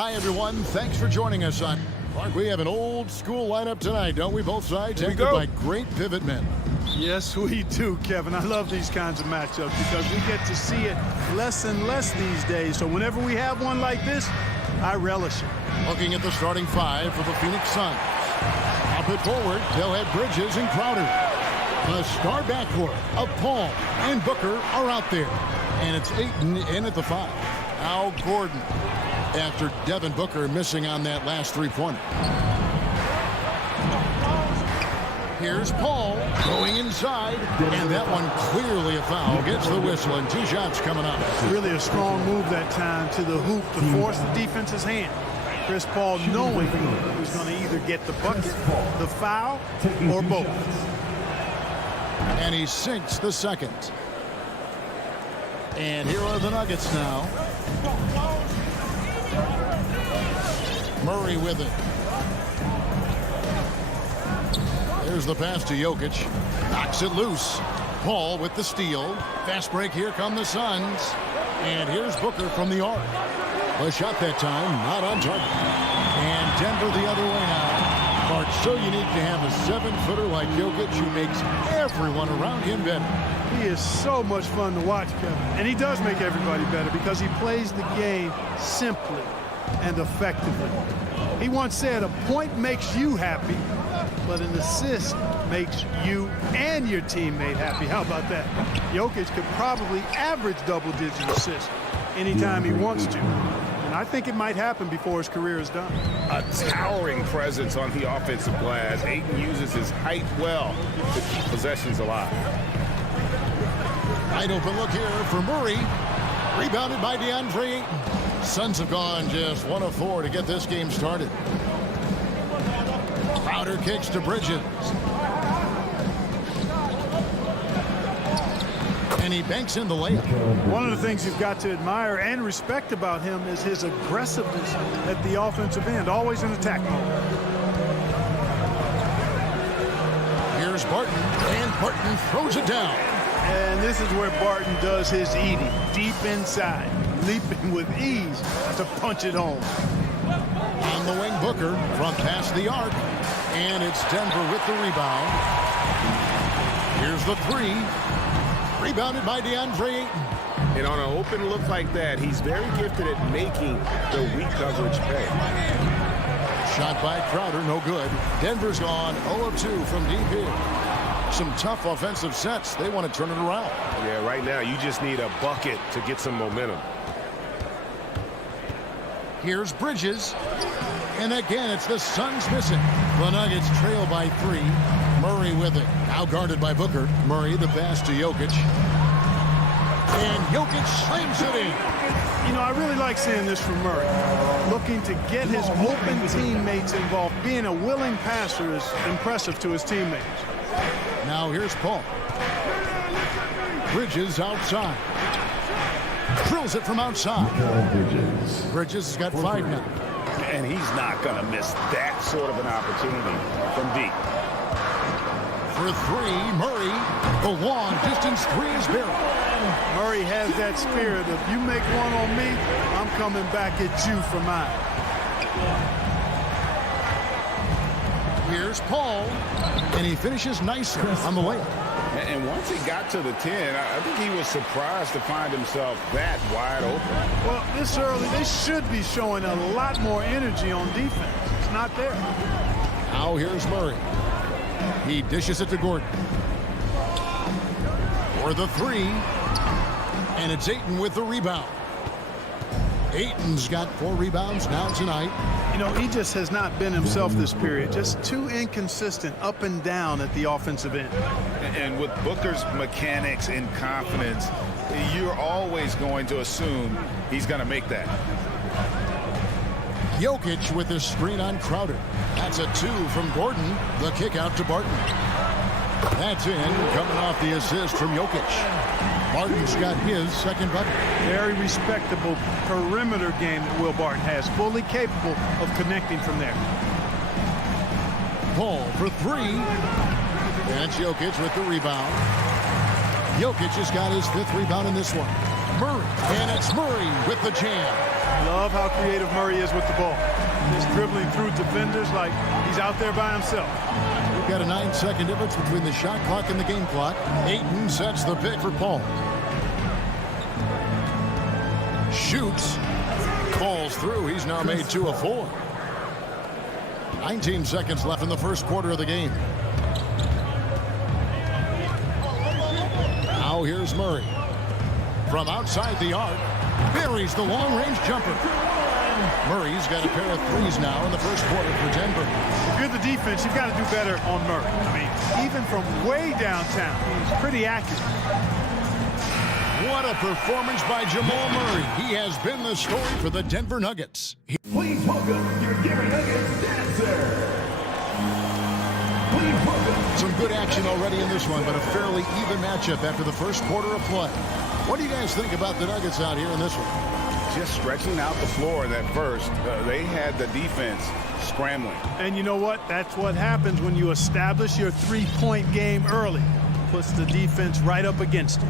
Hi, everyone. Thanks for joining us on. We have an old school lineup tonight, don't we? Both sides anchored by great pivot men. Yes, we do, Kevin. I love these kinds of matchups because we get to see it less and less these days. So whenever we have one like this, I relish it. Looking at the starting five for the Phoenix Suns. Up it forward, they'll have Bridges and Crowder. The star backcourt of Paul and Booker are out there. And it's Ayton in at the 5. Al Gordon after Devin Booker missing on that last three-pointer. Here's Paul going inside, and that one clearly a foul. Gets the whistle, and 2 shots coming up. Really a strong move that time to the hoop to force the defense's hand. Chris Paul knowing he was going to either get the bucket, the foul, or both. And he sinks the second. And here are the Nuggets now. Murray with it. There's the pass to Jokic. Knocks it loose. Paul with the steal. Fast break. Here come the Suns. And here's Booker from the arc. A shot that time, not on target. And Denver the other way now. Bart, so unique to have a 7-footer like Jokic who makes everyone around him better. He is so much fun to watch, Kevin. And he does make everybody better because he plays the game simply and effectively. He once said, a point makes you happy, but an assist makes you and your teammate happy. How about that? Jokic could probably average double-digit assists anytime he wants to. And I think it might happen before his career is done. A towering presence on the offensive glass. Ayton uses his height well to keep possessions alive. Wide open look here for Murray. Rebounded by DeAndre Ayton. Suns have gone just 1 of 4 to get this game started. Crowder kicks to Bridges. And he banks in the layup. One of the things you've got to admire and respect about him is his aggressiveness at the offensive end, always in attack mode. Here's Barton, and Barton throws it down. And this is where Barton does his eating, deep inside, leaping with ease to punch it home. On the wing, Booker, front past the arc, and it's Denver with the rebound. Here's the 3. Rebounded by DeAndre Ayton. And on an open look like that, he's very gifted at making the weak coverage pay. Shot by Crowder, no good. Denver's gone 0 of 2 from deep here. Some tough offensive sets. They want to turn it around. Yeah, right now you just need a bucket to get some momentum. Here's Bridges. And again, it's the Suns missing. The Nuggets trail by 3. Murray with it. Now guarded by Booker. Murray, the pass to Jokic. And Jokic slams it in. You know, I really like seeing this from Murray. Looking to get his open teammates involved. Being a willing passer is impressive to his teammates. Now here's Paul. Bridges outside. Drills it from outside. Bridges has got 5 now. And he's not going to miss that sort of an opportunity from deep. For 3, Murray. The long distance 3 is buried. Murray has that spirit of, you make one on me, I'm coming back at you for mine. Here's Paul, and he finishes nicely on the layup. And once he got to the 10, I think he was surprised to find himself that wide open. Well, this early, they should be showing a lot more energy on defense. It's not there. Now here's Murray. He dishes it to Gordon. For the 3, and it's Ayton with the rebound. Ayton's got 4 rebounds now tonight. You know, he just has not been himself this period. Just too inconsistent up and down at the offensive end. And with Booker's mechanics and confidence, you're always going to assume he's going to make that. Jokic with the screen on Crowder. That's a 2 from Gordon. The kick out to Barton. That's in, coming off the assist from Jokic. Barton's got his second bucket. Very respectable perimeter game that Will Barton has. Fully capable of connecting from there. Paul for 3. That's Jokic with the rebound. Jokic has got his 5th rebound in this one. Murray, and it's Murray with the jam. Love how creative Murray is with the ball. Just dribbling through defenders like he's out there by himself. We've got a 9-second difference between the shot clock and the game clock. Ayton sets the pick for Paul. Shoots. Falls through. He's now made 2 of 4. 19 seconds left in the first quarter of the game. Now here's Murray. From outside the arc, buries the long-range jumper. Murray's got a pair of threes now in the first quarter for Denver. If you're the defense, you've got to do better on Murray. I mean, even from way downtown, he's pretty accurate. What a performance by Jamal Murray. He has been the story for the Denver Nuggets. Please welcome your Denver Nuggets dancer. Please welcome. Some good action already in this one, but a fairly even matchup after the first quarter of play. What do you guys think about the Nuggets out here in this one? Just stretching out the floor in that first. They had the defense scrambling. And you know what? That's what happens when you establish your three-point game early. Puts the defense right up against it.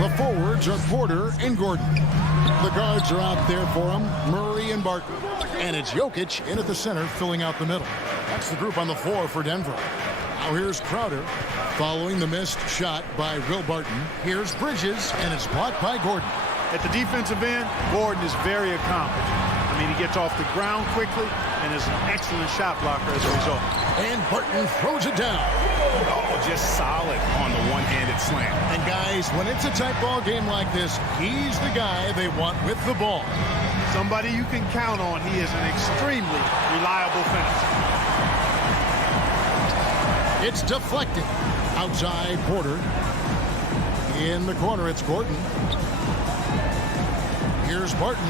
The forwards are Porter and Gordon. The guards are out there for them, Murray and Barton. And it's Jokic in at the center, filling out the middle. That's the group on the floor for Denver. Now here's Crowder, following the missed shot by Will Barton. Here's Bridges, and it's blocked by Gordon. At the defensive end, Gordon is very accomplished. I mean, he gets off the ground quickly and is an excellent shot blocker as a result. And Barton throws it down. Oh, just solid on the one-handed slam. And guys, when it's a tight ball game like this, he's the guy they want with the ball. Somebody you can count on. He is an extremely reliable finisher. It's deflected. Outside Porter. In the corner, it's Gordon. Here's Barton.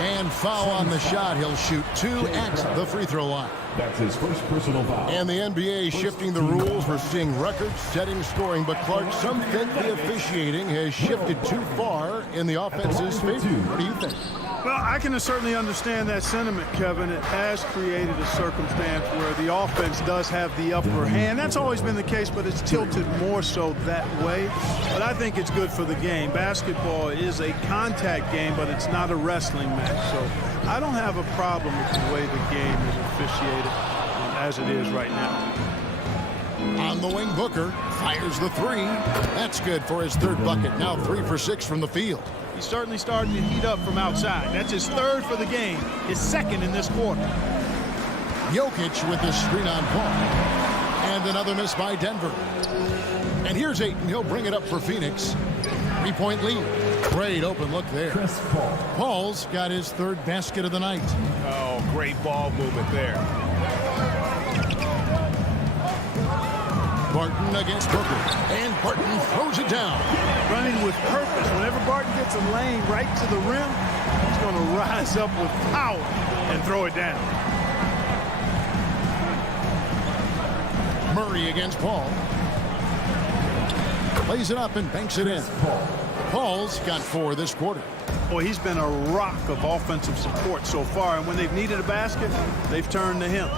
And foul on the shot. He'll shoot 2 at the free throw line. That's his first personal foul. And the NBA shifting the rules. We're seeing record-setting scoring. But, Clark, some think the officiating has shifted too far in the offense's favor. What do you think? Well, I can certainly understand that sentiment, Kevin. It has created a circumstance where the offense does have the upper hand. That's always been the case, but it's tilted more so that way. But I think it's good for the game. Basketball is a contact game, but it's not a wrestling match. So I don't have a problem with the way the game is officiated as it is right now. On the wing, Booker fires the 3. That's good for his 3rd bucket. Now 3 for 6 from the field. He's certainly starting to heat up from outside. That's his 3rd for the game, his 2nd in this quarter. Jokic with the screen on Paul. And another miss by Denver. And here's Ayton. He'll bring it up for Phoenix. 3-point lead. Great open look there. Chris Paul. Paul's got his 3rd basket of the night. Oh, great ball movement there. Barton against Booker. And Barton throws it down. Running with purpose. Whenever Barton gets a lane right to the rim, he's going to rise up with power and throw it down. Murray against Paul. Plays it up and banks it in. Paul's got 4 this quarter. Boy, he's been a rock of offensive support so far, and when they've needed a basket, they've turned to him.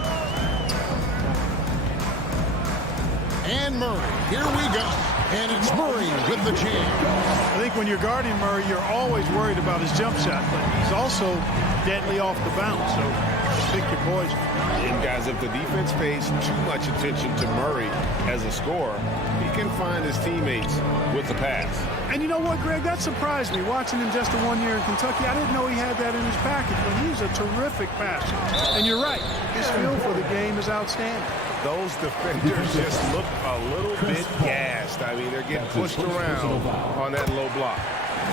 And Murray, here we go. And it's Murray with the jam. I think when you're guarding Murray, you're always worried about his jump shot, but he's also deadly off the bounce, so pick your poison. And guys, if the defense pays too much attention to Murray as a scorer, he can find his teammates with the pass. And you know what, Greg? That surprised me. Watching him just 1 year in Kentucky, I didn't know he had that in his package, but he's a terrific passer. And you're right, his feel for the game is outstanding. Those defenders just look a little bit gassed. I mean, they're getting pushed around on that low block.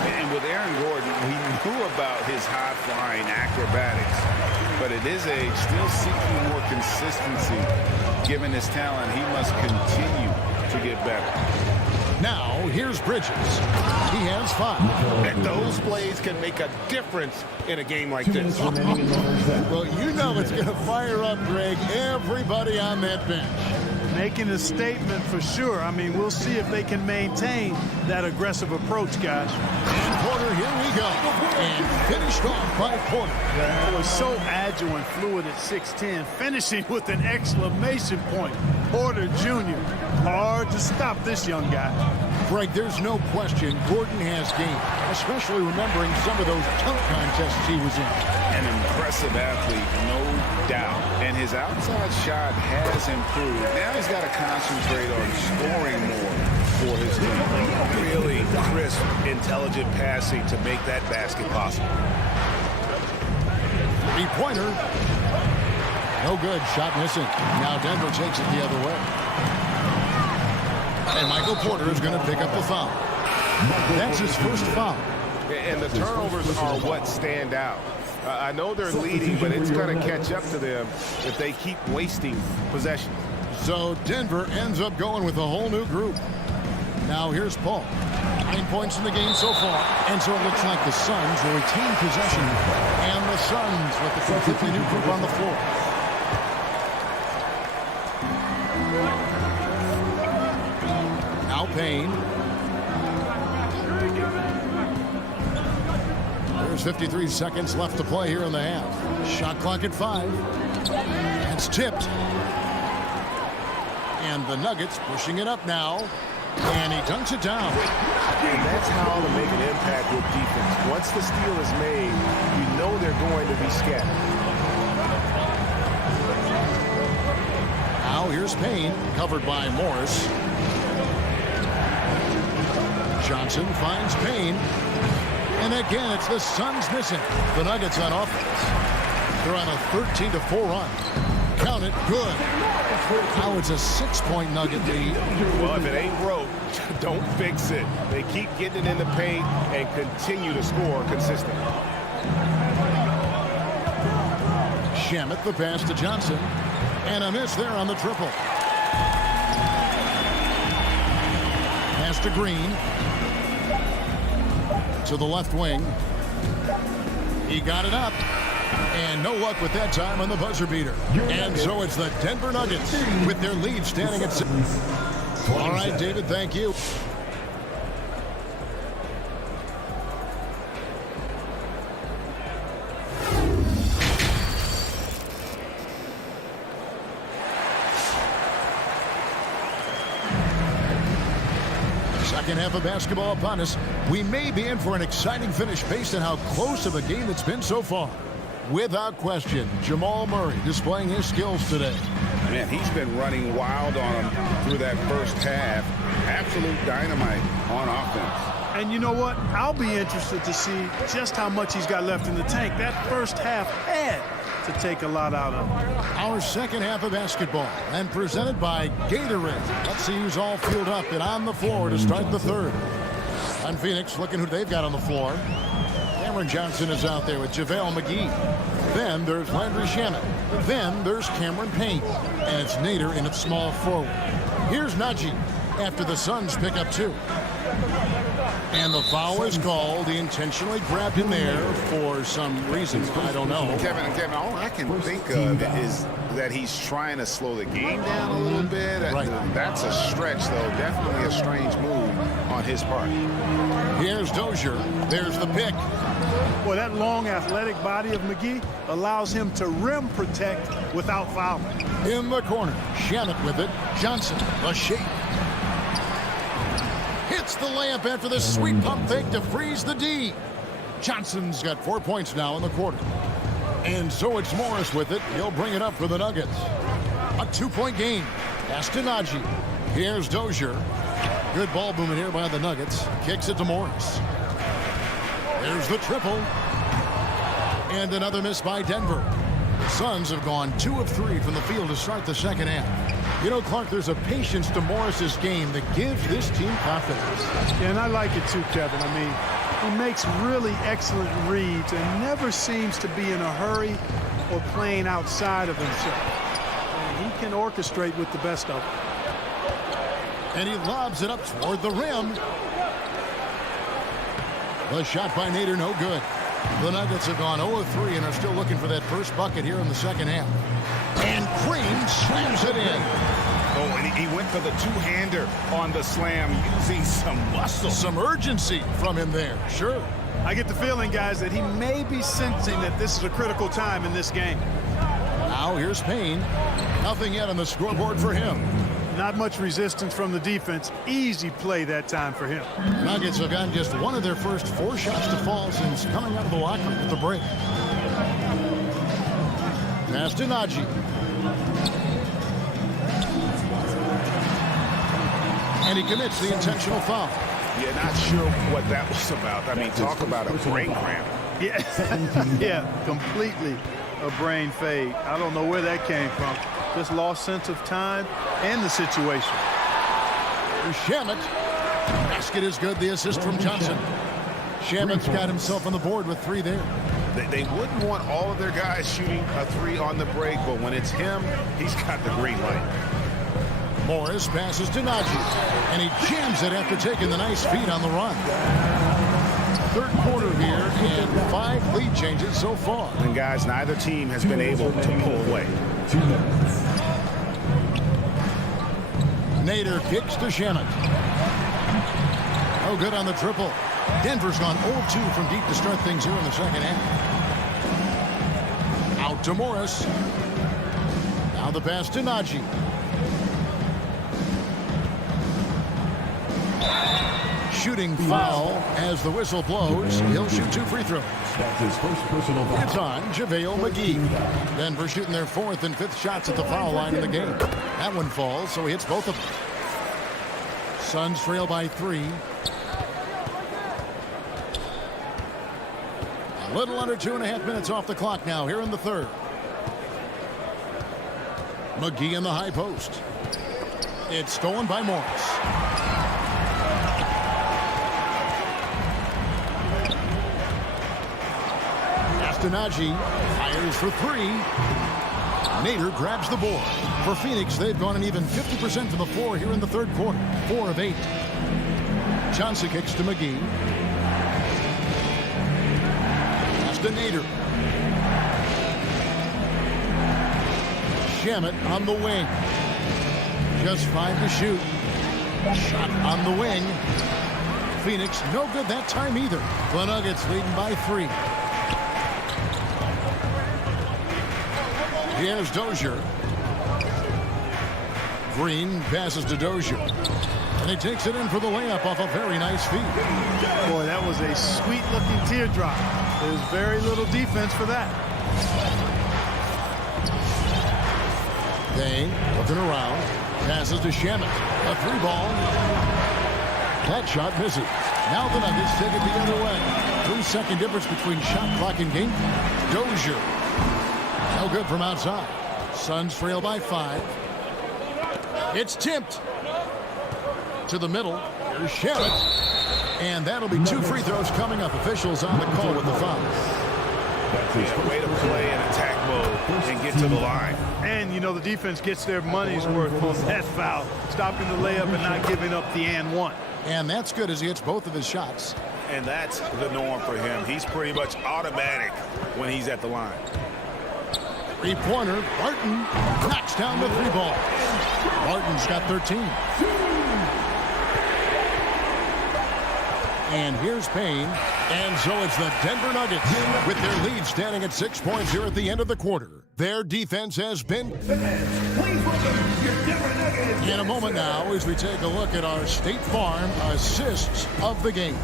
And with Aaron Gordon, we knew about his high-flying acrobatics, but at his age, still seeking more consistency. Given his talent, he must continue to get better. Now, here's Bridges. He has 5. And those plays can make a difference in a game like this. Well, you know it's going to fire up, Greg, everybody on that bench. Making a statement for sure. I mean, we'll see if they can maintain that aggressive approach, guys. And Porter, here we go. And finished off by Porter. He was so agile and fluid at 6'10", finishing with an exclamation point. Porter Jr. Hard to stop this young guy. Greg, there's no question Gordon has game, especially remembering some of those dunk contests he was in. An impressive athlete, no doubt. And his outside shot has improved. Now he's got to concentrate on scoring more for his team. Really crisp, intelligent passing to make that basket possible. Three-pointer. No good. Shot missing. Now Denver takes it the other way. And Michael Porter is going to pick up the foul. That's his first foul. And the turnovers are what stand out. I know they're leading, but it's going to catch up to them if they keep wasting possession. So Denver ends up going with a whole new group. Now here's Paul. 9 points in the game so far. And so it looks like the Suns will retain possession. And the Suns with the completely new group on the floor. Now Payne. There's 53 seconds left to play here in the half. Shot clock at 5. That's tipped. And the Nuggets pushing it up now. And he dunks it down. And that's how to make an impact with defense. Once the steal is made, you know they're going to be scattered. Now here's Payne, covered by Morris. Johnson finds Payne. And again, it's the Suns missing. The Nuggets on offense. They're on a 13-4 run. Count it, good. Now it's a 6-point Nugget lead. Well, if it ain't broke, don't fix it. They keep getting it in the paint and continue to score consistently. Shamet the pass to Johnson. And a miss there on the triple. Pass to Green. To the left wing. He got it up. And no luck with that time on the buzzer beater. And so it's the Denver Nuggets with their lead standing at 6. All right, David, thank you. Second half of basketball upon us. We may be in for an exciting finish based on how close of a game it's been so far. Without question, Jamal Murray displaying his skills today. Man, he's been running wild on him through that first half. Absolute dynamite on offense. And you know what? I'll be interested to see just how much he's got left in the tank. That first half had to take a lot out of him. Our second half of basketball and presented by Gatorade. Let's see who's all fueled up and on the floor to start the third. On Phoenix, looking who they've got on the floor. Cameron Johnson is out there with JaVale McGee. Then there's Landry Shamet. Then there's Cameron Payne. And it's Nader in its small forward. Here's Najee after the Suns pick up 2. And the foul is called. He intentionally grabbed him there for some reason. I don't know. Kevin, all I can think of is that he's trying to slow the game down a little bit. Right. That's a stretch, though. Definitely a strange move on his part. Here's Dozier. There's the pick. Boy, that long athletic body of McGee allows him to rim protect without fouling. In the corner. Shamet with it. Johnson, the shake. Hits the layup after the sweet pump fake to freeze the D. Johnson's got 4 points now in the quarter. And so it's Morris with it. He'll bring it up for the Nuggets. A 2-point game. Pass to Najee. Here's Dozier. Good ball movement here by the Nuggets. Kicks it to Morris. There's the triple. And another miss by Denver. The Suns have gone 2 of 3 from the field to start the second half. You know, Clark, there's a patience to Morris's game that gives this team confidence. Yeah, and I like it too, Kevin. I mean, he makes really excellent reads and never seems to be in a hurry or playing outside of himself. And he can orchestrate with the best of them. And he lobs it up toward the rim. The shot by Nader, no good. The Nuggets have gone 0 of 3 and are still looking for that first bucket here in the second half. And Green slams it in. Oh, and he went for the two-hander on the slam using some muscle. Some urgency from him there, sure. I get the feeling, guys, that he may be sensing that this is a critical time in this game. Now here's Payne. Nothing yet on the scoreboard for him. Not much resistance from the defense. Easy play that time for him. Nuggets have gotten just one of their first 4 shots to fall since coming out of the locker room at the break. Pass to Najee. And he commits the intentional foul. Yeah, not sure what that was about. I mean, talk about a brain cramp. Yeah, yeah, completely a brain fade. I don't know where that came from. Just lost sense of time and the situation. Shamet. Basket is good. The assist from Johnson. Shamet's got himself on the board with 3 there. They wouldn't want all of their guys shooting a 3 on the break, but when it's him, he's got the green light. Morris passes to Najee, and he jams it after taking the nice feed on the run. Third quarter here, and 5 lead changes so far. And guys, neither team has been able to pull away. 2 minutes. Nader kicks to Shamet. Oh, good on the triple. Denver's gone 0-2 from deep to start things here in the second half. Out to Morris. Now the pass to Najee. Shooting foul as the whistle blows. He'll shoot 2 free throws. That's his first personal foul. It's on JaVale McGee. Denver shooting their 4th and 5th shots at the foul line in the game. That one falls, so he hits both of them. Suns trail by 3. A little under 2.5 minutes off the clock now here in the third. McGee in the high post. It's stolen by Morris. Najee fires for 3. Nader grabs the board. For Phoenix, they've gone an even 50% from the floor here in the third quarter. 4 of 8. Johnson kicks to McGee. Pass to Nader. Shamet on the wing. Just 5 to shoot. Shot on the wing. Phoenix no good that time either. The Nuggets leading by 3. Here's Dozier. Green passes to Dozier. And he takes it in for the layup off a very nice feed. Boy, that was a sweet-looking teardrop. There's very little defense for that. Payne looking around. Passes to Shamet. A 3-ball. That shot misses. Now the Nuggets take it the other way. 3-second difference between shot clock and game. Dozier. No good from outside. Suns trail by 5. It's tipped to the middle. Here's Shamet. And that'll be 2 free throws coming up. Officials on the call with the foul. Yeah, way to play in attack mode and get to the line. And, you know, the defense gets their money's worth on that foul. Stopping the layup and not giving up the and 1. And that's good as he hits both of his shots. And that's the norm for him. He's pretty much automatic when he's at the line. 3-pointer. Barton knocks down the 3-ball. Barton's got 13. And here's Payne. And so it's the Denver Nuggets with their lead standing at 6 points here at the end of the quarter. Their defense has been... In a moment now as we take a look at our State Farm assists of the game.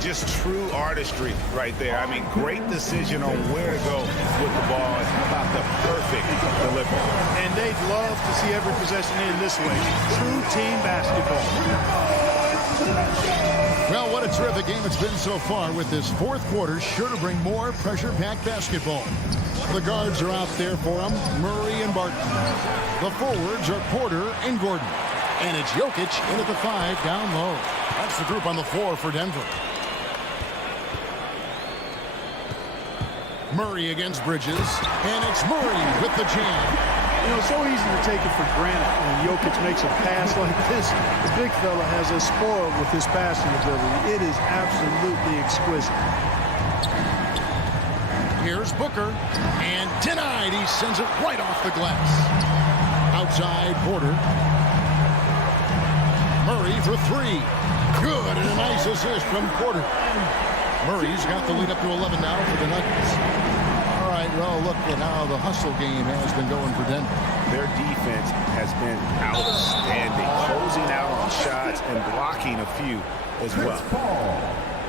Just true artistry right there. I mean, great decision on where to go with the ball. And how about the perfect delivery? And they'd love to see every possession end this way. True team basketball. Well, what a terrific game it's been so far with this fourth quarter. Sure to bring more pressure-packed basketball. The guards are out there for them, Murray and Barton. The forwards are Porter and Gordon. And it's Jokic in at the 5 down low. That's the group on the floor for Denver. Murray against Bridges, and it's Murray with the jam. You know, it's so easy to take it for granted when Jokic makes a pass like this. The big fella has us spoiled with his passing ability. It is absolutely exquisite. Here's Booker, and denied. He sends it right off the glass. Outside Porter. Murray for 3. Good, and a nice assist from Porter. Murray's got the lead up to 11 now for the Nuggets. All right, well, look at how the hustle game has been going for Denver. Their defense has been outstanding, closing out on shots and blocking a few as well.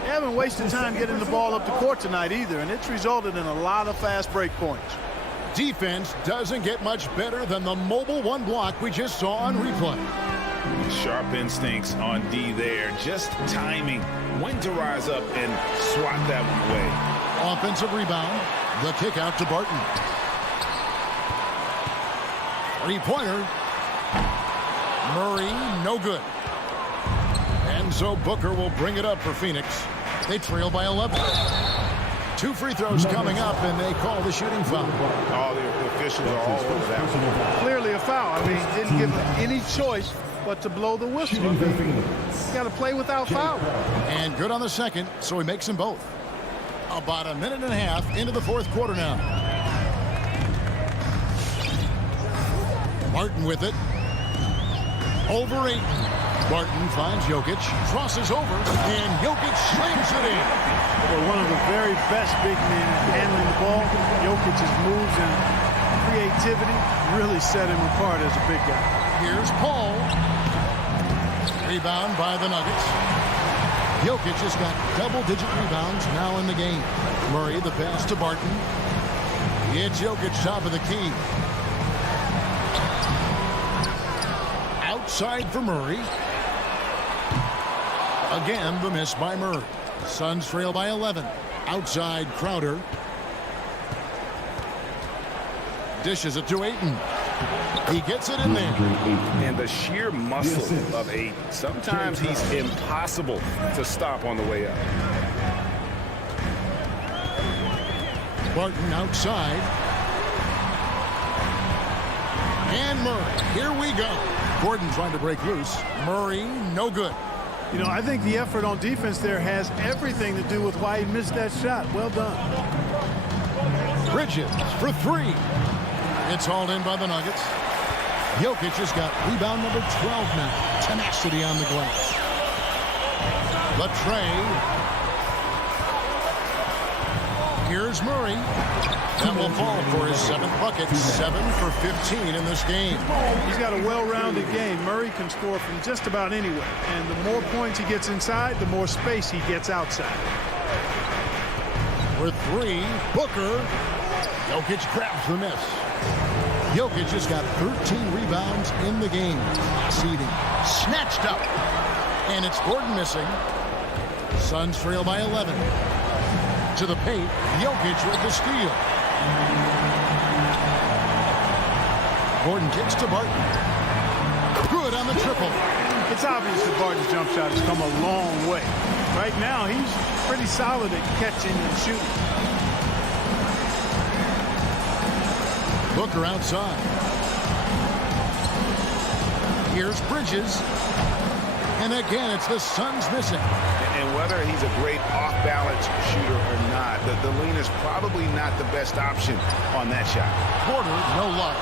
They haven't wasted time getting the ball up the court tonight either, and it's resulted in a lot of fast break points. Defense doesn't get much better than the mobile one block we just saw on replay. Sharp instincts on D there. Just timing when to rise up and swat that one away. Offensive rebound. The kick out to Barton. Three-pointer. Murray, no good. And so Booker will bring it up for Phoenix. They trail by 11. 2 free throws coming up, and they call the shooting foul. All the officials are all over that one. Clearly a foul. I mean, didn't give him any choice but to blow the whistle. You got to play without foul. And good on the second, so he makes them both. About a minute and a half into the fourth quarter now. Martin with it. Over 8. Barton finds Jokic, crosses over, and Jokic slams it in. Well, one of the very best big men at handling the ball. Jokic's moves and creativity really set him apart as a big guy. Here's Paul. Rebound by the Nuggets. Jokic has got double-digit rebounds now in the game. Murray, the pass to Barton. It's Jokic, top of the key. Outside for Murray. Again, the miss by Murray. Suns trail by 11. Outside, Crowder. Dishes it to Ayton. He gets it in there. And the sheer muscle of Ayton. Sometimes he's impossible to stop on the way up. Barton outside. And Murray. Here we go. Gordon trying to break loose. Murray, no good. You know, I think the effort on defense there has everything to do with why he missed that shot. Well done. Bridges for 3. It's hauled in by the Nuggets. Jokic has got rebound number 12 now. Tenacity on the glass. Latrey. Here's Murray. That will fall for his 7th bucket. 7 for 15 in this game. He's got a well-rounded game. Murray can score from just about anywhere. And the more points he gets inside, the more space he gets outside. For 3, Booker. Jokic grabs the miss. Jokic has got 13 rebounds in the game. Seeding. Snatched up. And it's Gordon missing. Suns trail by 11. To the paint. Jokic with the steal. Gordon kicks to Barton. Good on the triple. It's obvious that Barton's jump shot has come a long way. Right now, he's pretty solid at catching and shooting. Booker outside. Here's Bridges. And again, it's the Suns missing. And whether he's a great off-balance shooter or not, the lean is probably not the best option on that shot. Porter, no luck.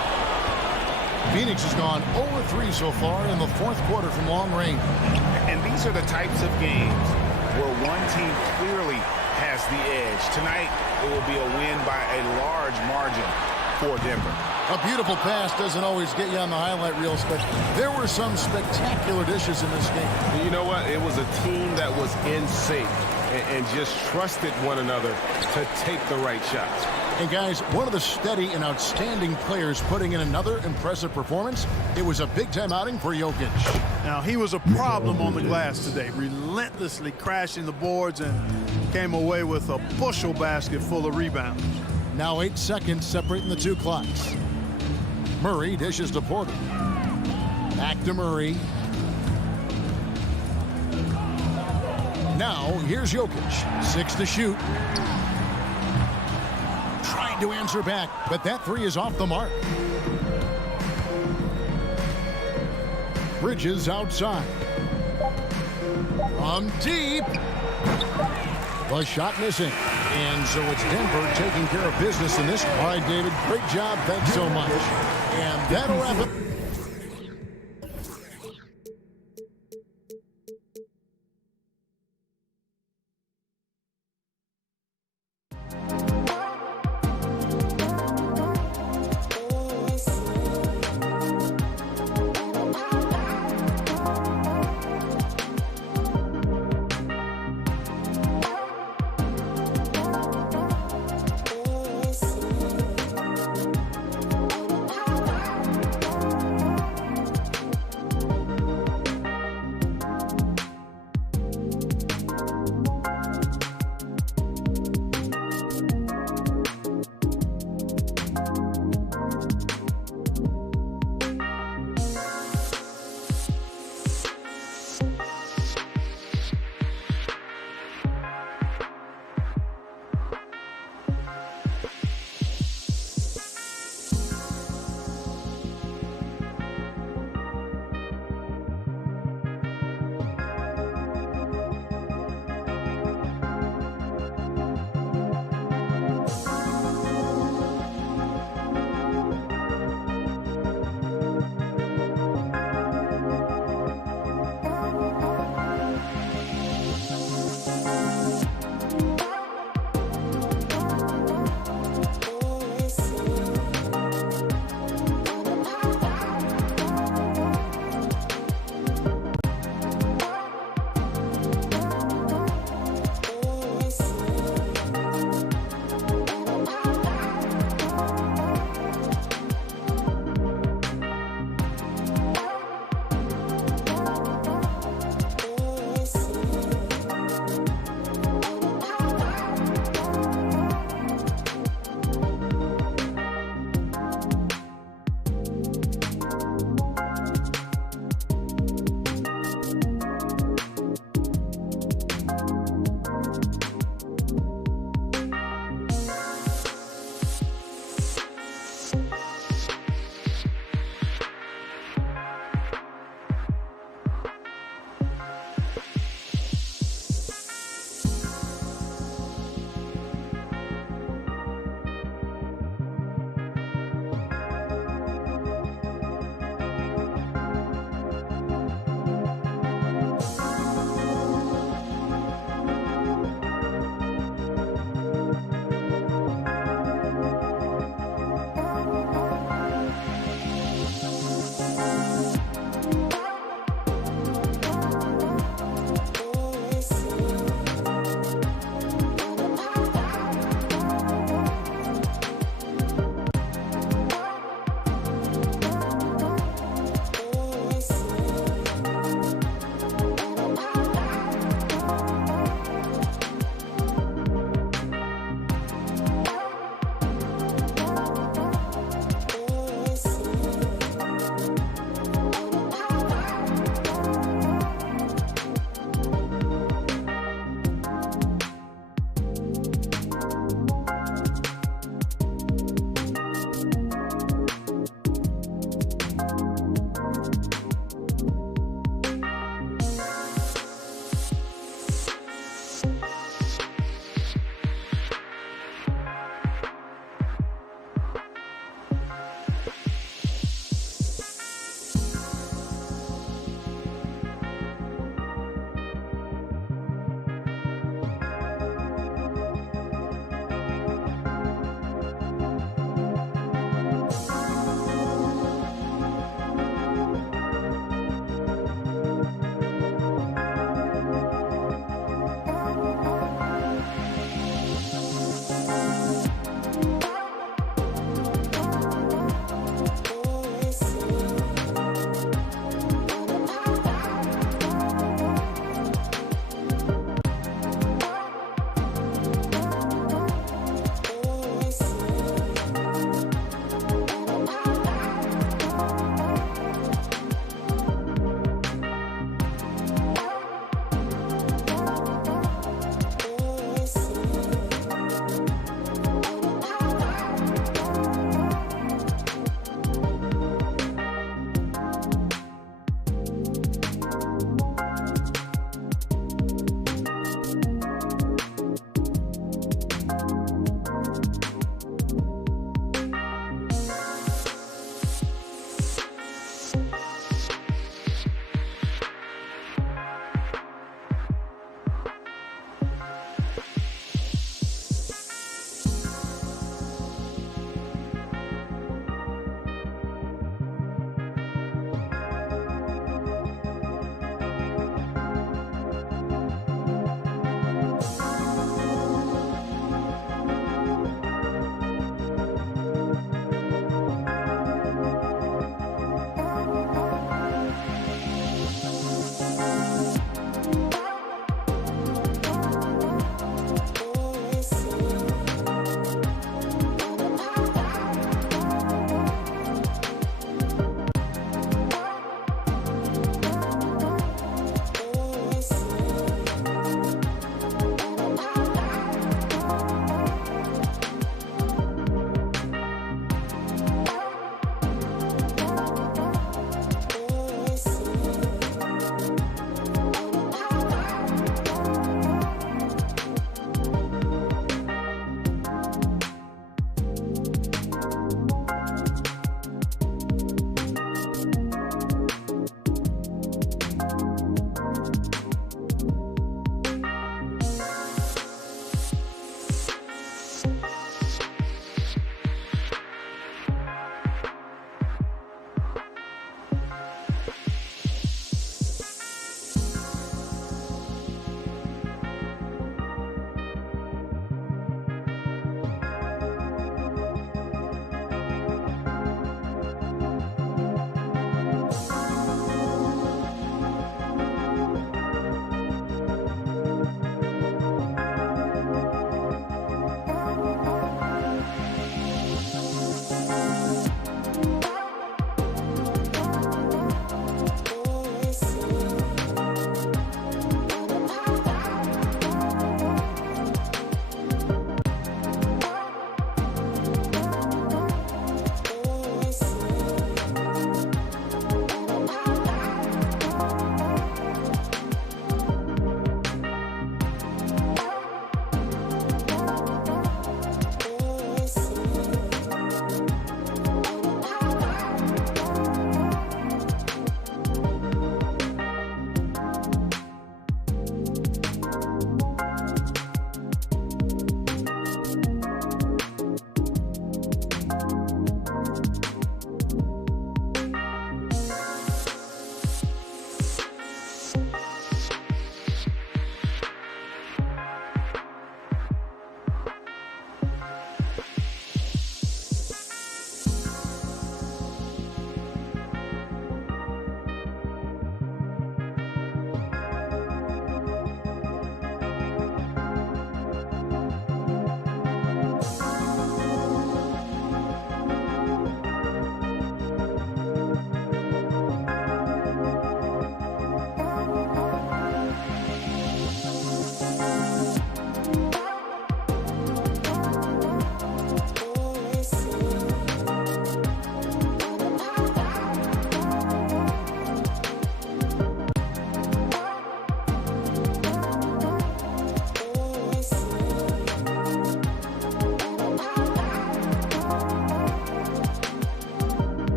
Phoenix has gone 0-3 so far in the fourth quarter from long range. And these are the types of games where one team clearly has the edge. Tonight, it will be a win by a large margin for Denver. A beautiful pass doesn't always get you on the highlight reels, but there were some spectacular dishes in this game. You know what? It was a team that was in sync and just trusted one another to take the right shots. And guys, one of the steady and outstanding players putting in another impressive performance. It was a big-time outing for Jokic. Now, he was a problem on the glass today, relentlessly crashing the boards and came away with a bushel basket full of rebounds. Now 8 seconds separating the 2 clocks. Murray dishes to Porter. Back to Murray. Now, here's Jokic. 6 to shoot. Trying to answer back, but that 3 is off the mark. Bridges outside. From deep. The shot missing. And so it's Denver taking care of business in this. All right, David, great job. Thanks so much. And that'll wrap it.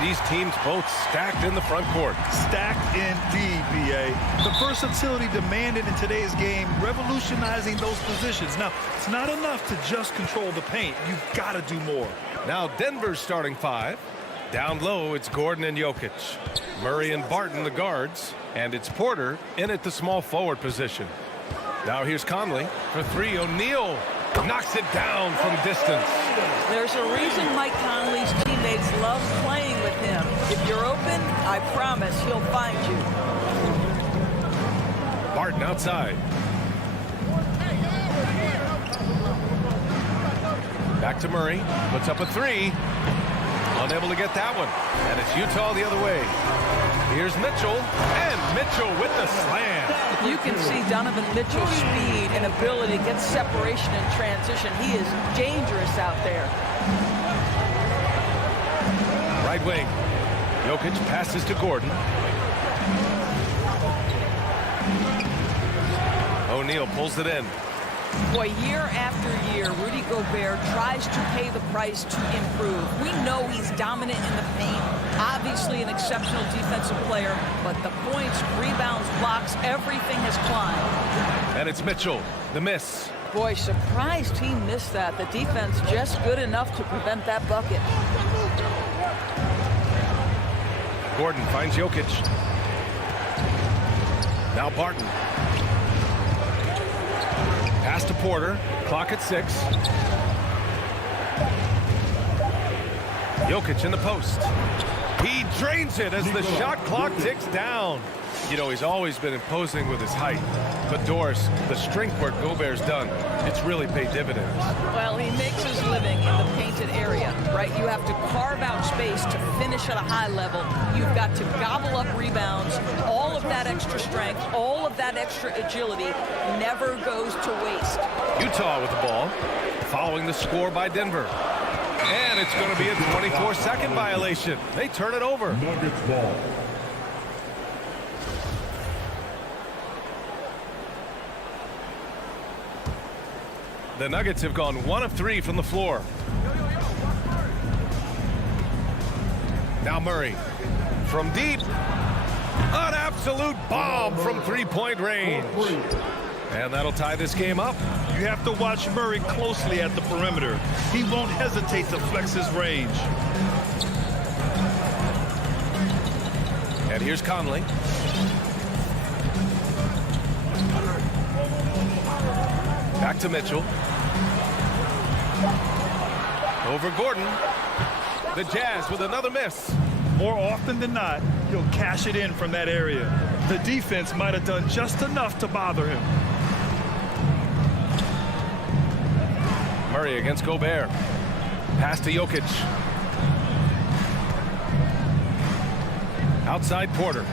these teams both stacked in the front court. Stacked indeed, B.A. The versatility demanded in today's game, revolutionizing those positions. Now, it's not enough to just control the paint. You've got to do more. Now Denver's starting five. Down low, it's Gordon and Jokic. Murray and Barton, the guards. And it's Porter in at the small forward position. Now here's Conley for three. O'Neal knocks it down from distance. There's a reason Mike Conley's teammates love playing with him. If you're open, I promise he'll find you. Barton outside. Back to Murray. Puts up a three. Unable to get that one. And it's Utah the other way. Here's Mitchell. And Mitchell with the slam. You can see Donovan Mitchell's speed and ability to get separation in transition. He is dangerous out there. Right wing. Jokic passes to Gordon. O'Neal pulls it in. Boy, year after year, Rudy Gobert tries to pay the price to improve. We know he's dominant in the paint, obviously an exceptional defensive player, but the points, rebounds, blocks, everything has climbed. And it's Mitchell, the miss. Boy, surprised he missed that. The defense just good enough to prevent that bucket. Gordon finds Jokic. Now Barton. Pass to Porter. Clock at 6. Jokic in the post. He drains it as the shot clock ticks down. You know, he's always been imposing with his height. But Doris, the strength work Gobert's done, it's really paid dividends. Well, he makes his living in the painted area, right? You have to carve out space to finish at a high level. You've got to gobble up rebounds. All of that extra strength, all of that extra agility never goes to waste. Utah with the ball, following the score by Denver. And it's going to be a 24-second violation. They turn it over. Nuggets ball. The Nuggets have gone 1 of 3 from the floor. Now Murray from deep. An absolute bomb from three-point range. And that'll tie this game up. You have to watch Murray closely at the perimeter. He won't hesitate to flex his range. And here's Conley. Back to Mitchell. Over Gordon. The Jazz with another miss. More often than not, he'll cash it in from that area. The defense might have done just enough to bother him. Murray against Gobert. Pass to Jokic. Outside Porter.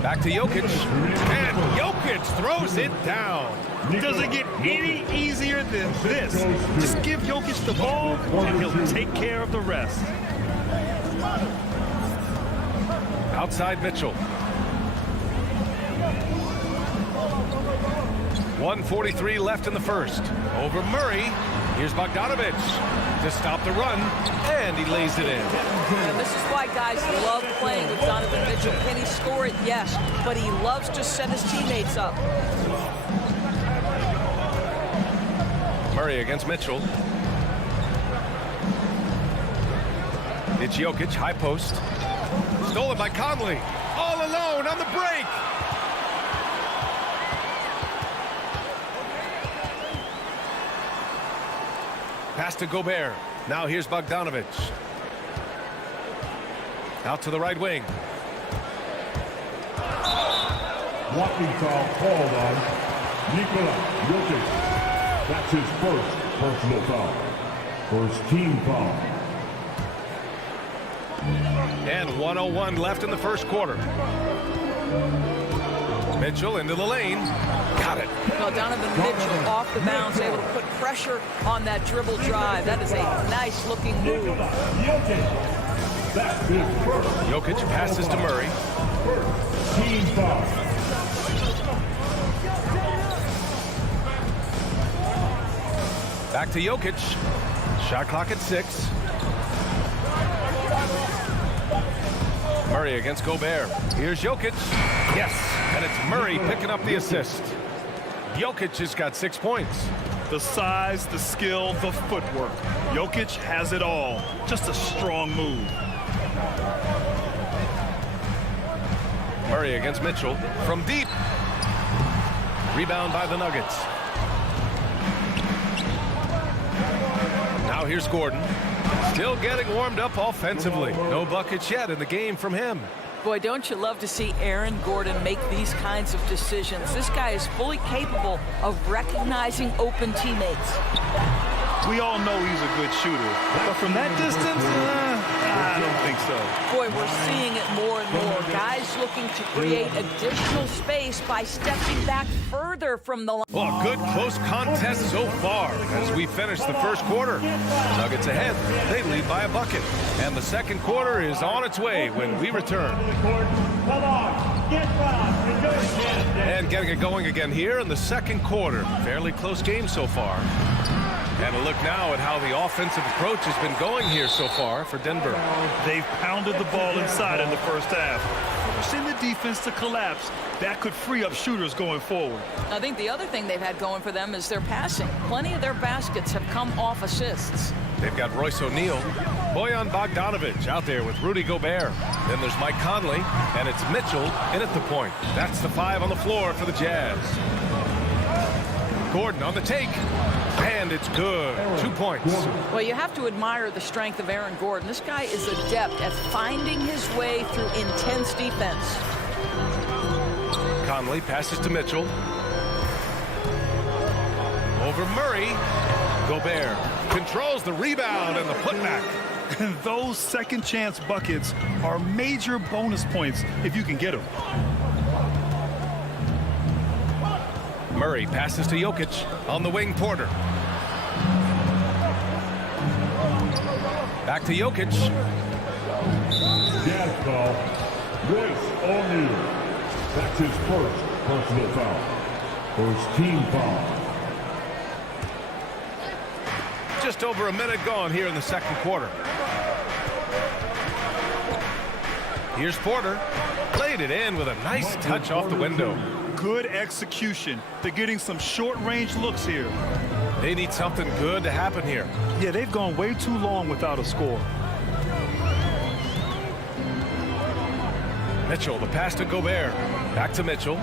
Back to Jokic. And Jokic throws it down. Does it get any easier than this? Just give Jokic the ball, and he'll take care of the rest. Outside Mitchell. 1:43 left in the first. Over Murray. Here's Bogdanovic to stop the run, and he lays it in. And this is why guys love playing with Donovan Mitchell. Can he score it? Yes, but he loves to set his teammates up. Murray against Mitchell. It's Jokic, high post. Stolen by Conley. All alone on the break. Pass to Gobert. Now here's Bogdanovic. Out to the right wing. Blocking foul called on Nikola Jokic. That's his first personal foul. First team foul. And 1:01 left in the first quarter. Mitchell into the lane. Got it. Well, Donovan Mitchell off the bounce, able to put pressure on that dribble drive. That is a nice-looking move. That's his first. Jokic passes to Murray. First team foul. Back to Jokic. Shot clock at 6. Murray against Gobert. Here's Jokic. Yes, and it's Murray picking up the assist. Jokic has got 6 points. The size, the skill, the footwork. Jokic has it all. Just a strong move. Murray against Mitchell from deep. Rebound by the Nuggets. Now here's Gordon. Still getting warmed up offensively. No buckets yet in the game from him. Boy, don't you love to see Aaron Gordon make these kinds of decisions. This guy is fully capable of recognizing open teammates. We all know he's a good shooter, but from that distance, I don't think so. Boy, we're seeing it more and more. Guys looking to create additional space by stepping back further from the line. Well, a good close contest so far as we finish the first quarter. Nuggets ahead. They lead by a bucket. And the second quarter is on its way when we return. And getting it going again here in the second quarter. Fairly close game so far. And a look now at how the offensive approach has been going here so far for Denver. They've pounded the ball inside in the first half, forcing the defense to collapse. That could free up shooters going forward. I think the other thing they've had going for them is their passing. Plenty of their baskets have come off assists. They've got Royce O'Neal, Bojan Bogdanovic out there with Rudy Gobert. Then there's Mike Conley, and it's Mitchell in at the point. That's the 5 on the floor for the Jazz. Gordon on the take. And it's good. 2 points. Well, you have to admire the strength of Aaron Gordon. This guy is adept at finding his way through intense defense. Conley passes to Mitchell. Over Murray. Gobert controls the rebound and the putback. And those second chance buckets are major bonus points if you can get them. Murray passes to Jokic on the wing. Porter. Back to Jokic. Jazz foul. Royce O'Neal. That's his first personal foul. First team foul. Just over a minute gone here in the second quarter. Here's Porter. Played it in with a nice touch off the window. Good execution. They're getting some short-range looks here. They need something good to happen here. Yeah, they've gone way too long without a score. Mitchell, the pass to Gobert. Back to Mitchell.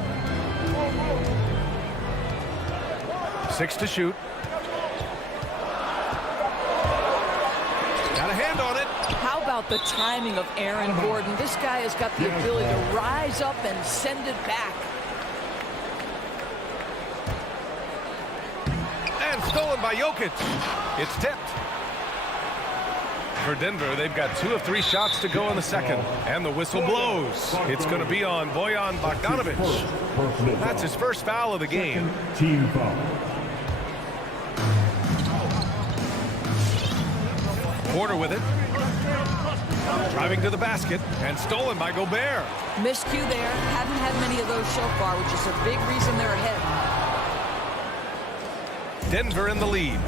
6 to shoot. Got a hand on it. How about the timing of Aaron Gordon? This guy has got the ability to rise up and send it back. And stolen by Jokic. It's tipped. For Denver, they've got 2 of 3 shots to go in the second. And the whistle blows. It's going to be on Bojan Bogdanovic. That's his first foul of the game. Team foul. Porter with it. Driving to the basket and stolen by Gobert. Miscue there. Haven't had many of those so far, which is a big reason they're ahead. Denver in the lead.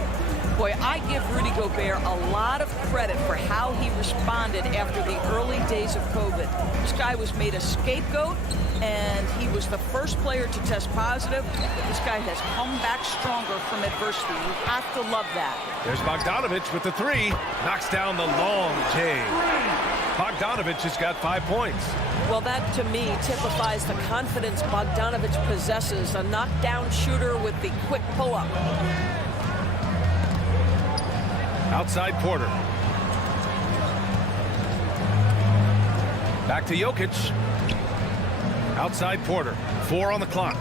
Boy, I give Rudy Gobert a lot of credit for how he responded after the early days of COVID. This guy was made a scapegoat, and he was the first player to test positive. But this guy has come back stronger from adversity. You have to love that. There's Bogdanovic with the 3. Knocks down the long J. Bogdanovic has got 5 points. Well, that to me typifies the confidence Bogdanovic possesses, a knockdown shooter with the quick pull-up. Outside Porter. Back to Jokic. Outside Porter. 4 on the clock.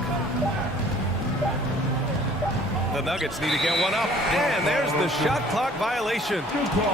The Nuggets need to get one up. And there's the shot clock violation.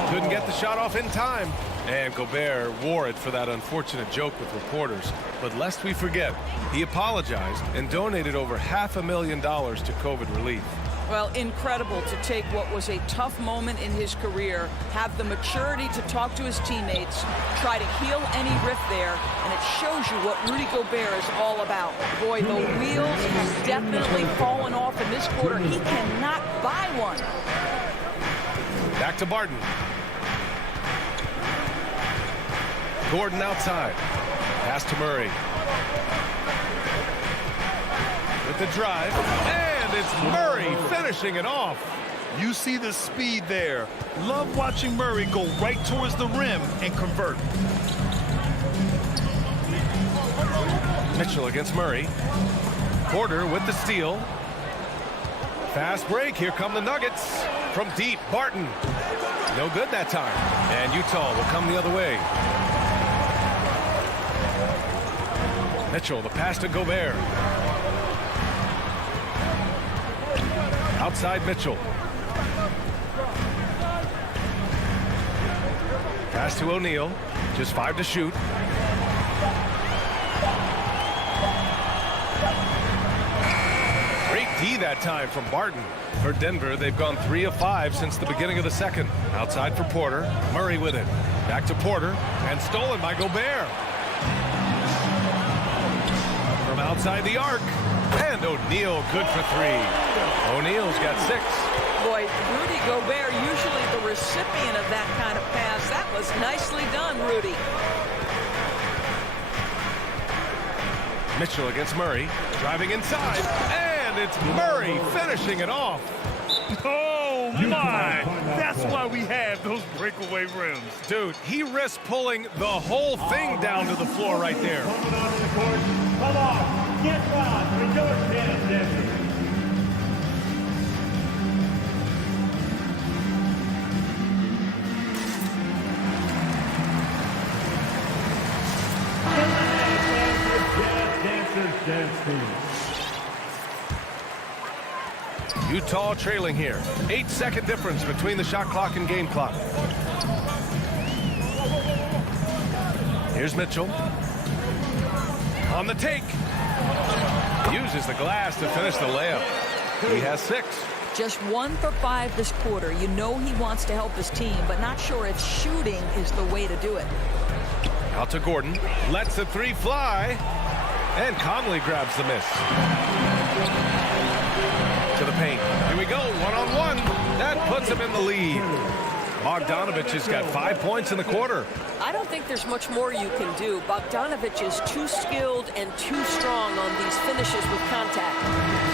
Couldn't get the shot off in time. And Gobert wore it for that unfortunate joke with reporters. But lest we forget, he apologized and donated over $500,000 to COVID relief. Well, incredible to take what was a tough moment in his career, have the maturity to talk to his teammates, try to heal any rift there, and it shows you what Rudy Gobert is all about. Boy, the wheels have definitely fallen off in this quarter. He cannot buy one. Back to Barton. Gordon outside. Pass to Murray. With the drive, and it's Murray finishing it off. You see the speed there. Love watching Murray go right towards the rim and convert. Mitchell against Murray. Porter with the steal. Fast break. Here come the Nuggets. From deep, Barton. No good that time. And Utah will come the other way. Mitchell, the pass to Gobert. Outside Mitchell. Pass to O'Neal. Just 5 to shoot. Great D that time from Barton. For Denver, they've gone 3 of 5 since the beginning of the second. Outside for Porter. Murray with it. Back to Porter. And stolen by Gobert. From outside the arc. And O'Neal good for 3. O'Neal's got 6. Boy, Rudy Gobert, usually the recipient of that kind of pass. That was nicely done, Rudy. Mitchell against Murray. Driving inside. And it's Murray finishing it off. Oh, my. That's why we have those breakaway rims. Dude, he risked pulling the whole thing down to the floor right there. Coming onto the court. Come on. Get on. For Georgetown, Denver. Utah trailing here. 8-second difference between the shot clock and game clock. Here's Mitchell. On the take. Uses the glass to finish the layup. He has 6. Just 1 for 5 this quarter. You know he wants to help his team, but not sure if shooting is the way to do it. Out to Gordon. Lets the 3 fly. And Conley grabs the miss. To the paint. Here we go. 1-on-1. That puts him in the lead. Bogdanovich has got 5 points in the quarter. I don't think there's much more you can do. Bogdanovich is too skilled and too strong on these finishes with contact.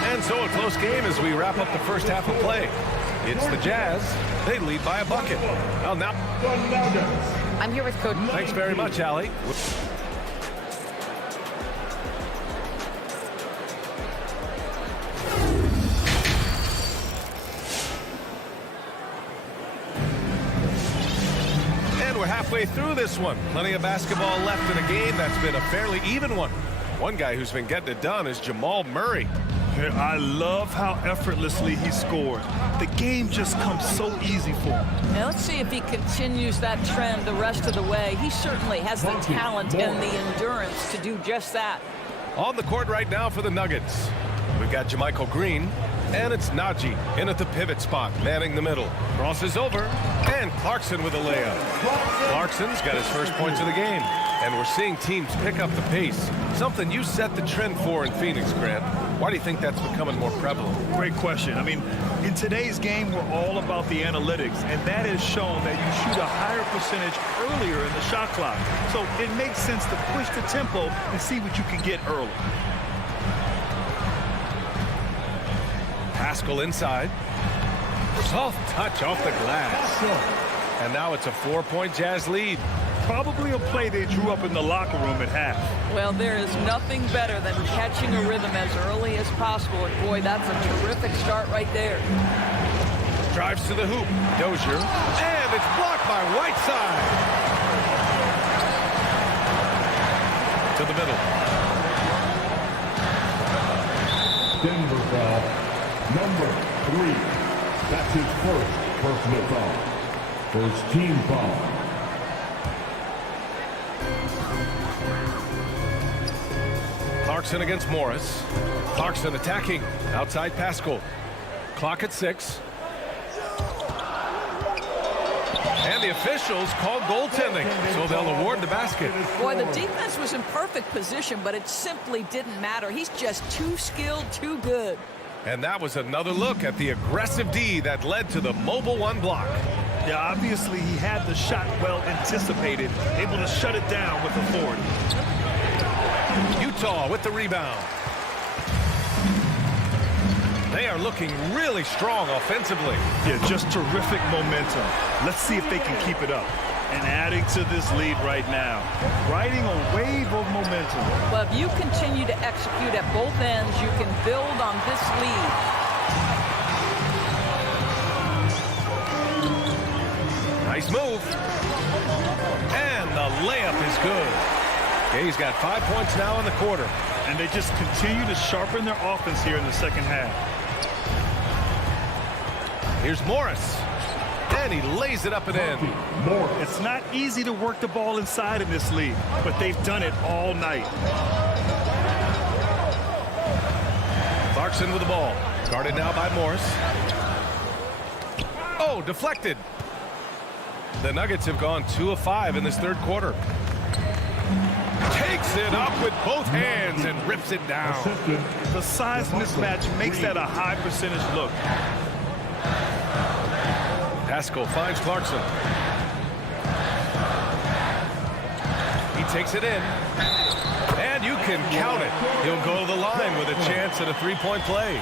And so a close game as we wrap up the first half of play. It's the Jazz. They lead by a bucket. Well, now. I'm here with Coach. Thanks very much, Allie. Halfway through this one. Plenty of basketball left in a game that's been a fairly even one. One guy who's been getting it done is Jamal Murray. I love how effortlessly he scored. The game just comes so easy for him. Now let's see if he continues that trend the rest of the way. He certainly has the talent and the endurance to do just that. On the court right now for the Nuggets. We've got JaMychal Green. And it's Najee in at the pivot spot, manning the middle. Crosses over, and Clarkson with a layup. Clarkson's got his first points of the game. And we're seeing teams pick up the pace. Something you set the trend for in Phoenix, Grant. Why do you think that's becoming more prevalent? Great question. I mean, in today's game, we're all about the analytics, and that has shown that you shoot a higher percentage earlier in the shot clock. So it makes sense to push the tempo and see what you can get early. Pascal inside. Soft touch off the glass. And now it's a 4-point Jazz lead. Probably a play they drew up in the locker room at half. Well, there is nothing better than catching a rhythm as early as possible. And boy, that's a terrific start right there. Drives to the hoop. Dozier. And it's blocked by Whiteside. To the middle. Denver foul. Number 3. That's his first personal foul. First team foul. Clarkson against Morris. Clarkson attacking. Outside Pascal. Clock at 6. And the officials called goaltending, so they'll award the basket. Boy, the defense was in perfect position, but it simply didn't matter. He's just too skilled, too good. And that was another look at the aggressive D that led to the mobile 1 block. Yeah, obviously he had the shot well anticipated, able to shut it down with authority. Utah with the rebound. They are looking really strong offensively. Yeah, just terrific momentum. Let's see if they can keep it up. And adding to this lead right now, riding a wave of momentum. Well, if you continue to execute at both ends, you can build on this lead. Nice move. And the layup is good. Gay's got 5 points now in the quarter. And they just continue to sharpen their offense here in the second half. Here's Morris. And he lays it up and in. It's not easy to work the ball inside in this league, but they've done it all night. Clarkson with the ball. Guarded now by Morris. Oh, deflected. The Nuggets have gone 2 of 5 in this third quarter. Takes it up with both hands and rips it down. The size mismatch makes that a high percentage look. Pascal finds Clarkson. He takes it in. And you can count it. He'll go to the line with a chance at a three-point play.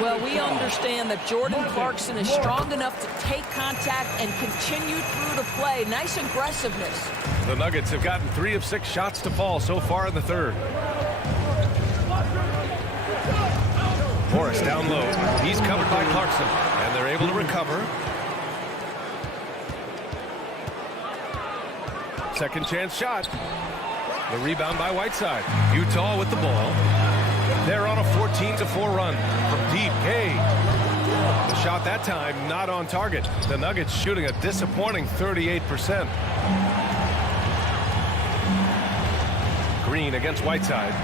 Well, we understand that Jordan Clarkson is strong enough to take contact and continue through the play. Nice aggressiveness. The Nuggets have gotten 3 of 6 shots to fall so far in the third. Morris down low. He's covered by Clarkson, and they're able to recover. Second chance shot. The rebound by Whiteside. Utah with the ball. They're on a 14-4 run from deep. Gay. The shot that time not on target. The Nuggets shooting a disappointing 38%. Green against Whiteside.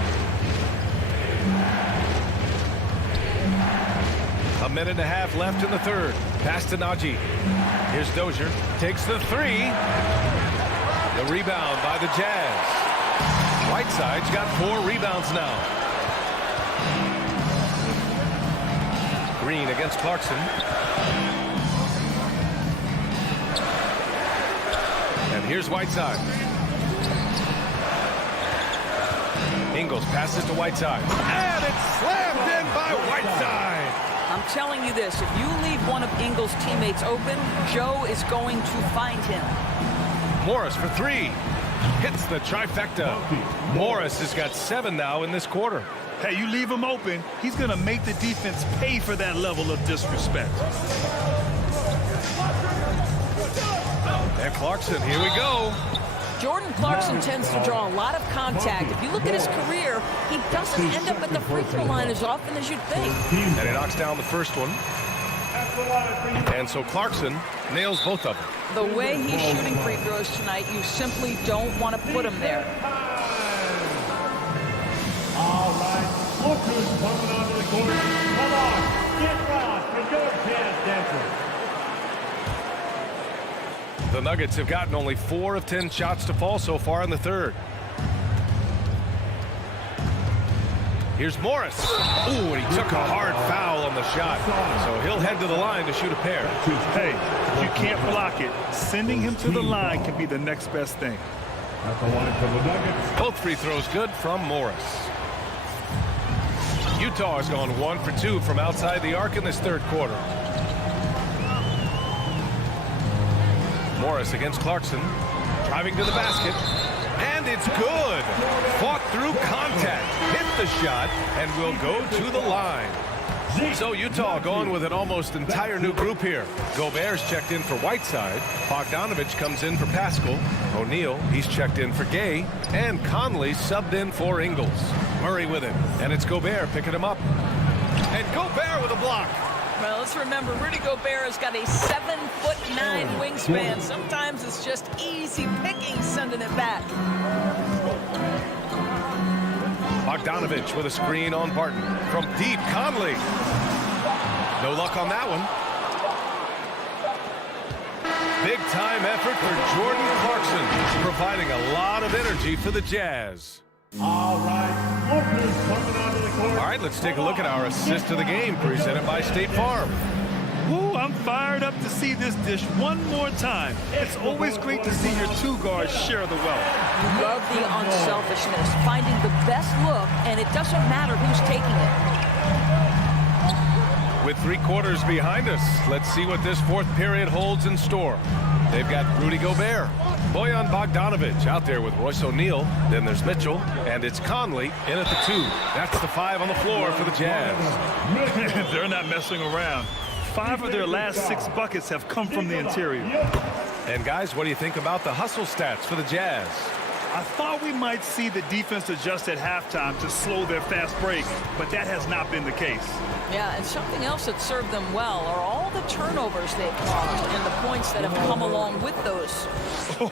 A minute and a half left in the third. Pass to Najee. Here's Dozier. Takes the three. The rebound by the Jazz. Whiteside's got 4 rebounds now. Green against Clarkson. And here's Whiteside. Ingles passes to Whiteside. And it's slammed in by Whiteside. I'm telling you this, if you leave one of Ingles' teammates open, Joe is going to find him. Morris for 3. Hits the trifecta. Morris has got 7 now in this quarter. Hey, you leave him open, he's going to make the defense pay for that level of disrespect. And Clarkson, here we go. Jordan Clarkson tends to draw a lot of contact. If you look at his career, he doesn't end up at the free throw line as often as you'd think. And he knocks down the first one. And so Clarkson nails both of them. The way he's shooting free throws tonight, you simply don't want to put him there. All right, look who's coming onto the court. Come on, get Ross and your chance, Denver. The Nuggets have gotten only 4 of 10 shots to fall so far in the third. Here's Morris. Ooh, and he took a hard foul on the shot. So he'll head to the line to shoot a pair. Hey, if you can't block it, sending him to the line can be the next best thing. At the line for the Nuggets. Both free throws good from Morris. Utah has gone 1 for 2 from outside the arc in this third quarter. Morris against Clarkson. Driving to the basket. And it's good. Fought through contact. Hit the shot and will go to the line. So Utah going with an almost entire new group here. Gobert's checked in for Whiteside. Bogdanovich comes in for Pascal. O'Neal, he's checked in for Gay. And Conley subbed in for Ingles. Murray with it. And it's Gobert picking him up. And Gobert with a block. Well, let's remember, Rudy Gobert has got a 7'9" wingspan. Sometimes it's just easy picking sending it back. Bogdanovich with a screen on Barton. From deep, Conley. No luck on that one. Big time effort for Jordan Clarkson, providing a lot of energy for the Jazz. All right, look who's coming onto the court. All right, let's take a look at our assist of the game presented by State Farm. Woo, I'm fired up to see this dish one more time. It's always great to see your two guards share the wealth. Love the unselfishness, finding the best look, and it doesn't matter who's taking it. With 3 quarters behind us, let's see what this fourth period holds in store. They've got Rudy Gobert, Bojan Bogdanovic out there with Royce O'Neal. Then there's Mitchell, and it's Conley in at the 2. That's the 5 on the floor for the Jazz. They're not messing around. 5 of their last 6 buckets have come from the interior. And guys, what do you think about the hustle stats for the Jazz? I thought we might see the defense adjust at halftime to slow their fast break, but that has not been the case. Yeah, and something else that served them well are all the turnovers they've caused and the points that have come along with those.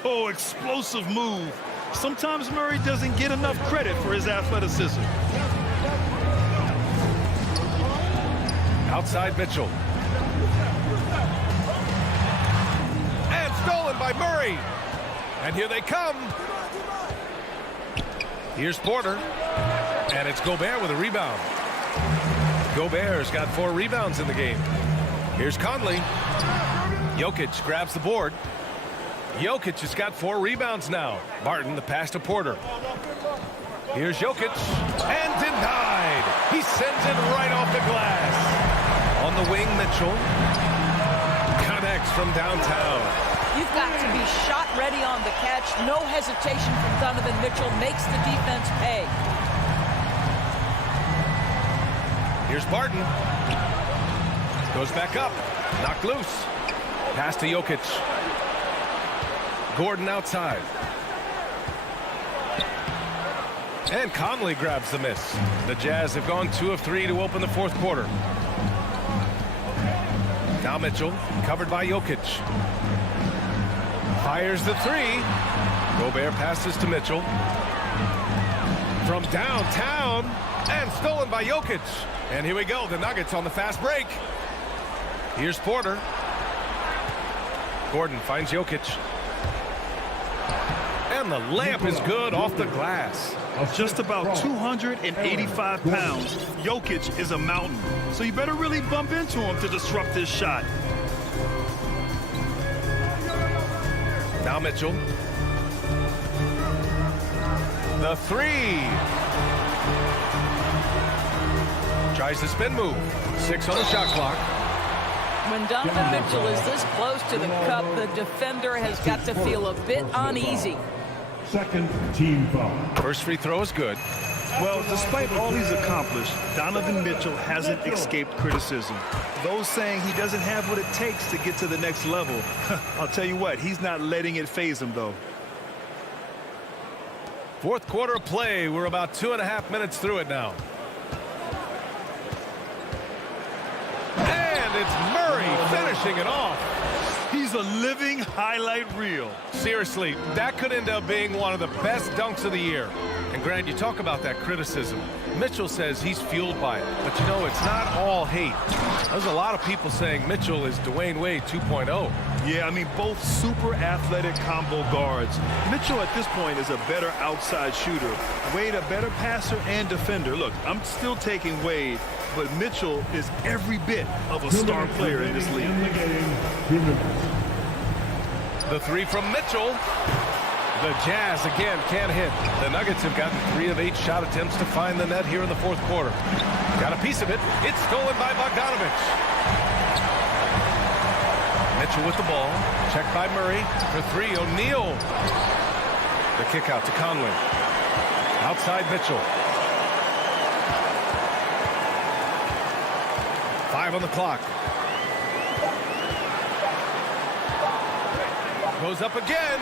Oh, explosive move. Sometimes Murray doesn't get enough credit for his athleticism. Outside Mitchell. And stolen by Murray. And here they come. Here's Porter. And it's Gobert with a rebound. Gobert's got 4 rebounds in the game. Here's Conley. Jokic grabs the board. Jokic has got 4 rebounds now. Barton, the pass to Porter. Here's Jokic. And denied. He sends it right off the glass. On the wing, Mitchell. Connects from downtown. You've got to be shot ready on the catch. No hesitation from Donovan Mitchell. Makes the defense pay. Here's Barton. Goes back up. Knocked loose. Pass to Jokic. Gordon outside. And Conley grabs the miss. The Jazz have gone 2 of 3 to open the fourth quarter. Now Mitchell, covered by Jokic. Fires the 3. Gobert passes to Mitchell. From downtown. And stolen by Jokic. And here we go, the Nuggets on the fast break. Here's Porter. Gordon finds Jokic. And the layup is good off the glass. Just about 285 pounds. Jokic is a mountain. So you better really bump into him to disrupt this shot. Now Mitchell. The 3. Tries the spin move. 6 on the shot clock. When Donovan Mitchell is this close to the cup, the defender has got to feel a bit uneasy. Second team foul. First free throw is good. Well, despite all he's accomplished, Donovan Mitchell hasn't escaped criticism. Those saying he doesn't have what it takes to get to the next level. I'll tell you what, he's not letting it faze him, though. Fourth quarter of play. We're about 2.5 minutes through it now. And it's Murray finishing it off. He's a living highlight reel. Seriously, that could end up being one of the best dunks of the year. And Grant, you talk about that criticism. Mitchell says he's fueled by it. But you know, it's not all hate. There's a lot of people saying Mitchell is Dwayne Wade 2.0. Yeah, I mean, both super athletic combo guards. Mitchell at this point is a better outside shooter. Wade a better passer and defender. Look, I'm still taking Wade, but Mitchell is every bit of a star player in this league. The 3 from Mitchell. The Jazz again can't hit. The Nuggets have gotten 3 of 8 shot attempts to find the net here in the fourth quarter. Got a piece of it. It's stolen by Bogdanovic. Mitchell with the ball. Checked by Murray for 3. O'Neal. The kick out to Conley. Outside Mitchell. 5 on the clock. Goes up again.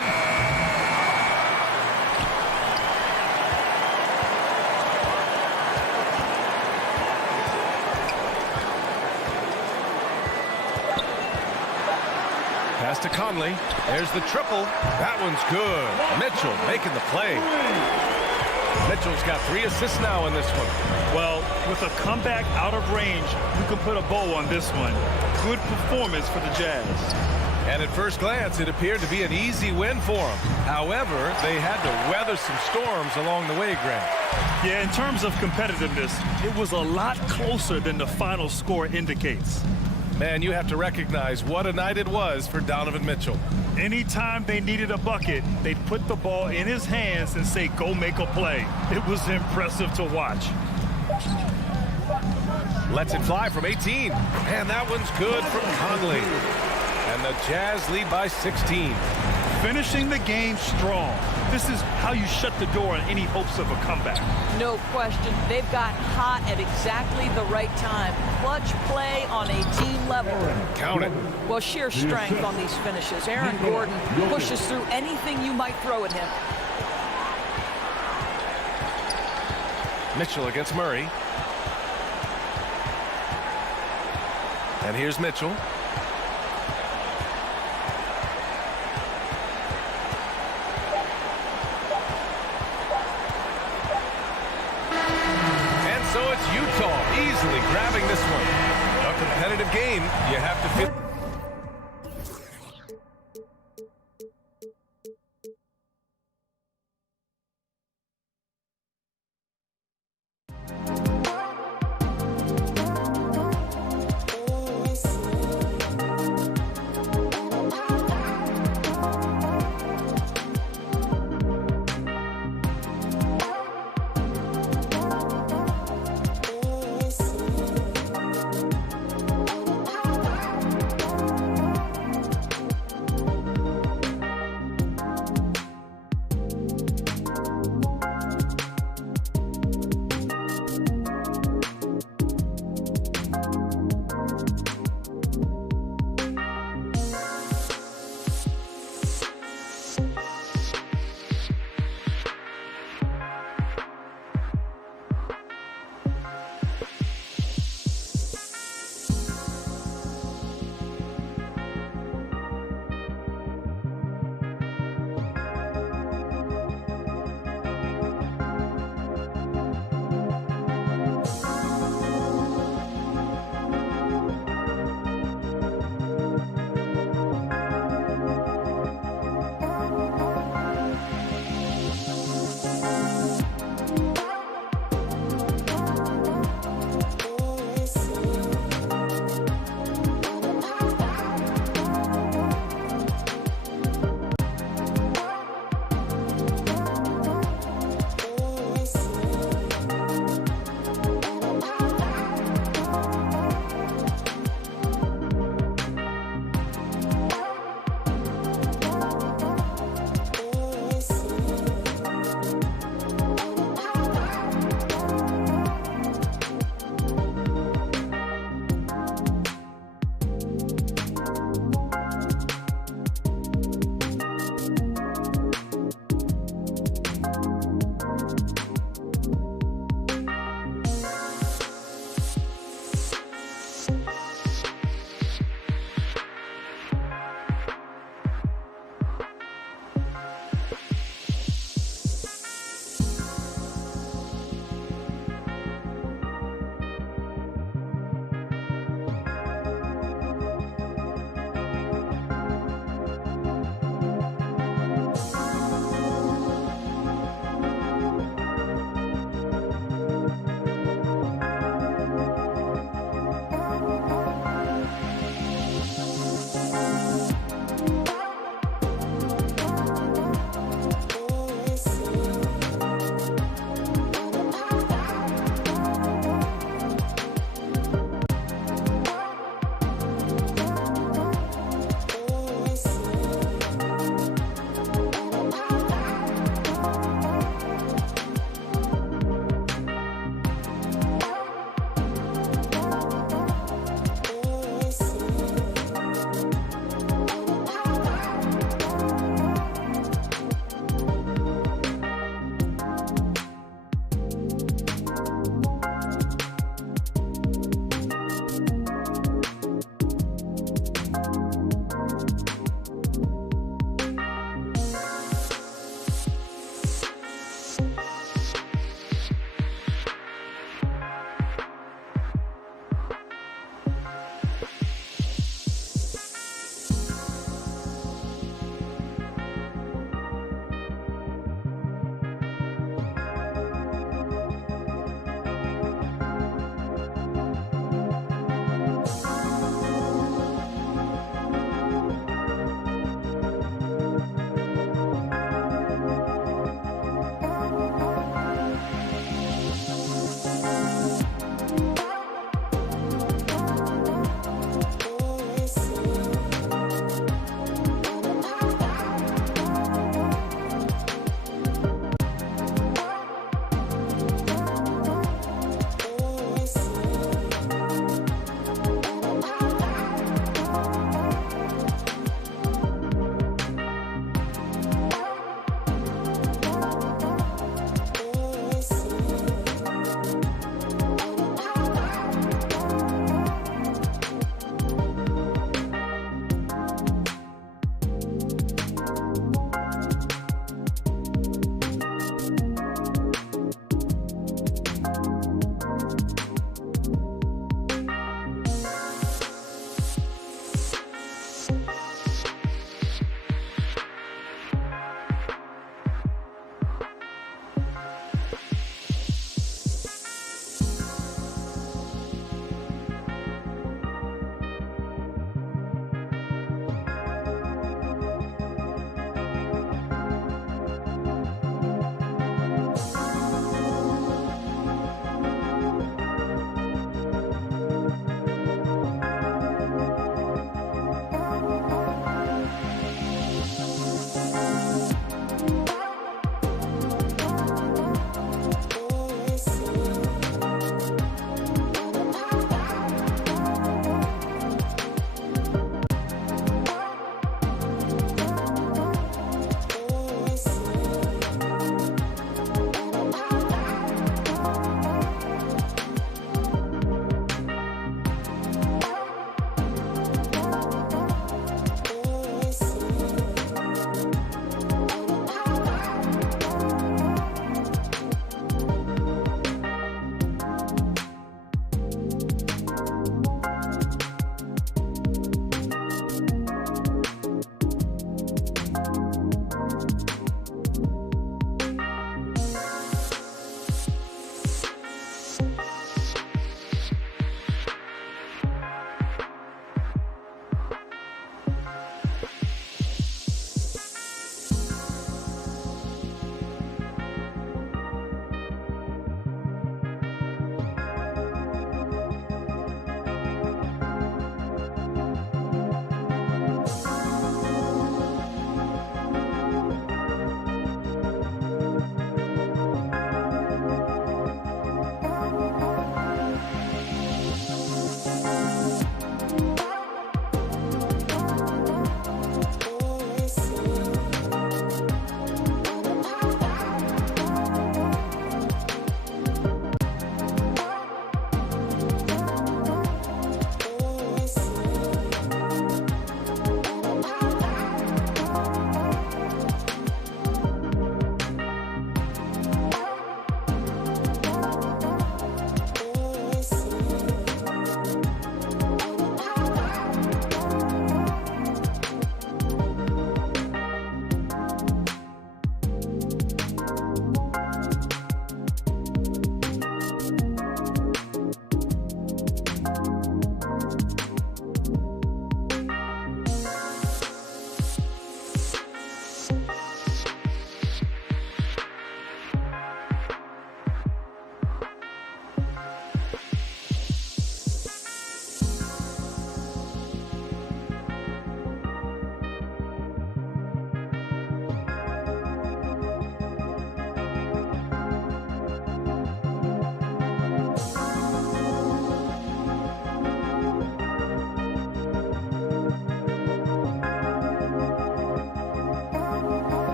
Pass to Conley. There's the triple. That one's good. Mitchell making the play. Mitchell's got 3 assists now in this one. Well, with a comeback out of range, you can put a bow on this one. Good performance for the Jazz. And at first glance, it appeared to be an easy win for them. However, they had to weather some storms along the way, Grant. Yeah, in terms of competitiveness, it was a lot closer than the final score indicates. Man, you have to recognize what a night it was for Donovan Mitchell. Anytime they needed a bucket, they'd put the ball in his hands and say, go make a play. It was impressive to watch. Lets it fly from 18. And that one's good from Conley. And the Jazz lead by 16. Finishing the game strong. This is how you shut the door on any hopes of a comeback. No question. They've got hot at exactly the right time. Clutch play on a team level. Count it. Well, sheer strength on these finishes. Aaron Gordon pushes through anything you might throw at him. Mitchell against Murray. And here's Mitchell. So it's Utah easily grabbing this one. A competitive game, you have to fit.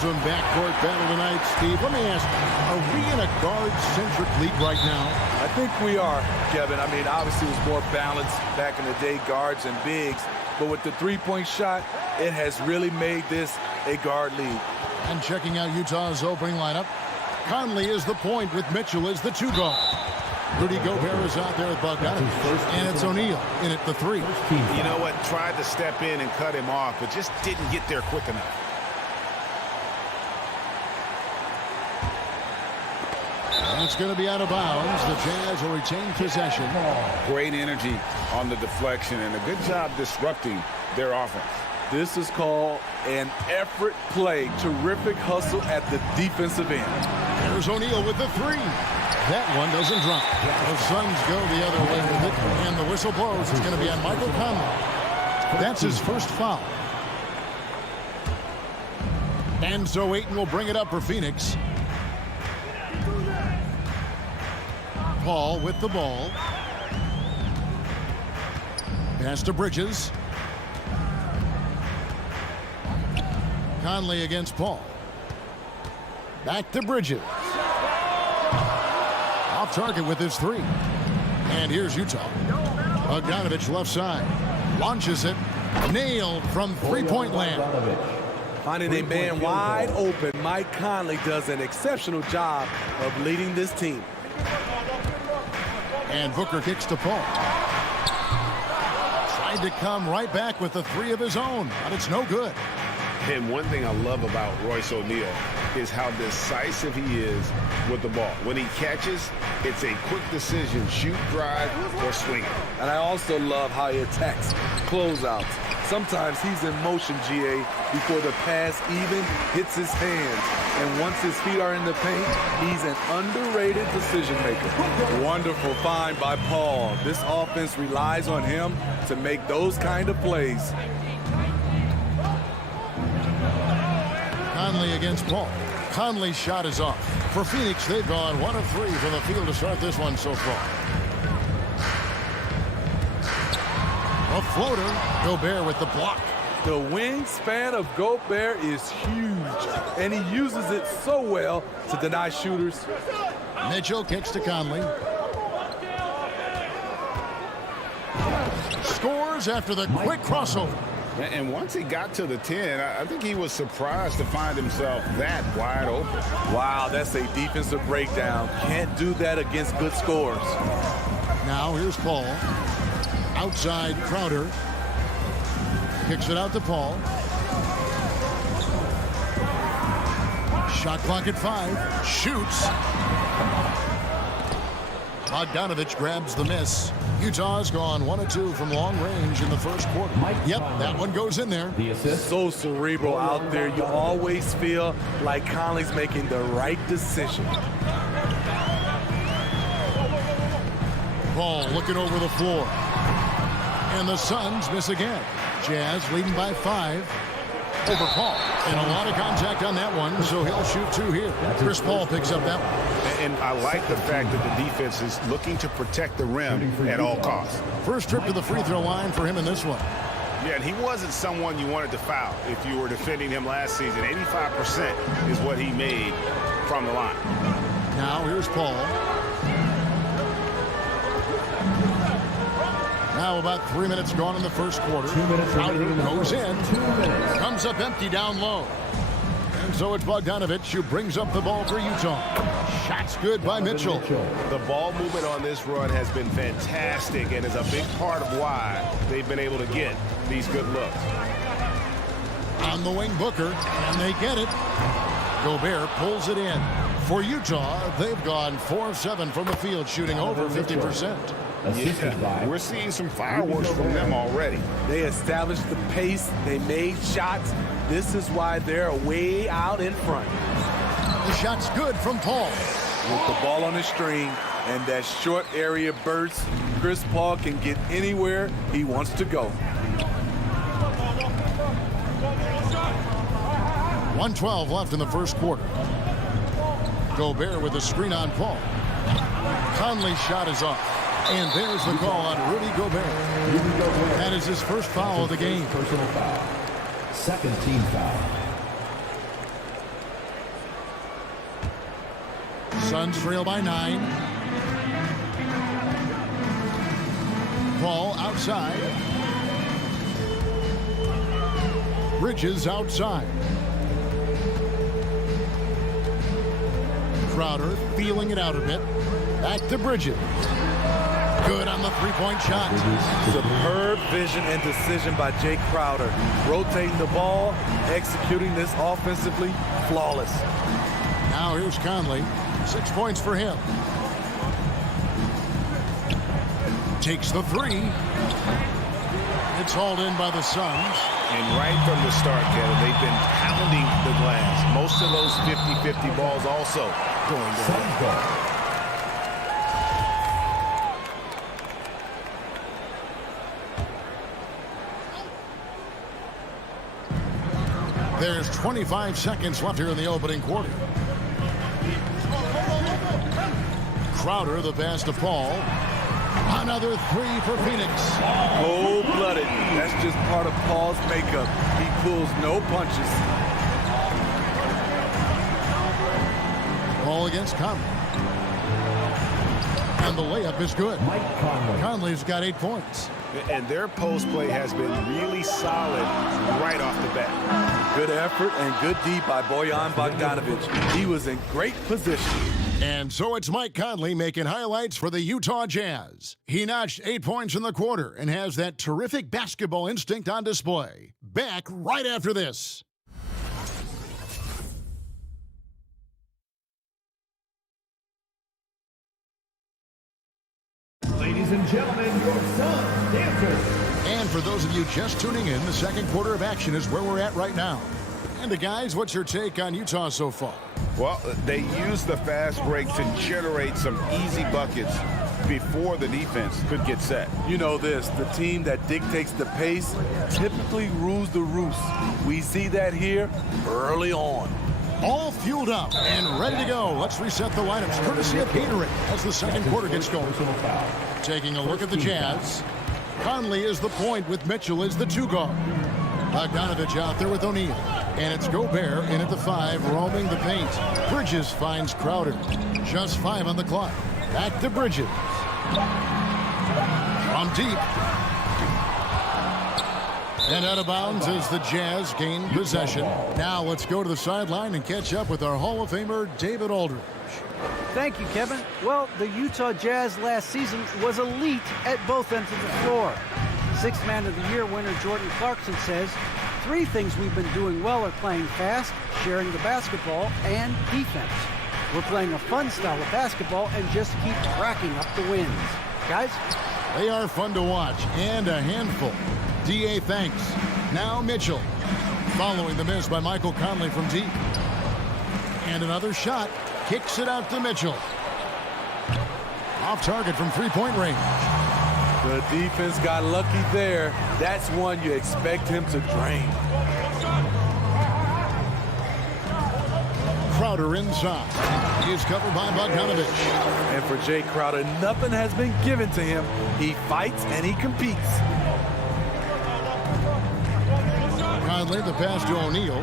some backcourt battle tonight, Steve. Let me ask, are we in a guard-centric league right now? I think we are, Kevin. I mean, obviously it was more balanced back in the day, guards and bigs. But with the three-point shot, it has really made this a guard league. And checking out Utah's opening lineup, Conley is the point with Mitchell as the 2 guard. Rudy Gobert is out there at Bogdanovich, and it's O'Neal in at the 3. You know what? Tried to step in and cut him off, but just didn't get there quick enough. And it's going to be out of bounds. The Jazz will retain possession. Great energy on the deflection and a good job disrupting their offense. This is called an effort play. Terrific hustle at the defensive end. There's O'Neal with the 3. That one doesn't drop. The Suns go the other way with it, and the whistle blows. It's going to be on Michael Conley. That's his first foul. And so Ayton will bring it up for Phoenix. Paul with the ball. Pass to Bridges. Conley against Paul. Back to Bridges. Off target with his 3. And here's Utah. Bogdanovich left side. Launches it. Nailed from three-point land. Finding a man wide open, Mike Conley does an exceptional job of leading this team. And Booker kicks to Paul. Tried to come right back with the 3 of his own, but it's no good. And one thing I love about Royce O'Neal is how decisive he is with the ball. When he catches, it's a quick decision, shoot, drive, or swing it. And I also love how he attacks closeouts. Sometimes he's in motion, GA, before the pass even hits his hands. And once his feet are in the paint, he's an underrated decision maker. Wonderful find by Paul. This offense relies on him to make those kind of plays. Conley against Paul. Conley's shot is off. For Phoenix, they've gone 1 of 3 from the field to start this one so far. A floater. Gobert with the block. The wingspan of Gobert is huge, and he uses it so well to deny shooters. Mitchell kicks to Conley. Scores after the quick crossover. And once he got to the 10, I think he was surprised to find himself that wide open. Wow, that's a defensive breakdown. Can't do that against good scores. Now here's Paul. Outside Crowder. Kicks it out to Paul. Shot clock at 5. Shoots. Bogdanovich grabs the miss. Utah's gone 1 of 2 from long range in the first quarter. Yep, that one goes in there. So cerebral out there. You always feel like Conley's making the right decision. Paul looking over the floor. And the Suns miss again. Jazz leading by 5 over Paul. And a lot of contact on that one, so he'll shoot 2 here. Chris Paul picks up that one. And I like the fact that the defense is looking to protect the rim at all costs. First trip to the free throw line for him in this one. Yeah, and he wasn't someone you wanted to foul if you were defending him last season. 85% is what he made from the line. Now here's Paul. Now about 3 minutes gone in the first quarter. Crowder goes in. Comes up empty down low. And so it's Bogdanovich who brings up the ball for Utah. Shots good by Mitchell. The ball movement on this run has been fantastic and is a big part of why they've been able to get these good looks. On the wing, Booker, and they get it. Gobert pulls it in. For Utah, they've gone 4 of 7 from the field, shooting over 50%. Yeah, we're seeing some fireworks from them already. They established the pace. They made shots. This is why they're way out in front. The shot's good from Paul. With the ball on the string and that short area burst, Chris Paul can get anywhere he wants to go. 1:12 left in the first quarter. Gobert with a screen on Paul. Conley's shot is off. And there's the call on Rudy Gobert. That is his first foul of the game. Personal foul. Second team foul. Suns trail by 9. Paul outside. Bridges outside. Crowder feeling it out a bit. Back to Bridges. Good on the three-point shot. Superb vision and decision by Jay Crowder. Rotating the ball, executing this offensively, flawless. Now here's Conley. 6 points for him. Takes the three. It's hauled in by the Suns. And right from the start, Kevin, they've been pounding the glass. Most of those 50-50 balls also going down. There's 25 seconds left here in the opening quarter. Crowder, the pass to Paul. Another three for Phoenix. Cold-blooded. That's just part of Paul's makeup. He pulls no punches. Ball against Conley. And the layup is good. Mike Conley. Conley's got 8 points. And their post play has been really solid right off the bat. Good effort and good D by Bojan Bogdanovic. He was in great position. And so it's Mike Conley making highlights for the Utah Jazz. He notched 8 points in the quarter and has that terrific basketball instinct on display. Back right after this. Ladies and gentlemen, your Suns dancers. And for those of you just tuning in, the second quarter of action is where we're at right now. And guys, what's your take on Utah so far? Well, they use the fast break to generate some easy buckets before the defense could get set. You know this, the team that dictates the pace typically rules the roost. We see that here early on. All fueled up and ready to go. Let's reset the lineups courtesy of Gatorade as the second quarter gets going. Taking a look at the Jazz. Conley is the point with Mitchell as the 2 guard. Bogdanovic out there with O'Neal. And it's Gobert in at the 5, roaming the paint. Bridges finds Crowder. Just 5 on the clock. Back to Bridges. From deep. And out of bounds as the Jazz gain possession. Now let's go to the sideline and catch up with our Hall of Famer, David Aldridge. Thank you, Kevin. Well, the Utah Jazz last season was elite at both ends of the floor. Sixth Man of the Year winner Jordan Clarkson says, 3 things we've been doing well are playing fast, sharing the basketball, and defense. We're playing a fun style of basketball and just keep racking up the wins. Guys? They are fun to watch and a handful. D.A. thanks. Now Mitchell. Following the miss by Michael Conley from deep. And another shot. Kicks it out to Mitchell. Off target from three-point range. The defense got lucky there. That's one you expect him to drain. Crowder inside. He is covered by Bogdanovic. And for Jay Crowder, nothing has been given to him. He fights and he competes. Conley, the pass to O'Neal.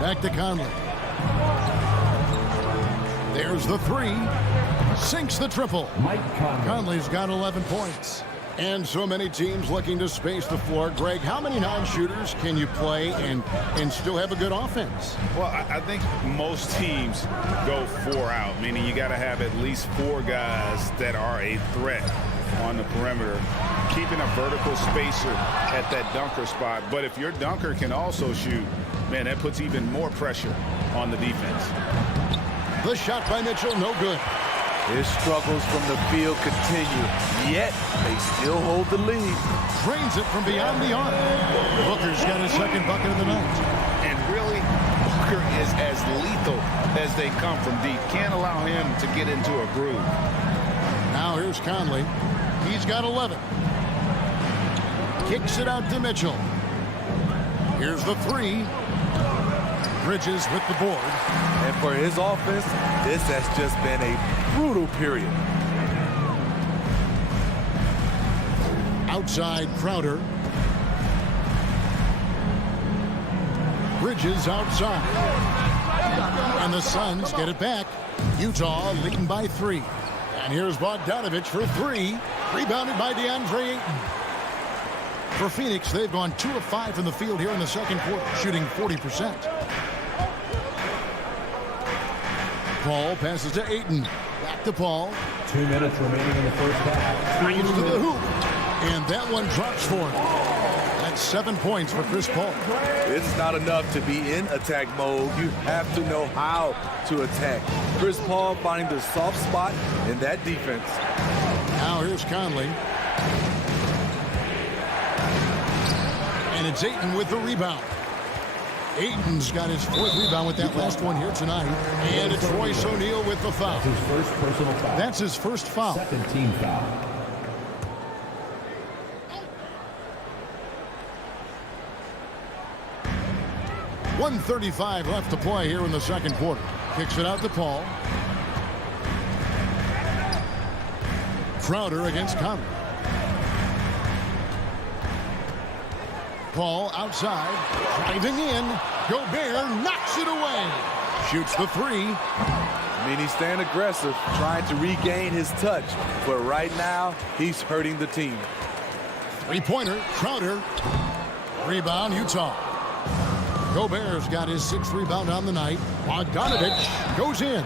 Back to Conley. There's the 3. Sinks the triple. Mike Conley. Conley's got 11 points. And so many teams looking to space the floor. Greg, how many non-shooters can you play and still have a good offense? Well, I think most teams go 4 out, meaning you got to have at least 4 guys that are a threat on the perimeter, keeping a vertical spacer at that dunker spot. But if your dunker can also shoot, man, that puts even more pressure on the defense. The shot by Mitchell, no good. His struggles from the field continue, yet they still hold the lead. Drains it from beyond the arc. Booker's got his second bucket of the night. And really, Booker is as lethal as they come from deep. Can't allow him to get into a groove. Now here's Conley. He's got 11. Kicks it out to Mitchell. Here's the 3. Bridges with the board. And for his offense, this has just been a brutal period. Outside Crowder. Bridges outside. And the Suns get it back. Utah leading by 3. And here's Bogdanovich for 3. Rebounded by DeAndre Ayton. For Phoenix, they've gone 2 of 5 from the field here in the second quarter, shooting 40%. Paul passes to Ayton. Back to Paul. 2 minutes remaining in the first half. Brings to the hoop. And that one drops for him. That's 7 points for Chris Paul. It's not enough to be in attack mode. You have to know how to attack. Chris Paul finding the soft spot in that defense. Now here's Conley. And it's Ayton with the rebound. Ayton's got his 4th rebound with that last one here tonight. And it's Royce O'Neal with the foul. That's his first personal foul. That's his first foul. Second team foul. .135 left to play here in the second quarter. Kicks it out to Paul. Crowder against Conley. Paul outside, driving in. Gobert knocks it away. Shoots the 3. I mean, he's staying aggressive, trying to regain his touch. But right now, he's hurting the team. 3-pointer, Crowder. Rebound, Utah. Gobert's got his 6th rebound on the night. Bogdanovich goes in.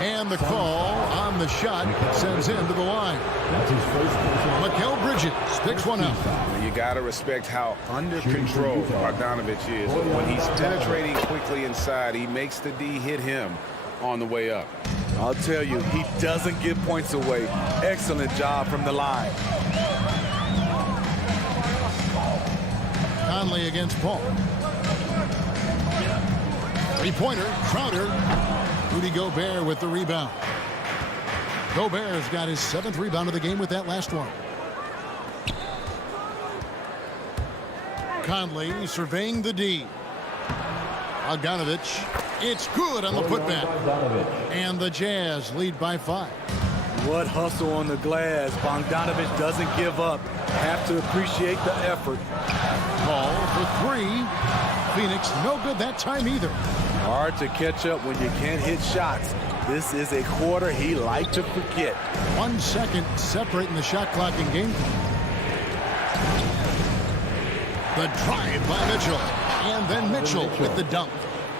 And the call on the shot sends him to the line. That's his first personal. Mikal Bridges picks one up. You got to respect how under control Bogdanovich is. When he's penetrating quickly inside, he makes the D hit him on the way up. I'll tell you, he doesn't give points away. Excellent job from the line. Conley against Paul. 3-pointer, Crowder. Rudy Gobert with the rebound. Gobert's got his 7th rebound of the game with that last one. Conley surveying the D. Bogdanovich. It's good on the putback. And the Jazz lead by 5. What hustle on the glass. Bogdanovich doesn't give up. Have to appreciate the effort. Paul for 3. Phoenix no good that time either. Hard to catch up when you can't hit shots. This is a quarter he liked to forget. 1 second separating the shot clock and game clock. The drive by Mitchell. And then Mitchell with the dunk.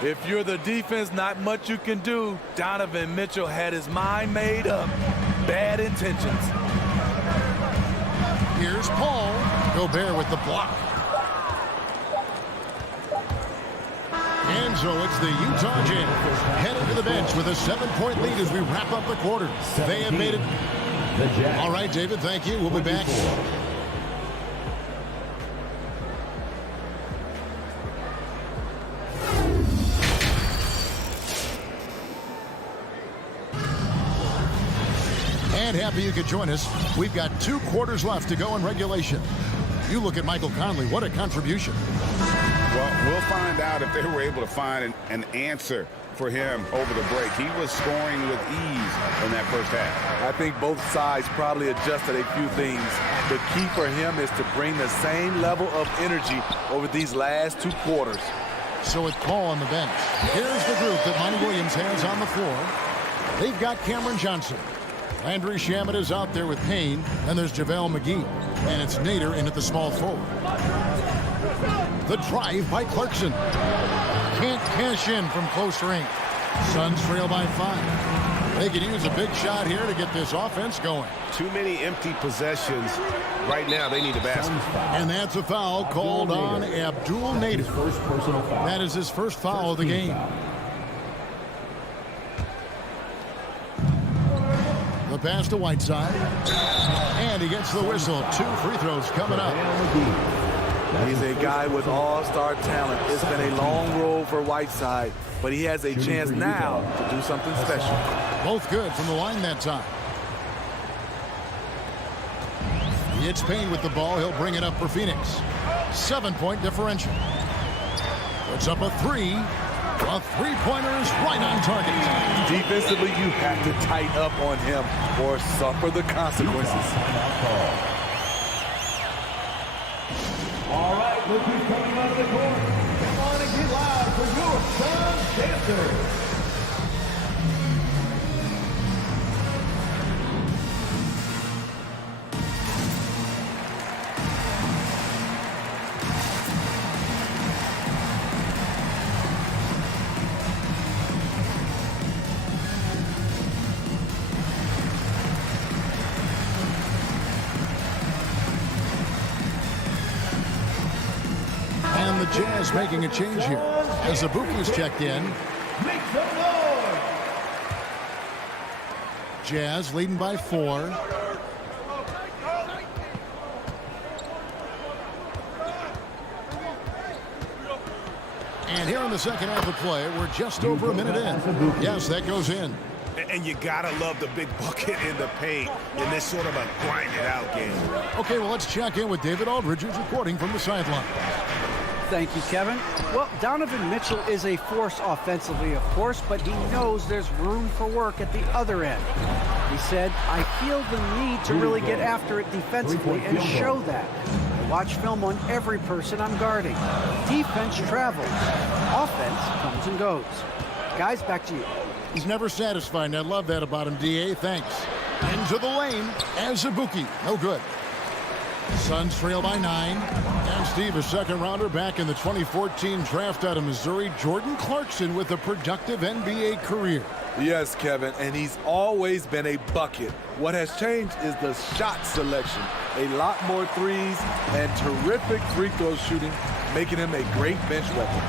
If you're the defense, not much you can do. Donovan Mitchell had his mind made up. Bad intentions. Here's Paul. Gobert with the block. And so it's the Utah Jazz headed to the bench with a 7-point lead as we wrap up the quarter. They have made it. All right, David, thank you. We'll be back. And happy you could join us. We've got 2 quarters left to go in regulation. You look at Michael Conley. What a contribution. Well, we'll find out if they were able to find an answer for him over the break. He was scoring with ease in that first half. I think both sides probably adjusted a few things. The key for him is to bring the same level of energy over these last 2 quarters. So with Paul on the bench, here's the group that Monty Williams has on the floor. They've got Cameron Johnson. Landry Shamet is out there with Payne. Then there's JaVale McGee. And it's Nader in at the small forward. The drive by Clarkson. Can't cash in from close range. Suns trail by 5. They could use a big shot here to get this offense going. Too many empty possessions. Right now, they need a basket. And that's a foul called on Abdul Nader. First personal foul. That is his first foul of the game. The pass to Whiteside. And he gets the whistle. 2 free throws coming up. He's a guy with all-star talent. It's been a long road for Whiteside, but he has a chance now to do something special. Both good from the line that time. It's Payne with the ball. He'll bring it up for Phoenix. 7-point differential. Puts up a 3. A 3-pointer is right on target. Defensively, you have to tighten up on him or suffer the consequences. All right, look who's coming out of the court. Come on and get loud for your Suns dancers. Jazz making a change here. As Azubuike's checked in. Jazz leading by 4. And here in the second half of play, we're just over a minute in. Yes, that goes in. And you gotta love the big bucket in the paint in this sort of a grinded-out game. Okay, well, let's check in with David Aldridge, who's reporting from the sideline. Thank you, Kevin. Well, Donovan Mitchell is a force offensively, of course, but he knows there's room for work at the other end. He said, I feel the need to really get after it defensively and show that. I watch film on every person I'm guarding. Defense travels. Offense comes and goes. Guys, back to you. He's never satisfied, and I love that about him, D.A. Thanks. Into the lane, Azubuike. No good. Suns trail by 9. And Steve, a second-rounder back in the 2014 draft out of Missouri, Jordan Clarkson with a productive NBA career. Yes, Kevin, and he's always been a bucket. What has changed is the shot selection. A lot more threes and terrific free throw shooting, making him a great bench weapon.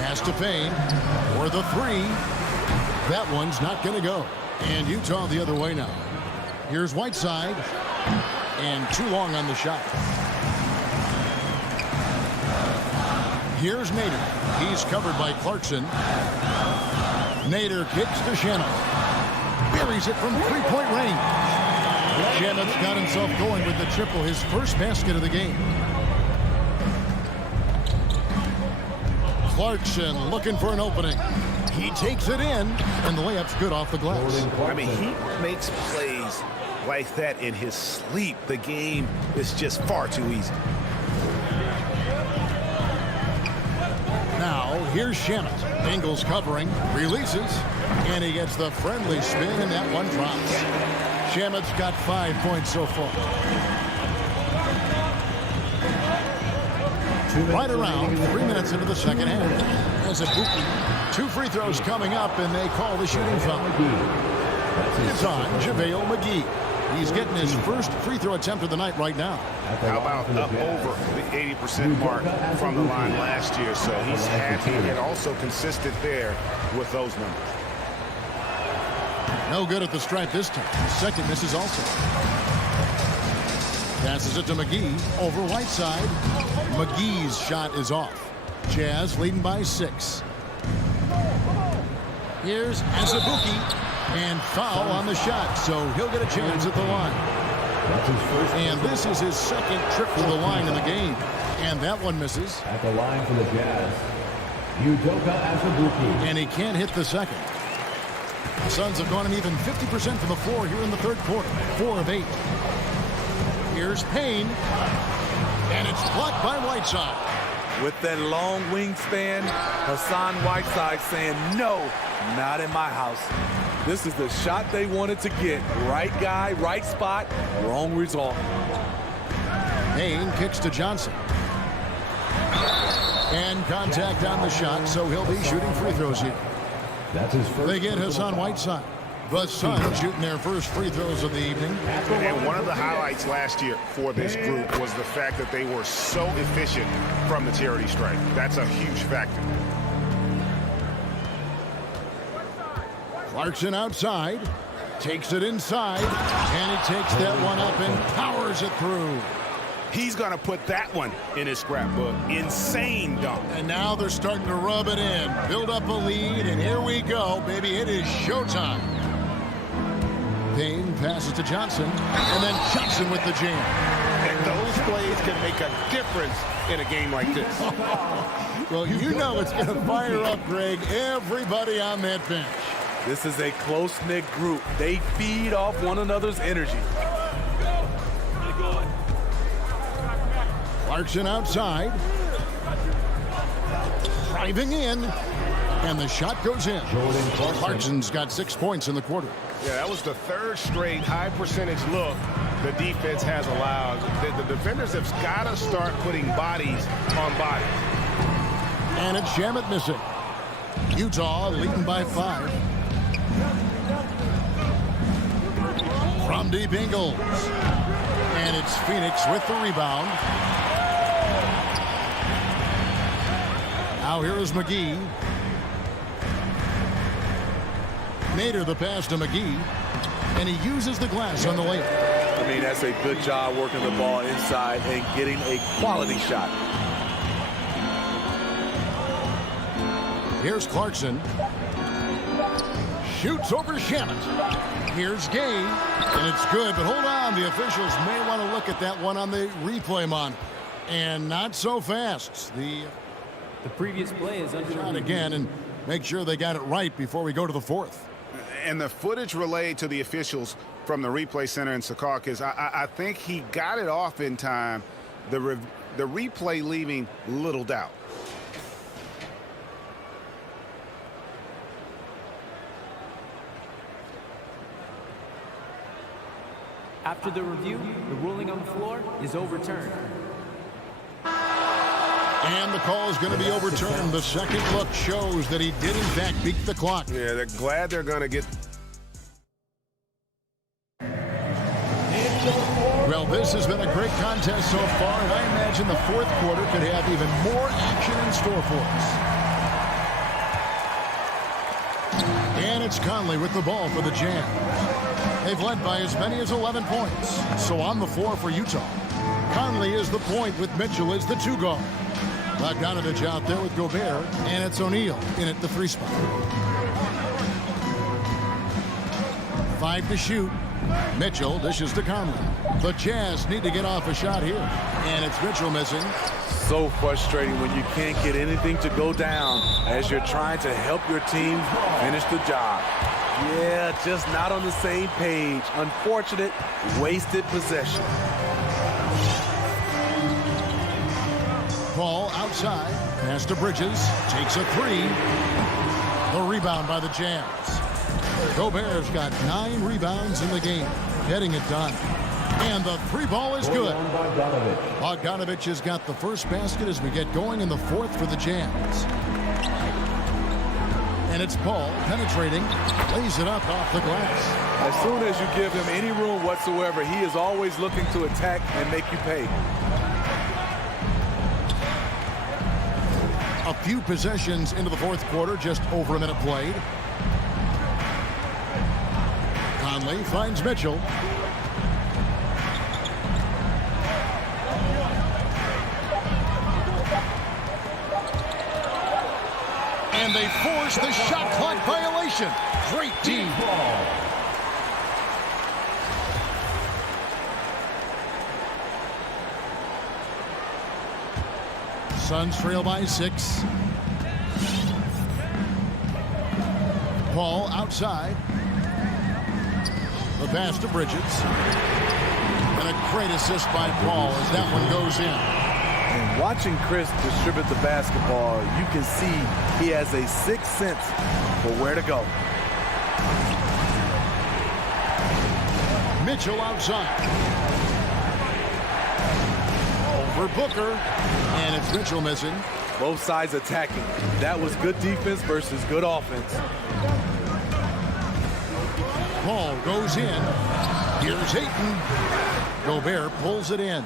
Pass to Payne for the 3. That one's not going to go. And Utah the other way now. Here's Whiteside. And too long on the shot. Here's Nader. He's covered by Clarkson. Nader kicks to Shannon. Buries it from three-point range. Shannon's got himself going with the triple, his first basket of the game. Clarkson looking for an opening. He takes it in, and the layup's good off the glass. I mean, he makes plays like that in his sleep. The game is just far too easy. Now, here's Shamet. Ingles covering, releases, and he gets the friendly spin, and that one drops. Shamet's got 5 points so far. Right around 3 minutes into the second half. Azubuike, 2 free throws coming up, and they call the shooting foul. It's on JaVale McGee. He's getting his first free throw attempt of the night right now. How about up over the 80% mark from the line last year? So he's happy and also consistent there with those numbers. No good at the stripe this time. Second misses also. Passes it to McGee over Whiteside. McGee's shot is off. Jazz leading by 6. Here's Azubuike. And foul on the shot, so he'll get a chance at the line. And this is his second trip to the line in the game. And that one misses. At the line for the Jazz, Udoka Azubuike. And he can't hit the second. The Suns have gone an even 50% from the floor here in the third quarter. 4 of 8. Here's Payne. And it's blocked by Whiteside. With that long wingspan, Hassan Whiteside saying, no, not in my house. This is the shot they wanted to get. Right guy, right spot, wrong result. Payne kicks to Johnson. And contact on the shot, so he'll be shooting free throws here. That's his first. They get Hassan Whiteside. The Suns shooting their first free throws of the evening. And one of the highlights last year for this group was the fact that they were so efficient from the charity stripe. That's a huge factor. Clarkson outside, takes it inside, and he takes that one up and powers it through. He's going to put that one in his scrapbook. Insane dunk. And now they're starting to rub it in, build up a lead, and here we go, baby. It is showtime. Payne passes to Johnson, and then Johnson with the jam. And those plays can make a difference in a game like this. Well, you know it's going to fire up, Greg, everybody on that bench. This is a close-knit group. They feed off one another's energy. Clarkson outside. Driving in. And the shot goes in. Clarkson's got 6 points in the quarter. Yeah, that was the third straight high-percentage look the defense has allowed. The defenders have got to start putting bodies on bodies. And it's Shamet missing. Utah leading by 5. From deep, Ingles. And it's Phoenix with the rebound. Now here is McGee. Nader the pass to McGee. And he uses the glass on the layup. I mean, that's a good job working the ball inside and getting a quality shot. Here's Clarkson. Shoots over Shamet. Here's Gay. And it's good, but hold on. The officials may want to look at that one on the replay monitor. And not so fast. The previous play is under shot again and make sure they got it right before we go to the fourth. And the footage relayed to the officials from the replay center in Secaucus, I think he got it off in time. The replay leaving little doubt. After the review, the ruling on the floor is overturned. And the call is going to be overturned. The second look shows that he did, in fact, beat the clock. Yeah, they're glad they're going to get... Well, this has been a great contest so far, and I imagine the fourth quarter could have even more action in store for us. And it's Conley with the ball for the Jazz. They've led by as many as 11 points. So on the floor for Utah, Conley is the point with Mitchell as the 2 guard. Bogdanovich out there with Gobert, and it's O'Neal in at the 3 spot. 5 to shoot. Mitchell dishes to Conley. The Jazz need to get off a shot here, and it's Mitchell missing. So frustrating when you can't get anything to go down as you're trying to help your team finish the job. Yeah, just not on the same page. Unfortunate, wasted possession. Ball outside. Pass to Bridges. Takes a 3. The rebound by the Jazz. Gobert's got 9 rebounds in the game. Getting it done. And the 3 ball is good. Bogdanovich has got the first basket as we get going in the fourth for the Jazz. And it's Paul penetrating. Lays it up off the glass. As soon as you give him any room whatsoever, he is always looking to attack and make you pay. A few possessions into the fourth quarter, just over a minute played. Conley finds Mitchell. And they force the shot clock violation. Great team. Suns trail by 6. Paul outside. The pass to Bridges. And a great assist by Paul as that one goes in. And watching Chris distribute the basketball, you can see he has a sixth sense for where to go. Mitchell outside. Over Booker. And it's Mitchell missing. Both sides attacking. That was good defense versus good offense. Ball goes in. Here's Ayton. Gobert pulls it in.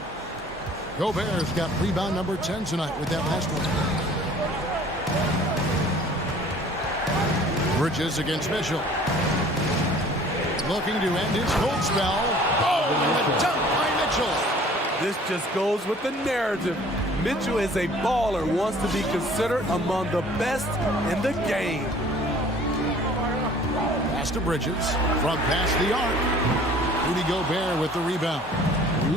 Gobert's got rebound number 10 tonight with that last one. Bridges against Mitchell. Looking to end his cold spell. Oh, and the dunk by Mitchell. This just goes with the narrative. Mitchell is a baller, wants to be considered among the best in the game. Pass to Bridges from past the arc. Rudy Gobert with the rebound.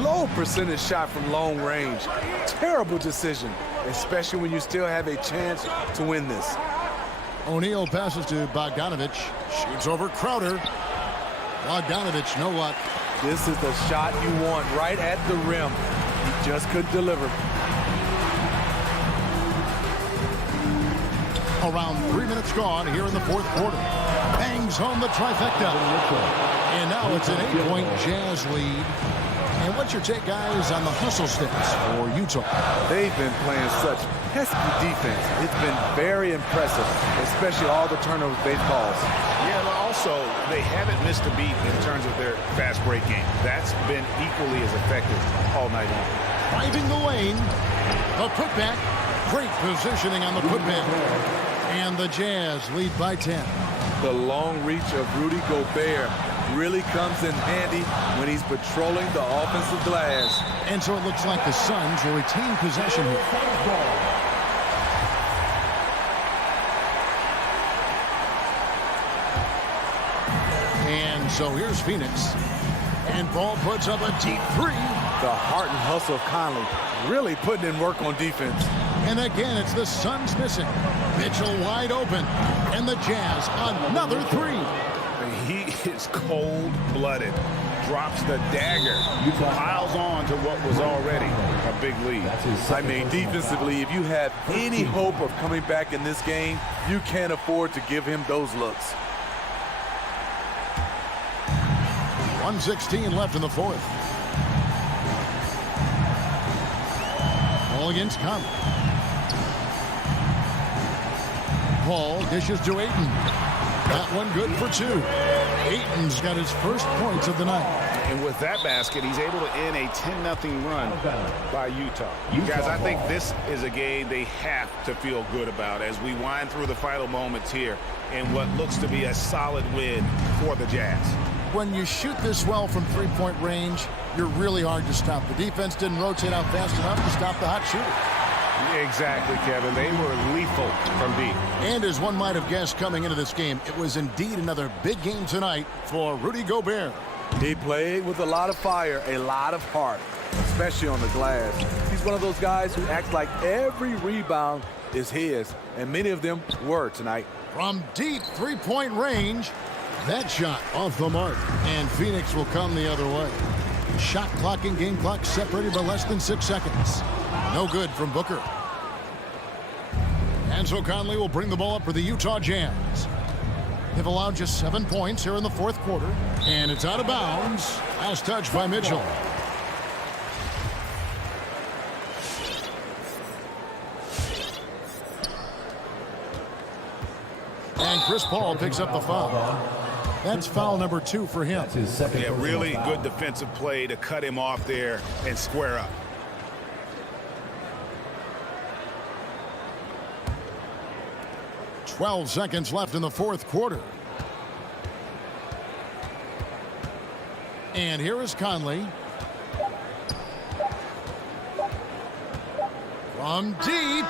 Low percentage shot from long range. Terrible decision, especially when you still have a chance to win this. O'Neal passes to Bogdanovich. Shoots over Crowder. Bogdanovich, no luck. This is the shot you want right at the rim. He just couldn't deliver. Around 3 minutes gone here in the fourth quarter. Bangs home the trifecta. And now it's an 8-point Jazz lead. And what's your take, guys, on the hustle sticks for Utah? They've been playing such pesky defense. It's been very impressive, especially all the turnovers they've caused. Yeah, but also, they haven't missed a beat in terms of their fast break game. That's been equally as effective all night long. Driving the lane. The putback. And it's Mitchell missing. Ball goes in. And the 3 ball is good. 4 on 5 Dallas. Well, Great positioning on the putback. And the Jazz lead by 10. The long reach of Rudy Gobert really comes in handy when he's patrolling the offensive glass. And so it looks like the Suns will retain possession here. And so here's Phoenix. And Ball puts up a deep three. The heart and hustle of Conley really putting in work on defense. And again, it's the Suns missing. Mitchell wide open. And the Jazz another three. He is cold-blooded. Drops the dagger. Piles on to what was already a big lead. I mean, defensively, if you have any hope of coming back in this game, you can't afford to give him those looks. 1:16 left in the fourth. Ball against Conley. Paul dishes to Ayton. That one good for two. Ayton's got his first points of the night. And with that basket, he's able to end a 10-0 run by Utah. Guys, I think this is a game they have to feel good about as we wind through the final moments here in what looks to be a solid win for the Jazz. When you shoot this well from three-point range, you're really hard to stop. The defense didn't rotate out fast enough to stop the hot shooter. Exactly, Kevin. They were lethal from deep. And as one might have guessed coming into this game, it was indeed another big game tonight for Rudy Gobert. He played with a lot of fire, a lot of heart, especially on the glass. He's one of those guys who acts like every rebound is his, and many of them were tonight. From deep three-point range, that shot off the mark, and Phoenix will come the other way. Shot clock and game clock separated by less than 6 seconds. No good from Booker. And so Conley will bring the ball up for the Utah Jazz. They've allowed just 7 points here in the fourth quarter, and it's out of bounds. Last touch by Mitchell. And Chris Paul picks up the foul. That's foul number 2 for him. Yeah, really good defensive play to cut him off there and square up. .12 seconds left in the fourth quarter. And here is Conley. From deep.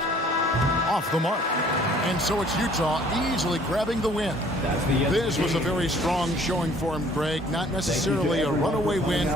Off the mark. And so it's Utah easily grabbing the win. This was a very strong showing for him, Greg. Not necessarily a runaway win.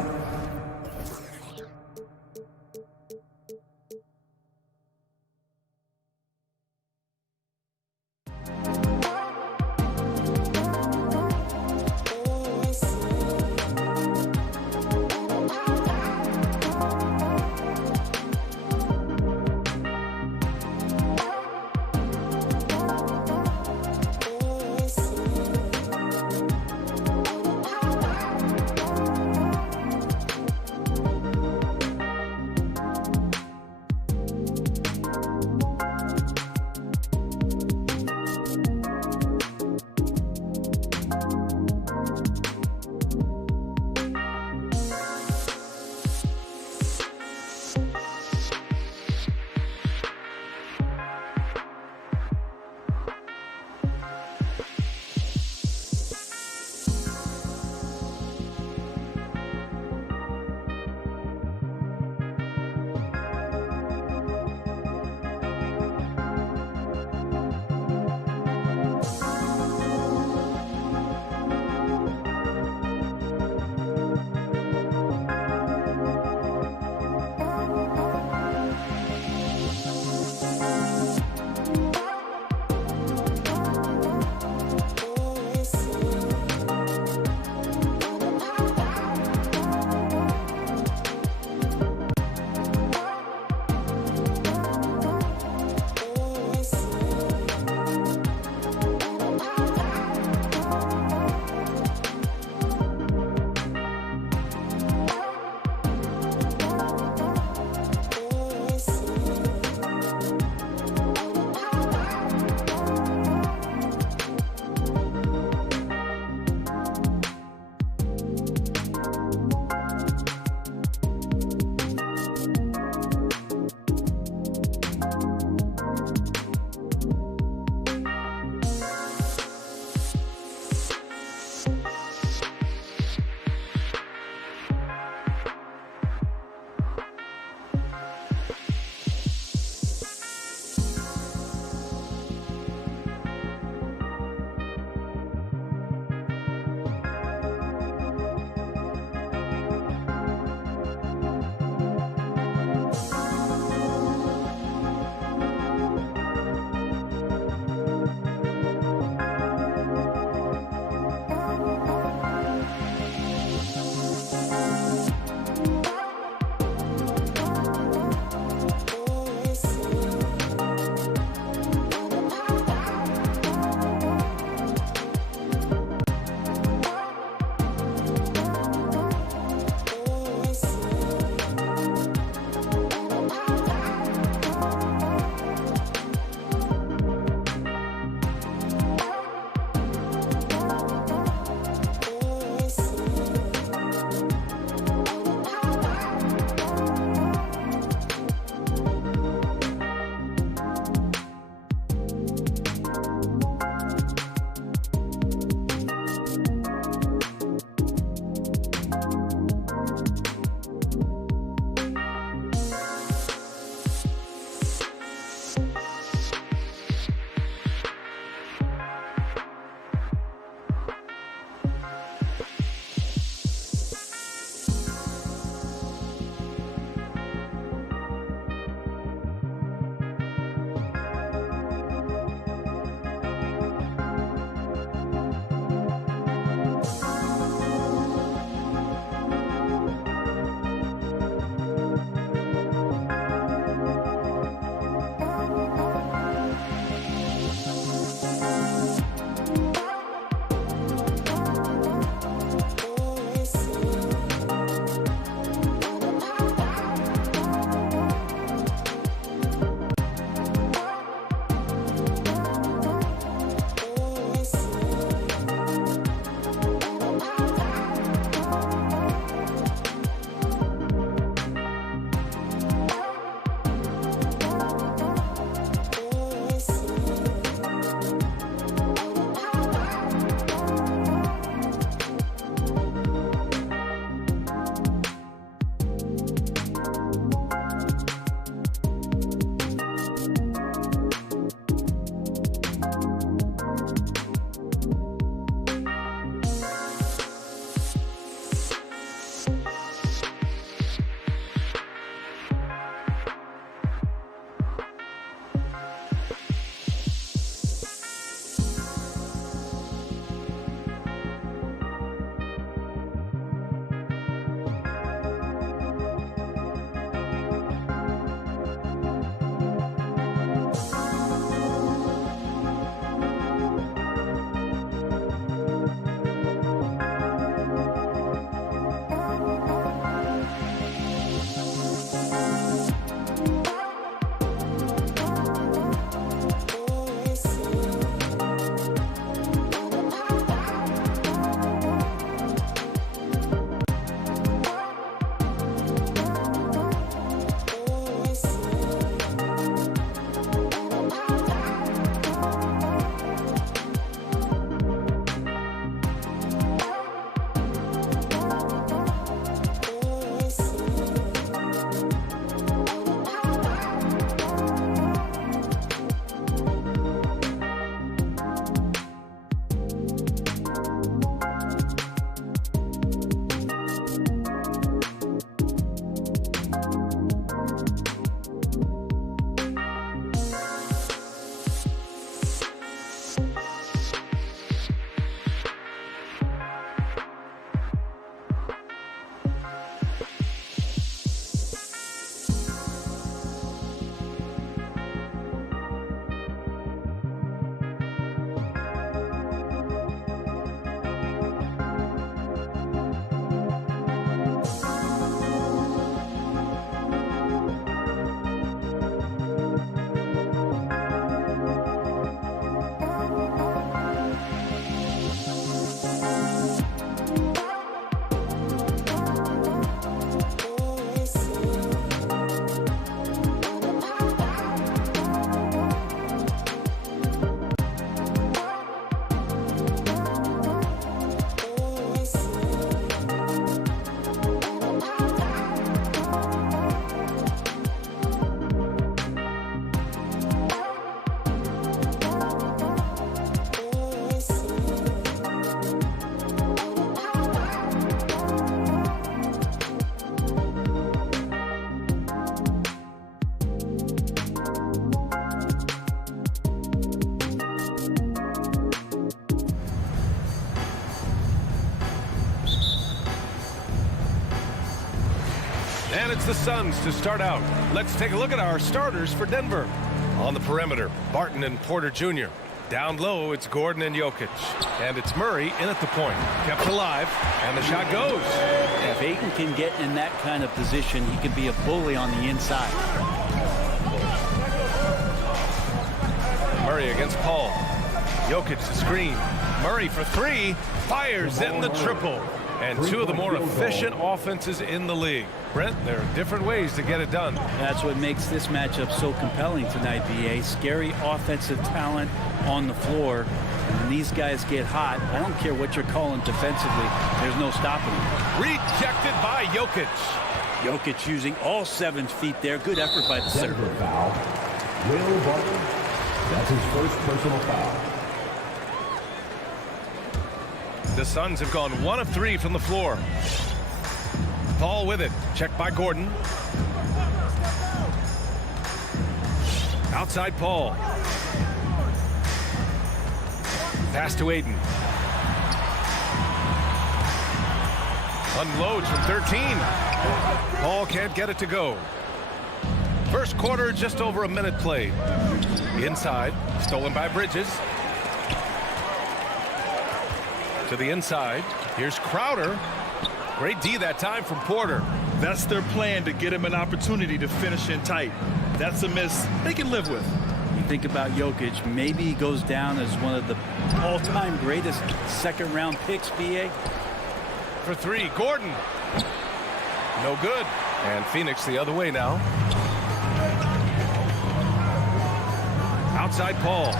it's the Suns to start out. Let's take a look at our starters for Denver. On the perimeter, Barton and Porter Jr. Down low, it's Gordon and Jokic. And it's Murray in at the point. Kept alive, and the shot goes. If Ayton can get in that kind of position, he can be a bully on the inside. Murray against Paul. Jokic the screen. Murray for three. Fires in the triple. And two of the more efficient offenses in the league. Brent, there are different ways to get it done. That's what makes this matchup so compelling tonight, B.A. Scary offensive talent on the floor. And when these guys get hot, I don't care what you're calling defensively, there's no stopping them. Rejected by Jokic. Jokic using all 7 feet there. Good effort by the center. Foul. Will Barton. That's his first personal foul. The Suns have gone 1 of 3 from the floor. Paul with it. Checked by Gordon. Outside Paul. Pass to Ayton. Unloads from 13. Paul can't get it to go. First quarter, just over a minute played. Inside, stolen by Bridges. To the inside. Here's Crowder. Great D that time from Porter. That's their plan, to get him an opportunity to finish in tight. That's a miss they can live with. You think about Jokic, maybe he goes down as one of the all-time greatest second-round picks, B.A. For three, Gordon. No good. And Phoenix the other way now. Outside Paul.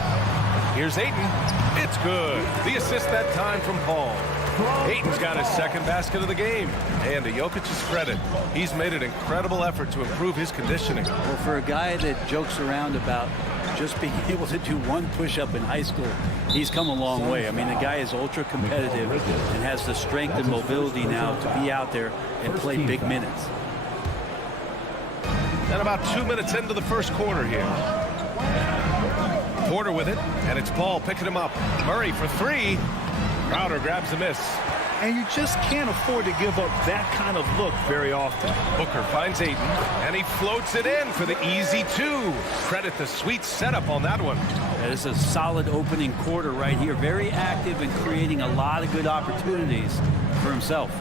Here's Ayton. It's good. The assist that time from Paul. Ayton's got his second basket of the game. And to Jokic's credit, he's made an incredible effort to improve his conditioning. Well, for a guy that jokes around about just being able to do one push-up in high school, he's come a long way. I mean, the guy is ultra competitive and has the strength and mobility now to be out there and play big minutes. And about 2 minutes into the first quarter here. Porter with it, and it's Paul picking him up. Murray for three. Crowder grabs the miss. And you just can't afford to give up that kind of look very often. Booker finds Ayton, and he floats it in for the easy two. Credit the sweet setup on that one. That is a solid opening quarter right here. Very active and creating a lot of good opportunities for himself.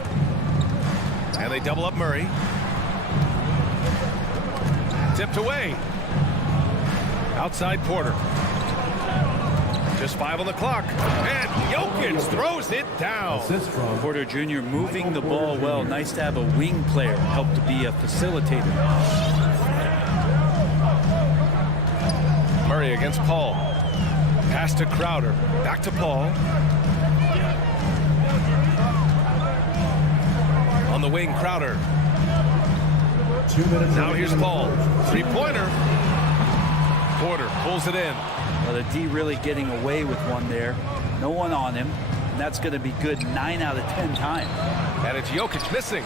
And they double up Murray. Tipped away. Outside Porter. Just 5 on the clock. And Jokic throws it down. Porter Jr. moving the ball well. Nice to have a wing player help to be a facilitator. Murray against Paul. Pass to Crowder. Back to Paul. On the wing, Crowder. 2 minutes. Now here's Paul. Three-pointer. Porter pulls it in. Well, the D really getting away with one there. No one on him. And that's going to be good 9 out of 10 times. And it's Jokic missing.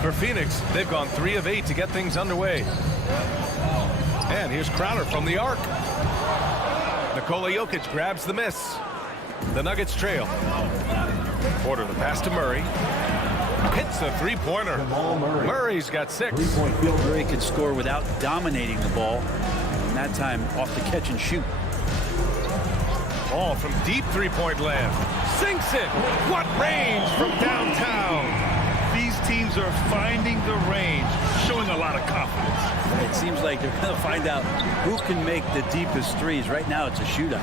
For Phoenix, they've gone 3 of 8 to get things underway. And here's Crowder from the arc. Nikola Jokic grabs the miss. The Nuggets trail. Porter the pass to Murray. Hits a three-pointer. Murray's got 6. Murray could score without dominating the ball. And that time off the catch and shoot. Ball from deep three-point land. Sinks it. What range from downtown. These teams are finding the range, showing a lot of confidence. It seems like they're going to find out who can make the deepest threes. Right now it's a shootout.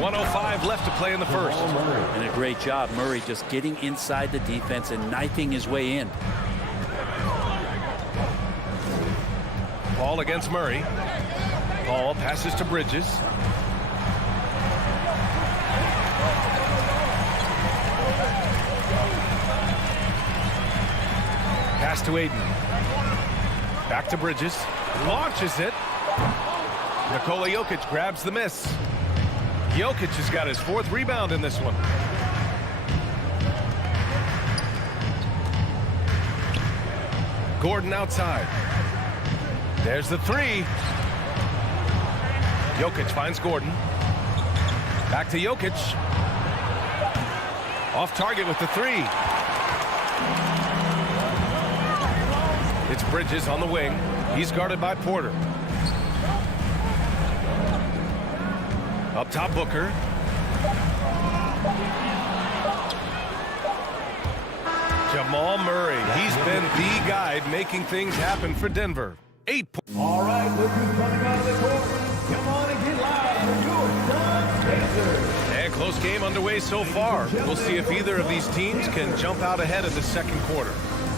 1:05 left to play in the first. And a great job, Murray, just getting inside the defense and knifing his way in. Paul against Murray. Paul passes to Bridges. Pass to Ayton. Back to Bridges. Launches it. Nikola Jokic grabs the miss. Jokic has got his 4th rebound in this one. Gordon outside. There's the 3. Jokic finds Gordon. Back to Jokic. Off target with the three. It's Bridges on the wing. He's guarded by Porter. Up top, Booker. Jamal Murray. He's been the guy making things happen for Denver. 8 points. All right, look who's coming out of the court. Come on and get live for your Suns Pacers. And close game underway so far. We'll see if either of these teams can jump out ahead in the second quarter.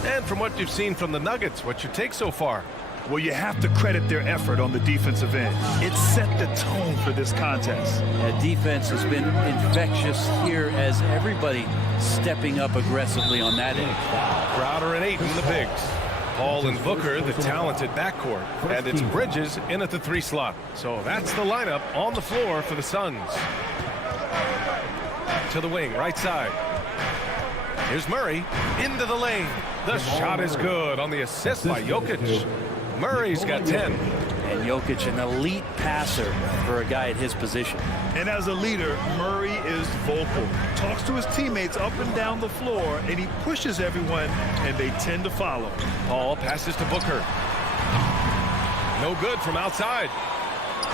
And from what you've seen from the Nuggets, what's your take so far? Well, you have to credit their effort on the defensive end. It set the tone for this contest. Defense has been infectious here as everybody stepping up aggressively on that end. Crowder and Ayton, the bigs. Paul and Booker, the talented backcourt. And it's Bridges in at the 3 slot. So that's the lineup on the floor for the Suns. To the wing, right side. Here's Murray into the lane. The shot is good on the assist by Jokic. Murray's got 10. And Jokic, an elite passer for a guy at his position. And as a leader, Murray is vocal. Talks to his teammates up and down the floor, and he pushes everyone, and they tend to follow. Paul passes to Booker. No good from outside.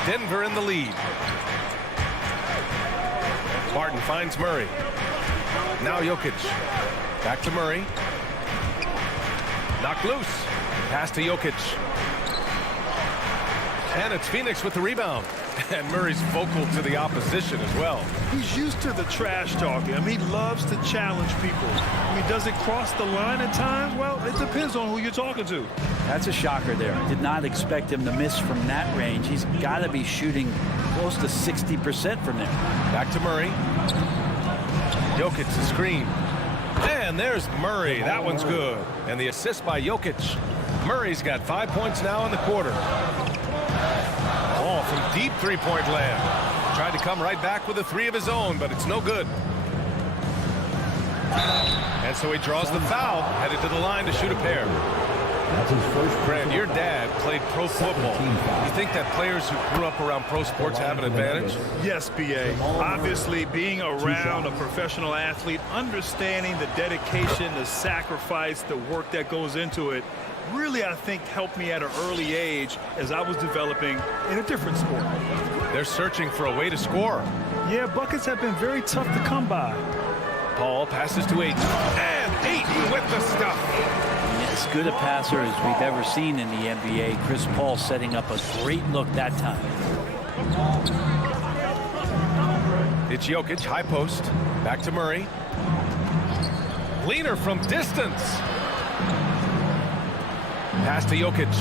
Denver in the lead. Barton finds Murray. Now Jokic. Back to Murray. Knocked loose. Pass to Jokic. And it's Phoenix with the rebound. And Murray's vocal to the opposition as well. He's used to the trash talking. I mean, he loves to challenge people. I mean, does it cross the line at times? Well, it depends on who you're talking to. That's a shocker there. I did not expect him to miss from that range. He's got to be shooting close to 60% from there. Back to Murray. Jokic the screen. And there's Murray. That one's good. And the assist by Jokic. Murray's got 5 points now in the quarter. Ball from deep three-point land. Tried to come right back with a 3 of his own, but it's no good. And so he draws the foul, headed to the line to shoot a pair. That's his first. Brad, your dad played pro football. You think that players who grew up around pro sports have an advantage? Yes, B.A. Obviously, being around a professional athlete, understanding the dedication, the sacrifice, the work that goes into it, really, I think, helped me at an early age as I was developing in a different sport. They're searching for a way to score. Yeah, buckets have been very tough to come by. Paul passes to Ayton. And Ayton with the stuff. As good a passer as we've ever seen in the NBA. Chris Paul setting up a great look that time. It's Jokic, high post. Back to Murray. Leaner from distance. Pass to Jokic.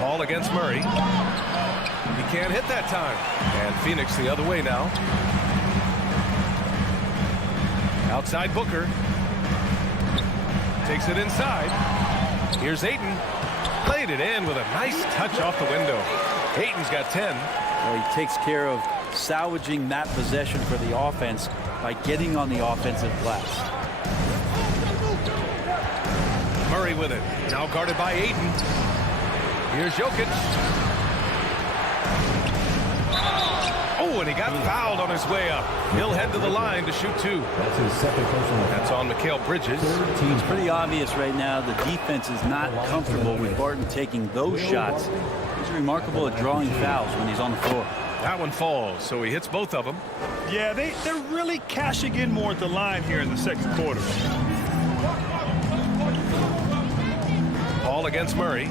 Paul against Murray. He can't hit that time. And Phoenix the other way now. Outside Booker. Takes it inside. Here's Ayton. Played it in with a nice touch off the window. Ayton's got 10. Well, he takes care of salvaging that possession for the offense by getting on the offensive glass. Murray with it. Now guarded by Ayton. Here's Jokic. Oh, and he got fouled on his way up. He'll head to the line to shoot 2. That's his second personal. That's on Mikal Bridges. It's pretty obvious right now the defense is not comfortable with Barton taking those shots. He's remarkable at drawing fouls when he's on the floor. That one falls, so he hits both of them. Yeah, they're really cashing in more at the line here in the second quarter. Paul against Murray.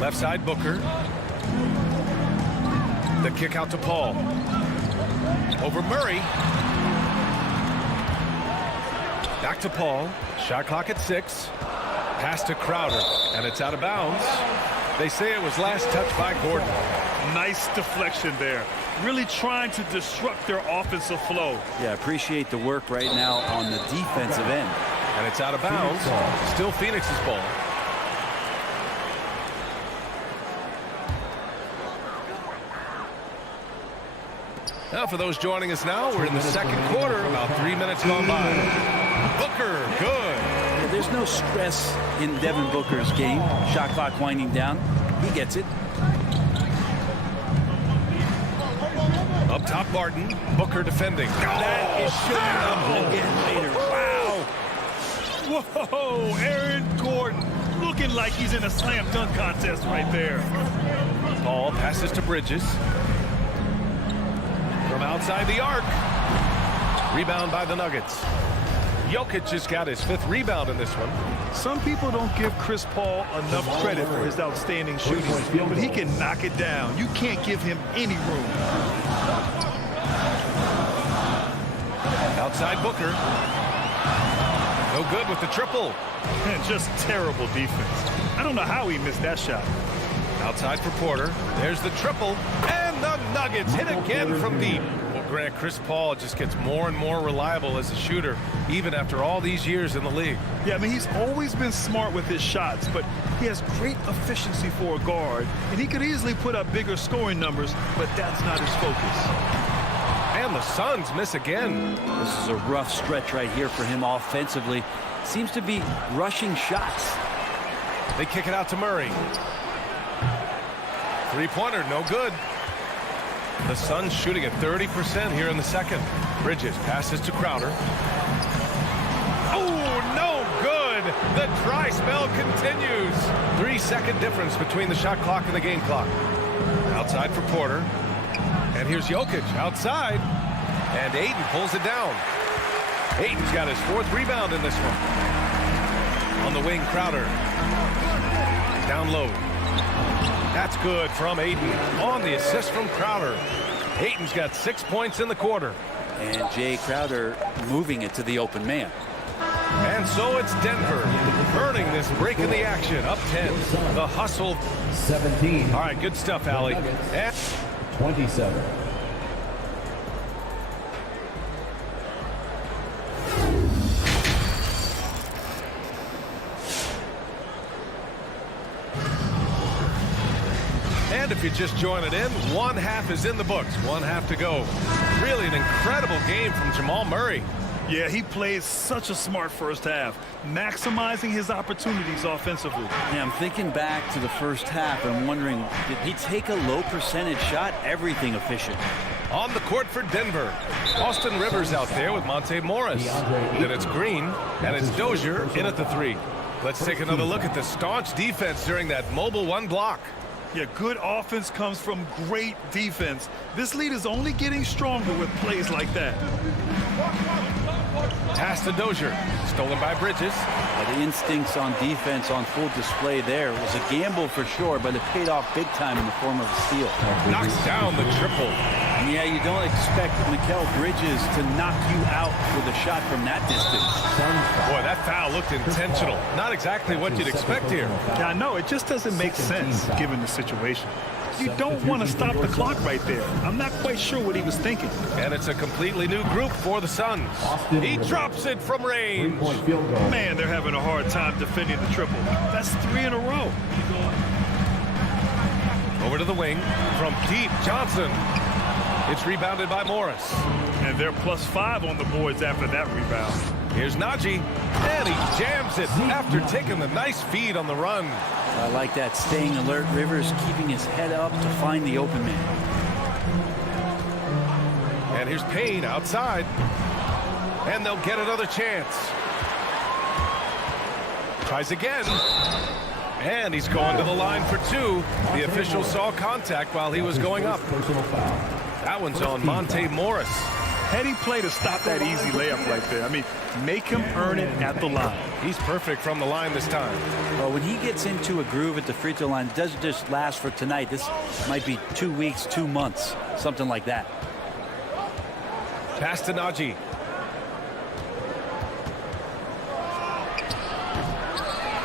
Left side Booker. The kick out to Paul. Over Murray. Back to Paul. Shot clock at 6. Pass to Crowder. And it's out of bounds. They say it was last touched by Gordon. Nice deflection there. Really trying to disrupt their offensive flow. Yeah, appreciate the work right now on the defensive end. And it's out of bounds. Still Phoenix's ball. Now, for those joining us now, we're in the second quarter, about 3 minutes gone by. Booker, good. Yeah, there's no stress in Devin Booker's game. Shot clock winding down. He gets it. Up top, Barton. Booker defending. That is shooting again later. Wow. Whoa, Aaron Gordon looking like he's in a slam dunk contest right there. Paul passes to Bridges. From outside the arc. Rebound by the Nuggets. Jokic just got his 5th rebound in this one. Some people don't give Chris Paul enough credit for his outstanding shooting, but he can knock it down. You can't give him any room. Outside Booker. No good with the triple. And just terrible defense. I don't know how he missed that shot. Outside for Porter. There's the triple. And the Nuggets hit again from deep. Well, Grant, Chris Paul just gets more and more reliable as a shooter, even after all these years in the league. Yeah, I mean, he's always been smart with his shots, but he has great efficiency for a guard, and he could easily put up bigger scoring numbers, but that's not his focus. And the Suns miss again. This is a rough stretch right here for him offensively. Seems to be rushing shots. They kick it out to Murray. Three-pointer, no good. The Suns shooting at 30% here in the second. Bridges passes to Crowder. Oh, no good. The dry spell continues. 3-second difference between the shot clock and the game clock. Outside for Porter. And here's Jokic outside. And Ayton pulls it down. Ayton's got his 4th rebound in this one. On the wing, Crowder. Down low. That's good from Ayton on the assist from Crowder. Ayton's got 6 points in the quarter. And Jay Crowder moving it to the open man. And so it's Denver earning this break in the action. Up 10. The hustle. 17. All right, good stuff, Allie. And 27. And if you're just joining in, 1/2 is in the books. 1/2 to go. Really an incredible game from Jamal Murray. Yeah, he plays such a smart first half, maximizing his opportunities offensively. Yeah, I'm thinking back to the first half and wondering, did he take a low percentage shot? Everything efficient. On the court for Denver. Austin Rivers out there with Monte Morris. Then it's Green, and it's Dozier in at the 3. Let's take another look at the staunch defense during that mobile 1 block. Yeah, good offense comes from great defense. This lead is only getting stronger with plays like that. Pass to Dozier. Stolen by Bridges. The instincts on defense on full display there. It was a gamble for sure, but it paid off big time in the form of a steal. Knocks down the triple. Yeah, you don't expect Mikal Bridges to knock you out with a shot from that distance. Boy, that foul looked intentional. Not exactly what you'd expect here. Yeah, I know. It just doesn't make sense given the situation. You don't want to stop the clock right there. I'm not quite sure what he was thinking. And it's a completely new group for the Suns. He drops it from range. Man, they're having a hard time defending the triple. That's 3 in a row. Over to the wing from deep, Johnson. It's rebounded by Morris. And they're +5 on the boards after that rebound. Here's Najee. And he jams it after taking the nice feed on the run. I like that, staying alert. Rivers keeping his head up to find the open man. And here's Payne outside. And they'll get another chance. Tries again. And he's going to the line for 2. The official saw contact while he was going up. That one's on Monte Morris. Heady play to stop that easy layup right there. I mean, make him earn it at the line. He's perfect from the line this time. Well, when he gets into a groove at the free throw line, it doesn't just last for tonight. This might be 2 weeks, 2 months, something like that. Pass to Najee.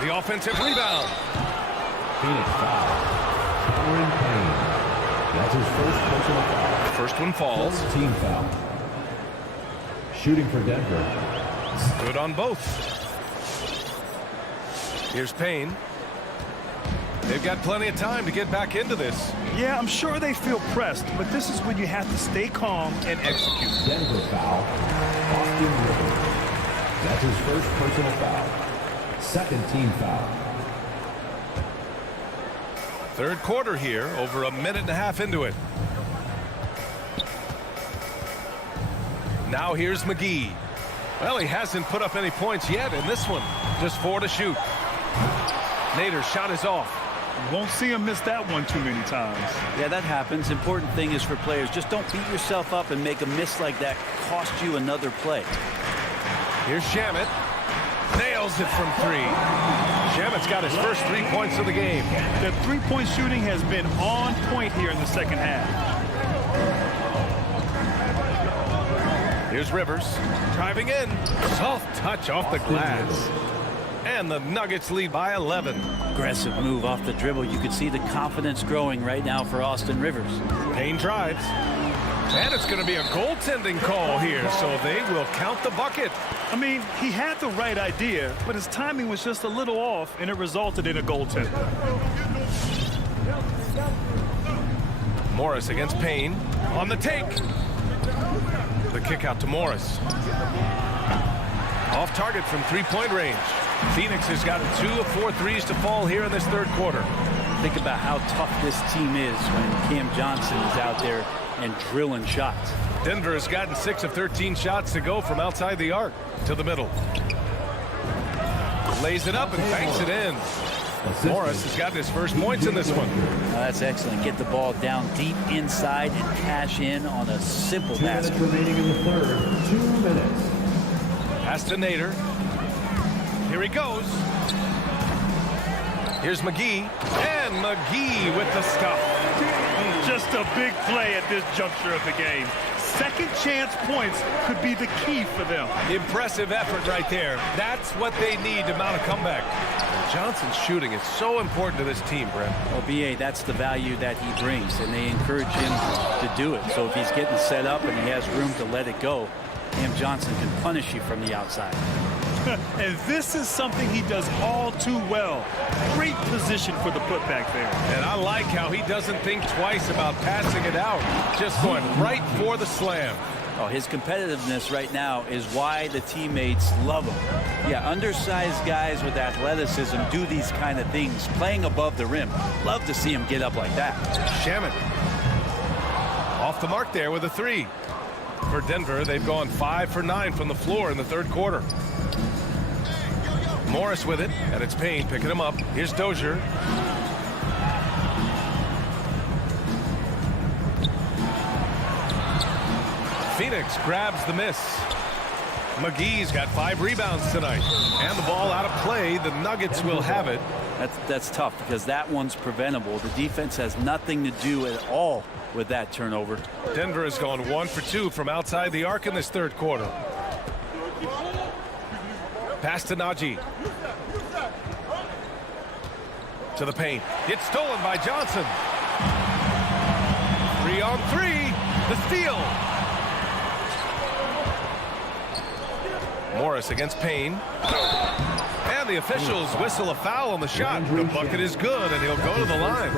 The offensive rebound. Phoenix foul. Cameron Payne. That's his first personal foul. First one falls. First team foul. Shooting for Denver. Good on both. Here's Payne. They've got plenty of time to get back into this. Yeah, I'm sure they feel pressed, but this is when you have to stay calm and execute. Denver foul. Austin Rivers. That's his first personal foul. Second team foul. Third quarter here, over a minute and a half into it. Now here's McGee. Well, he hasn't put up any points yet in this one. Just 4 to shoot. Nader's shot is off. You won't see him miss that one too many times. Yeah, that happens. Important thing is for players, just don't beat yourself up and make a miss like that cost you another play. Here's Shamet. Nails it from 3. Shamet's got his first 3 points of the game. The three-point shooting has been on point here in the second half. Here's Rivers. Driving in. Soft touch off the glass. And the Nuggets lead by 11. Aggressive move off the dribble. You can see the confidence growing right now for Austin Rivers. Payne drives. And it's going to be a goaltending call here, so they will count the bucket. I mean, he had the right idea, but his timing was just a little off, and it resulted in a goaltender. Morris against Payne. On the take. The kick out to Morris. Off target from 3-point range. Phoenix has got 2 of 4 threes to fall here in this third quarter. Think about how tough this team is when Cam Johnson is out there and drilling shots. Denver has gotten 6 of 13 shots to go from outside the arc to the middle. Lays it up and banks it in. Morris has gotten his first points in this one. That's excellent. Get the ball down deep inside and cash in on a simple basket. 2 minutes remaining in the third. 2 minutes. Pass to Nader. Here he goes. Here's McGee. And McGee with the stuff. Just a big play at this juncture of the game. Second chance points could be the key for them. Impressive effort right there. That's what they need to mount a comeback. And Johnson's shooting is so important to this team, Brent. Well, B.A., that's the value that he brings, and they encourage him to do it. So if he's getting set up and he has room to let it go, Cam Johnson can punish you from the outside. And this is something he does all too well. Great position for the putback there. And I like how he doesn't think twice about passing it out. Just going right for the slam. Oh, his competitiveness right now is why the teammates love him. Yeah, undersized guys with athleticism do these kind of things, playing above the rim. Love to see him get up like that. Shamet off the mark there with a 3. For Denver, they've gone 5 for 9 from the floor in the third quarter. Morris with it, and it's Payne picking him up. Here's Dozier. Phoenix grabs the miss. McGee's got 5 rebounds tonight. And the ball out of play. The Nuggets will have it. That's tough because that one's preventable. The defense has nothing to do at all with that turnover. Denver has gone 1 for 2 from outside the arc in this third quarter. Pass to Najee. To the paint. It's stolen by Johnson. 3 on 3. The steal. Morris against Payne. And the officials whistle a foul on the shot. The bucket is good, and he'll go to the line.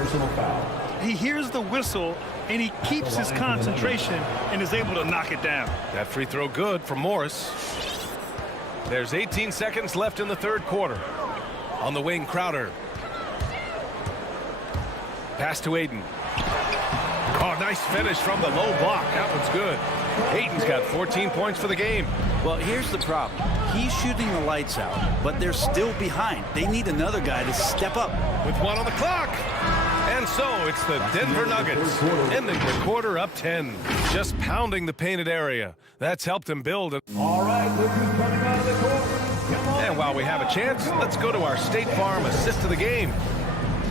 He hears the whistle, and he keeps his concentration and is able to knock it down. That free throw good from Morris. There's 18 seconds left in the third quarter. On the wing, Crowder. Pass to Aiden. Oh, nice finish from the low block. That one's good. Aiden's got 14 points for the game. Well, here's the problem. He's shooting the lights out, but they're still behind. They need another guy to step up. With 1 on the clock. And so it's the Denver Nuggets ending the quarter up 10. Just pounding the painted area. That's helped him build. All right, look who's coming out of the court. Come on. And while we have a chance, let's go to our State Farm assist of the game.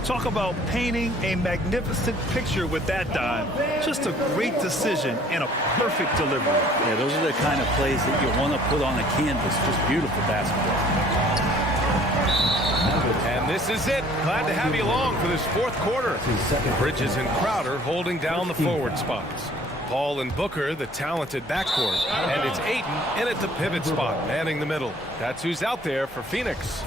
Talk about painting a magnificent picture with that dime. Just a great decision and a perfect delivery. Yeah, those are the kind of plays that you want to put on a canvas. Just beautiful basketball. And this is it. Glad to have you along for this fourth quarter. Bridges and Crowder holding down the forward spots. Paul and Booker, the talented backcourt. And it's Ayton in at the pivot spot, manning the middle. That's who's out there for Phoenix.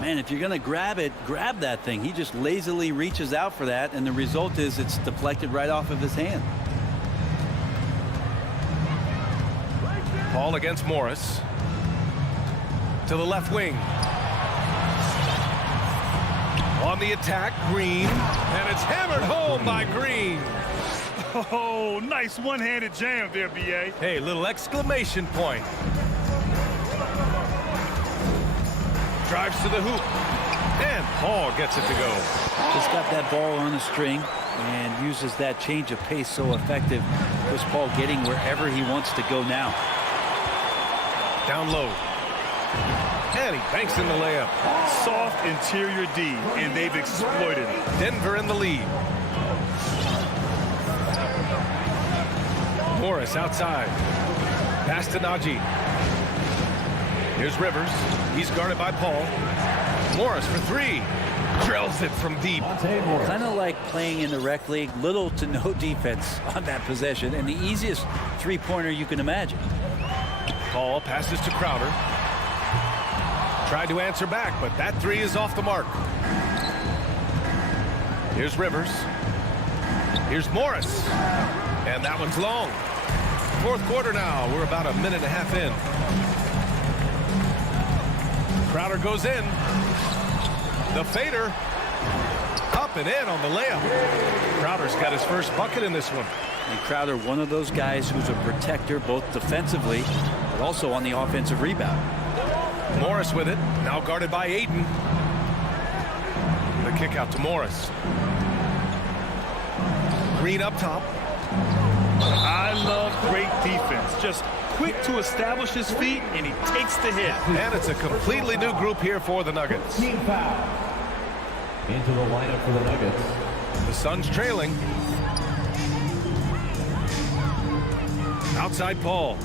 Man, if you're going to grab it, grab that thing. He just lazily reaches out for that, and the result is it's deflected right off of his hand. Paul against Morris. To the left wing. On the attack, Green. And it's hammered home by Green. Oh, nice one-handed jam there, B.A. Hey, little exclamation point. Drives to the hoop. And Paul gets it to go. Just got that ball on a string and uses that change of pace so effective. Chris Paul getting wherever he wants to go now. Down low. And he banks in the layup. Soft interior D, and they've exploited it. Denver in the lead. Morris outside. Pass to Najee. Here's Rivers. He's guarded by Paul. Morris for three. Drills it from deep. Kind of like playing in the rec league. Little to no defense on that possession. And the easiest three-pointer you can imagine. Paul passes to Crowder. Tried to answer back, but that three is off the mark. Here's Rivers. Here's Morris. And that one's long. Fourth quarter now. We're about a minute and a half in. Crowder goes in. The fader. Up and in on the layup. Crowder's got his first bucket in this one. And Crowder, one of those guys who's a protector both defensively, but also on the offensive rebound. Morris with it. Now guarded by Ayton. The kick out to Morris. Green up top. I love great defense. Just quick to establish his feet, and he takes the hit. And it's a completely new group here for the Nuggets. Team foul. Into the lineup for the Nuggets. The Suns trailing. Outside Paul.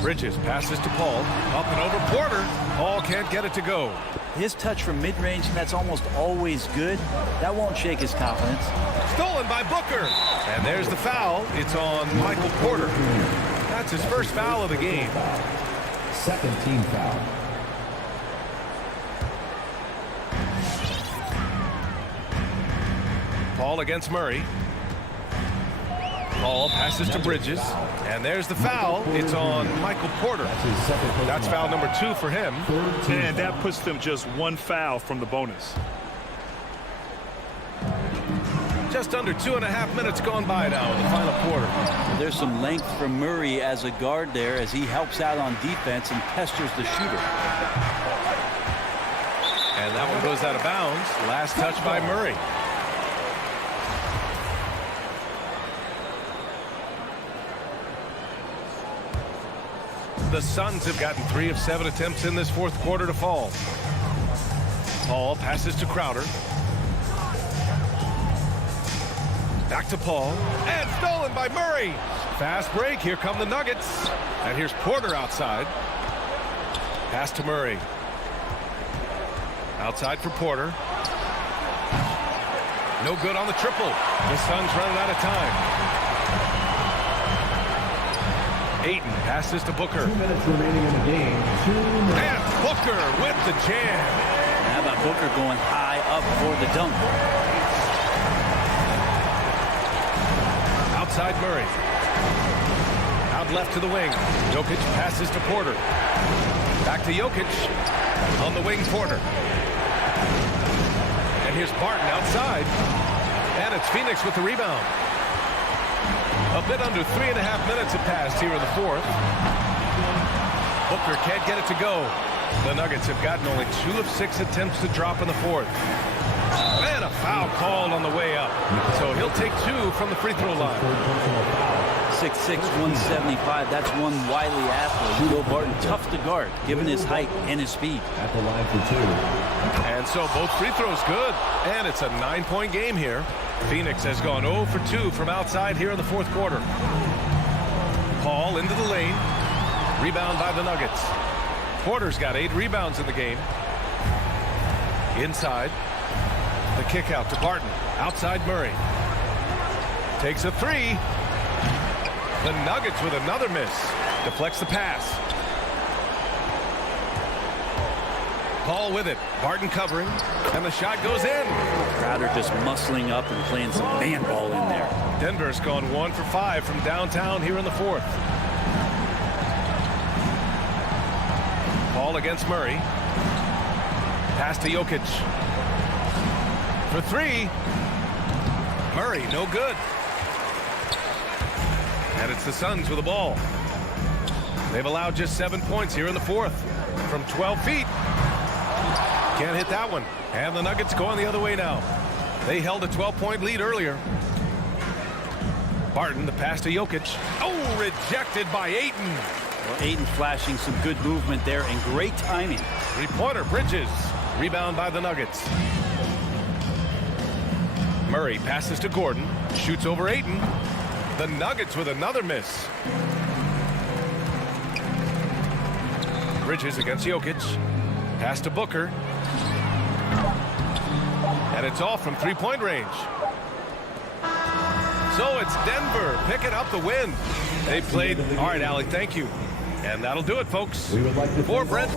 Bridges passes to Paul. Up and over Porter. Paul can't get it to go. His touch from mid-range, that's almost always good. That won't shake his confidence. Stolen by Booker. And there's the foul. It's on Michael Porter. That's his first foul of the game. Second team foul. Paul against Murray. Paul passes to Bridges. And there's the foul. It's on Michael Porter. That's foul number 2 for him. And that puts them just one foul from the bonus. Just under 2.5 minutes gone by now in the final quarter. There's some length from Murray as a guard there as he helps out on defense and pesters the shooter. And that one goes out of bounds. Last touch by Murray. The Suns have gotten 3 of 7 attempts in this fourth quarter to fall. Paul passes to Crowder. Back to Paul. And stolen by Murray. Fast break. Here come the Nuggets. And here's Porter outside. Pass to Murray. Outside for Porter. No good on the triple. The Suns running out of time. Ayton passes to Booker. 2 minutes remaining in the game. 2 minutes. And Booker with the jam. How about Booker going high up for the dunk? Outside Murray. Out left to the wing. Jokic passes to Porter. Back to Jokic. On the wing, Porter. And here's Barton outside. And it's Phoenix with the rebound. A bit under 3.5 minutes have passed here in the fourth. Booker can't get it to go. The Nuggets have gotten only 2 of 6 attempts to drop in the fourth. And a foul called on the way up. So he'll take 2 from the free throw line. 6'6", 175. That's one wily athlete. Will Barton, tough to guard, given his height and his speed. At the line for 2. And so both free throws good. And it's a 9-point game here. Phoenix has gone 0 for 2 from outside here in the fourth quarter. Paul into the lane. Rebound by the Nuggets. Porter's got 8 rebounds in the game. Inside. The kick out to Barton. Outside Murray. Takes a 3. The Nuggets with another miss. Deflects the pass. Paul with it. Barton covering. And the shot goes in. Crowder just muscling up and playing some man ball in there. Denver's gone 1 for 5 from downtown here in the fourth. Paul against Murray. Pass to Jokic. For 3. Murray, no good. And it's the Suns with the ball. They've allowed just 7 points here in the fourth. From 12 feet. Can't hit that one. And the Nuggets going the other way now. They held a 12-point lead earlier. Barton, the pass to Jokic. Oh, rejected by Ayton. Well, Ayton flashing some good movement there and great timing. Three-pointer, Bridges. Rebound by the Nuggets. Murray passes to Gordon. Shoots over Ayton. The Nuggets with another miss. Bridges against Jokic. Pass to Booker. And it's all from three-point range. So it's Denver picking up the win. They played. All right, Allie, thank you. And that'll do it, folks. For Brent.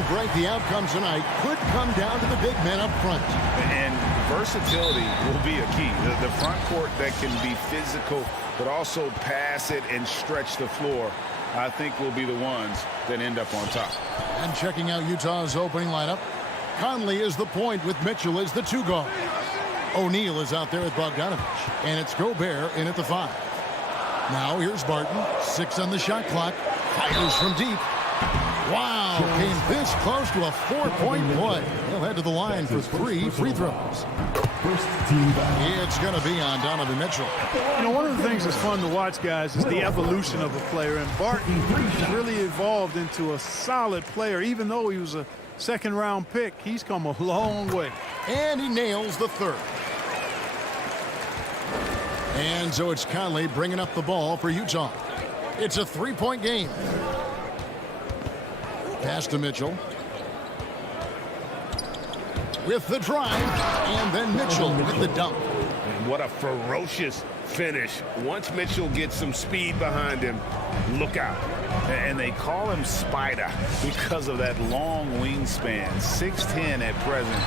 And Greg, the outcome tonight could come down to the big men up front. And versatility will be a key. The front court that can be physical, but also pass it and stretch the floor, I think will be the ones that end up on top. And checking out Utah's opening lineup, Conley is the point with Mitchell as the 2 guard. O'Neal is out there with Bogdanovich, and it's Gobert in at the 5. Now here's Barton, 6 on the shot clock, fires from deep. Wow, came this close to a 4-point play. He'll head to the line for 3 free throws. It's going to be on Donovan Mitchell. You know, one of the things that's fun to watch, guys, is the evolution of a player. And Barton really evolved into a solid player. Even though he was a second-round pick, he's come a long way. And he nails the 3rd. And so it's Conley bringing up the ball for Utah. It's a 3-point game. Pass to Mitchell. With the drive, and then Mitchell with the dunk. What a ferocious finish. Once Mitchell gets some speed behind him, look out. And they call him Spider because of that long wingspan. 6'10" at present,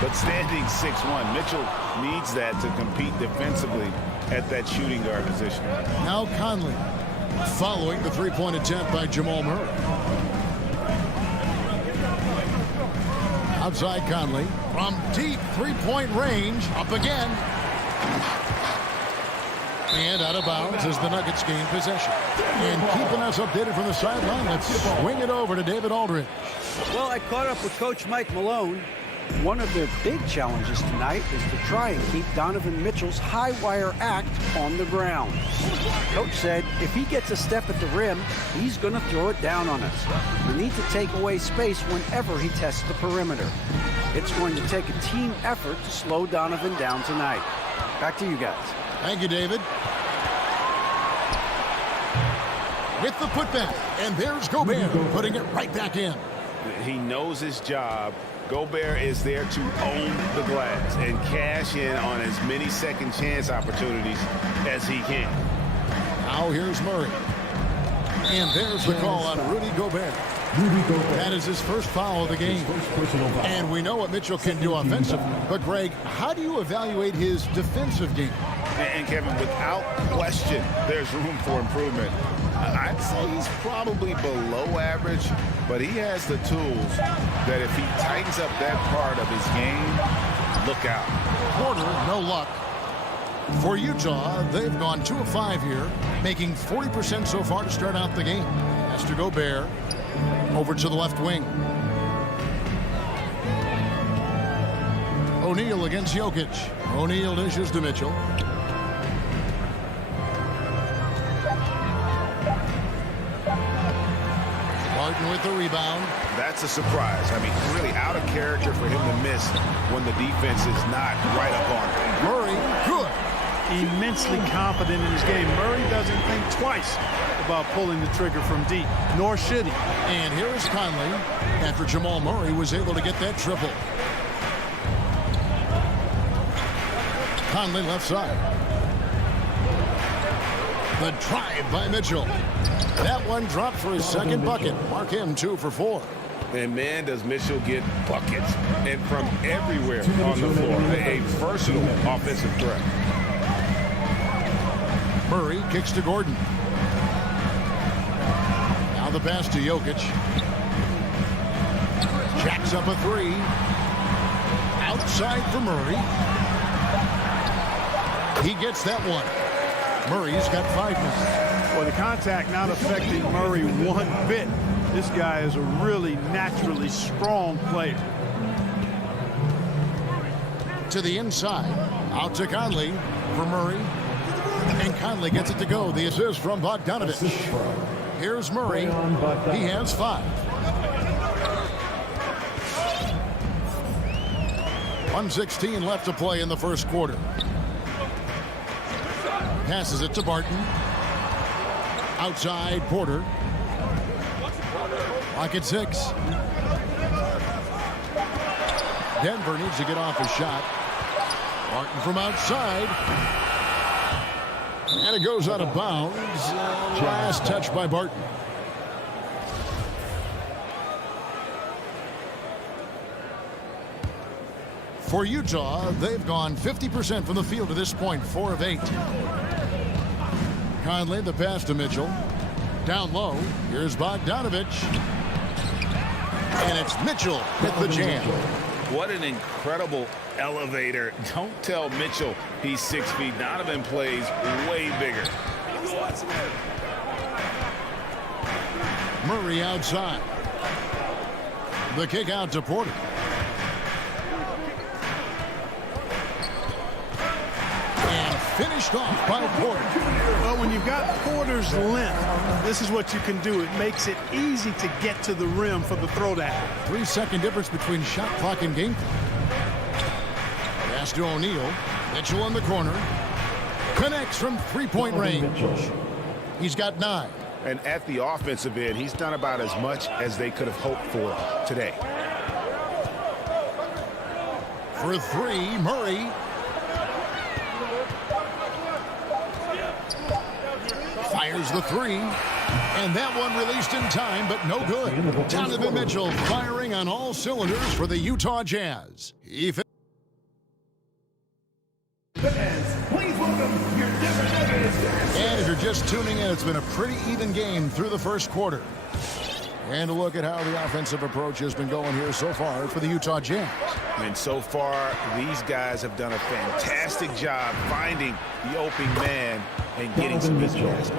but standing 6'1". Mitchell needs that to compete defensively at that shooting guard position. Now Conley following the 3-point attempt by Jamal Murray. Outside Conley from deep 3-point range, up again. And out of bounds as the Nuggets gain possession. And keeping us updated from the sideline, let's swing it over to David Aldridge. Well, I caught up with Coach Mike Malone. One of their big challenges tonight is to try and keep Donovan Mitchell's high wire act on the ground. Coach said if he gets a step at the rim, he's going to throw it down on us. We need to take away space whenever he tests the perimeter. It's going to take a team effort to slow Donovan down tonight. Back to you guys. Thank you, David. With the putback, and there's Gobert putting it right back in. He knows his job. Gobert is there to own the glass and cash in on as many second chance opportunities as he can. Now here's Murray. And there's the call on Rudy Gobert. That is his first foul of the game. And we know what Mitchell can do offensively. But, Greg, how do you evaluate his defensive game? And Kevin, without question, there's room for improvement. I'd say he's probably below average, but he has the tools that if he tightens up that part of his game, look out. Porter, no luck. For Utah, they've gone 2 of 5 here, making 40% so far to start out the game. As to Gobert, over to the left wing. O'Neal against Jokic. O'Neal dishes to Mitchell. Martin with the rebound. That's a surprise. I mean, really out of character for him to miss when the defense is not right up on him. Murray, good. Immensely confident in his game. Murray doesn't think twice about pulling the trigger from deep, nor should he. And here is Conley after Jamal Murray was able to get that triple. Conley left side. The drive by Mitchell. That one dropped for his second bucket. Mark him 2 for 4. And man, does Mitchell get buckets, and from everywhere on the floor. A versatile offensive threat. Murray kicks to Gordon. Now the pass to Jokic. Jacks up a 3. Outside for Murray. He gets that one. Murray's got 5 minutes. Well, the contact not affecting Murray one bit. This guy is a really naturally strong player. To the inside. Out to Conley for Murray. And Conley gets it to go. The assist from Bogdanovich. Here's Murray. He has 5. 1:16 left to play in the first quarter. Passes it to Barton. Outside Porter. Clock at 6. Denver needs to get off his shot. Barton from outside. And it goes out of bounds. Last touch by Barton. For Utah, they've gone 50% from the field to this point, 4 of 8. Conley, the pass to Mitchell. Down low, here's Bogdanovich. And it's Mitchell hit the jam. What an incredible elevator. Don't tell Mitchell he's 6 feet. Donovan plays way bigger. Murray outside. The kick out to Porter. And finished off by Porter. Well, when you've got Porter's length, this is what you can do. It makes it easy to get to the rim for the throwdown. 3-second difference between shot clock and game clock. Pass to O'Neal. Mitchell in the corner. Connects from three-point range. He's got 9. And at the offensive end, he's done about as much as they could have hoped for today. For 3, Murray. Fires the 3. And that one released in time, but no good. Donovan Mitchell firing on all cylinders for the Utah Jazz. And if you're just tuning in, it's been a pretty even game through the first quarter. And a look at how the offensive approach has been going here so far for the Utah Jazz. And so far, these guys have done a fantastic job finding the open man and getting some mismatches.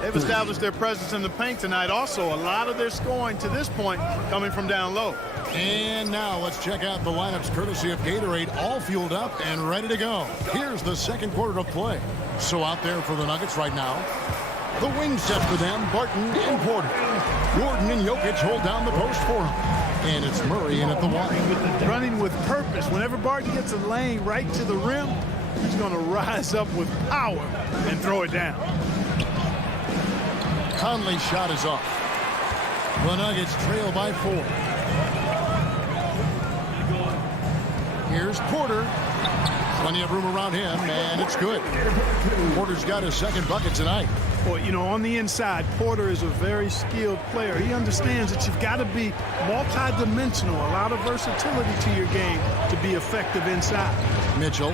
They've established their presence in the paint tonight. Also, a lot of their scoring to this point coming from down low. And now let's check out the lineups courtesy of Gatorade, all fueled up and ready to go. Here's the second quarter of play. So out there for the Nuggets right now, the wing set for them, Barton and Porter. Gordon and Jokic hold down the post for him. And it's Murray in at the line. Running with purpose. Whenever Barton gets a lane right to the rim, he's going to rise up with power and throw it down. Conley's shot is off. The Nuggets trail by 4. Here's Porter. Plenty of room around him, and it's good. Porter's got his second bucket tonight. Well, you know, on the inside, Porter is a very skilled player. He understands that you've got to be multi-dimensional, a lot of versatility to your game to be effective inside. Mitchell.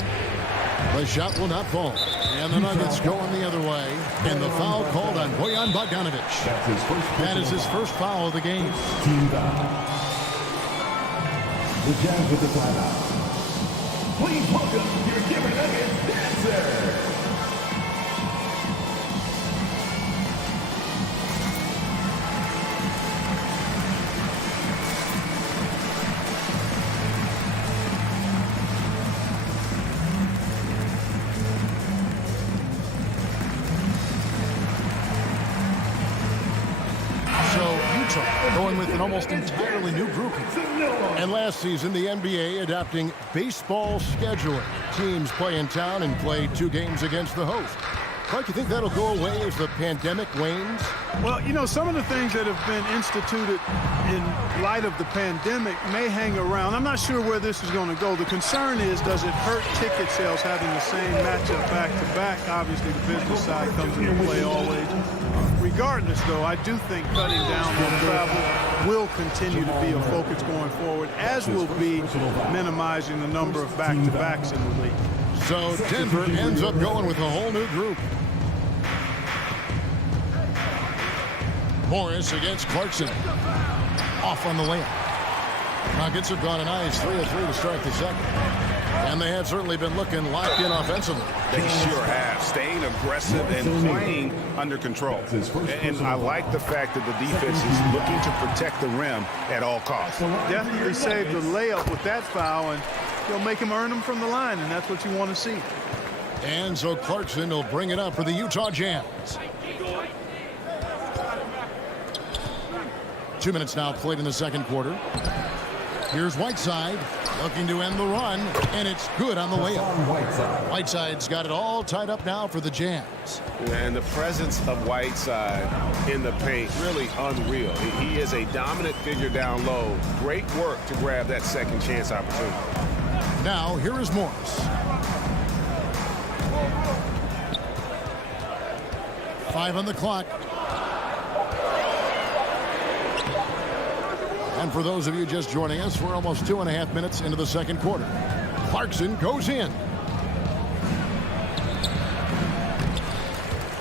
The shot will not fall. And the Nuggets going the other way. And the foul called on Bojan Bogdanovich. That is his first foul of the game. Team foul. The Jazz with the timeout. Please welcome your Denver Nuggets dancer. Going with an almost entirely new grouping. And last season, the NBA adopting baseball scheduling. Teams play in town and play 2 games against the host. Clark, you think that'll go away as the pandemic wanes? Well, you know, some of the things that have been instituted in light of the pandemic may hang around. I'm not sure where this is going to go. The concern is, does it hurt ticket sales having the same matchup back-to-back? Obviously, the business side comes into play always. Regardless, though, I do think cutting down on travel will continue to be a focus going forward, as will be minimizing the number of back-to-backs in the league. So Denver ends up going with a whole new group. Morris against Clarkson. Off on the layup. Nuggets have gone a nice 3 of 3 to start the second. And they have certainly been looking locked in offensively. They sure have, staying aggressive and playing under control. And I like the fact that the defense is looking to protect the rim at all costs. Definitely saved the layup with that foul, and he'll make him earn them from the line, and that's what you want to see. And so Clarkson will bring it up for the Utah Jazz. 2 minutes now played in the second quarter. Here's Whiteside looking to end the run, and it's good on the layup. Whiteside's got it all tied up now for the Jazz. And the presence of Whiteside in the paint, really unreal. He is a dominant figure down low. Great work to grab that second chance opportunity. Now, here is Morris. 5 on the clock. And for those of you just joining us, we're almost 2.5 minutes into the second quarter. Clarkson goes in.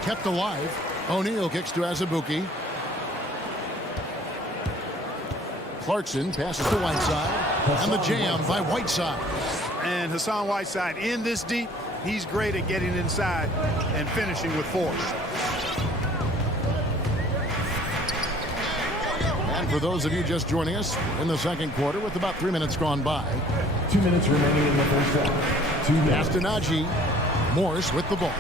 Kept alive. O'Neal kicks to Azubuike. Clarkson passes to Whiteside. And the jam by Whiteside. And Hassan Whiteside in this deep, he's great at getting inside and finishing with force. And for those of you just joining us in the second quarter with about 3 minutes gone by. 2 minutes remaining in the first half. 2 minutes. Castanagi, Morris with the ball.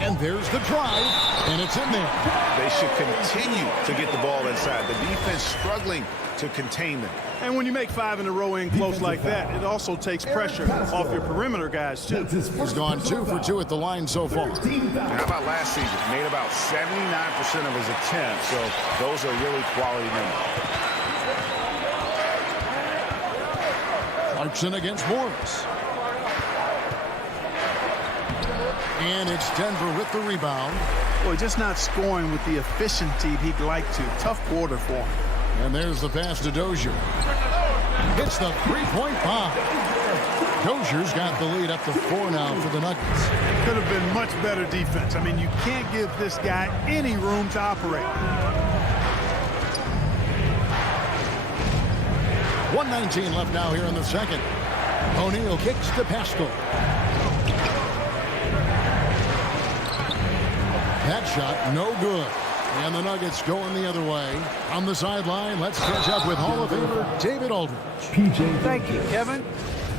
And there's the drive, and it's in there. They should continue to get the ball inside. The defense struggling to contain them. And when you make 5 in a row in close like that, it also takes pressure off your perimeter guys, too. He's gone 2 for 2 at the line so far. How about last season? Made about 79% of his attempts, so those are really quality numbers. Clarkson against Morris. And it's Denver with the rebound. Boy, just not scoring with the efficiency he'd like to. Tough quarter for him. And there's the pass to Dozier. Hits the three-point bomb. Dozier's got the lead up to 4 now for the Nuggets. Could have been much better defense. I mean, you can't give this guy any room to operate. 1:19 left now here in the second. O'Neal kicks to Pascal. That shot, no good. And the Nuggets going the other way. On the sideline, let's catch up with Hall of Famer David Aldridge. Thank you, Kevin.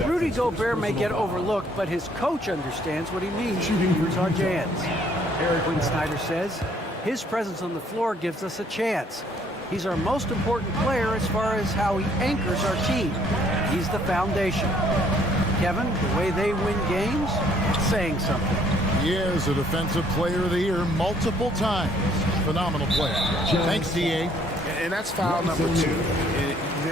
Rudy Gobert may get overlooked, but his coach understands what he means to Utah Jazz. Quinn Snyder says, his presence on the floor gives us a chance. He's our most important player as far as how he anchors our team. He's the foundation. Kevin, the way they win games, it's saying something. He is a Defensive Player of the Year multiple times. Phenomenal player. Thanks, D.A. And that's foul number 2.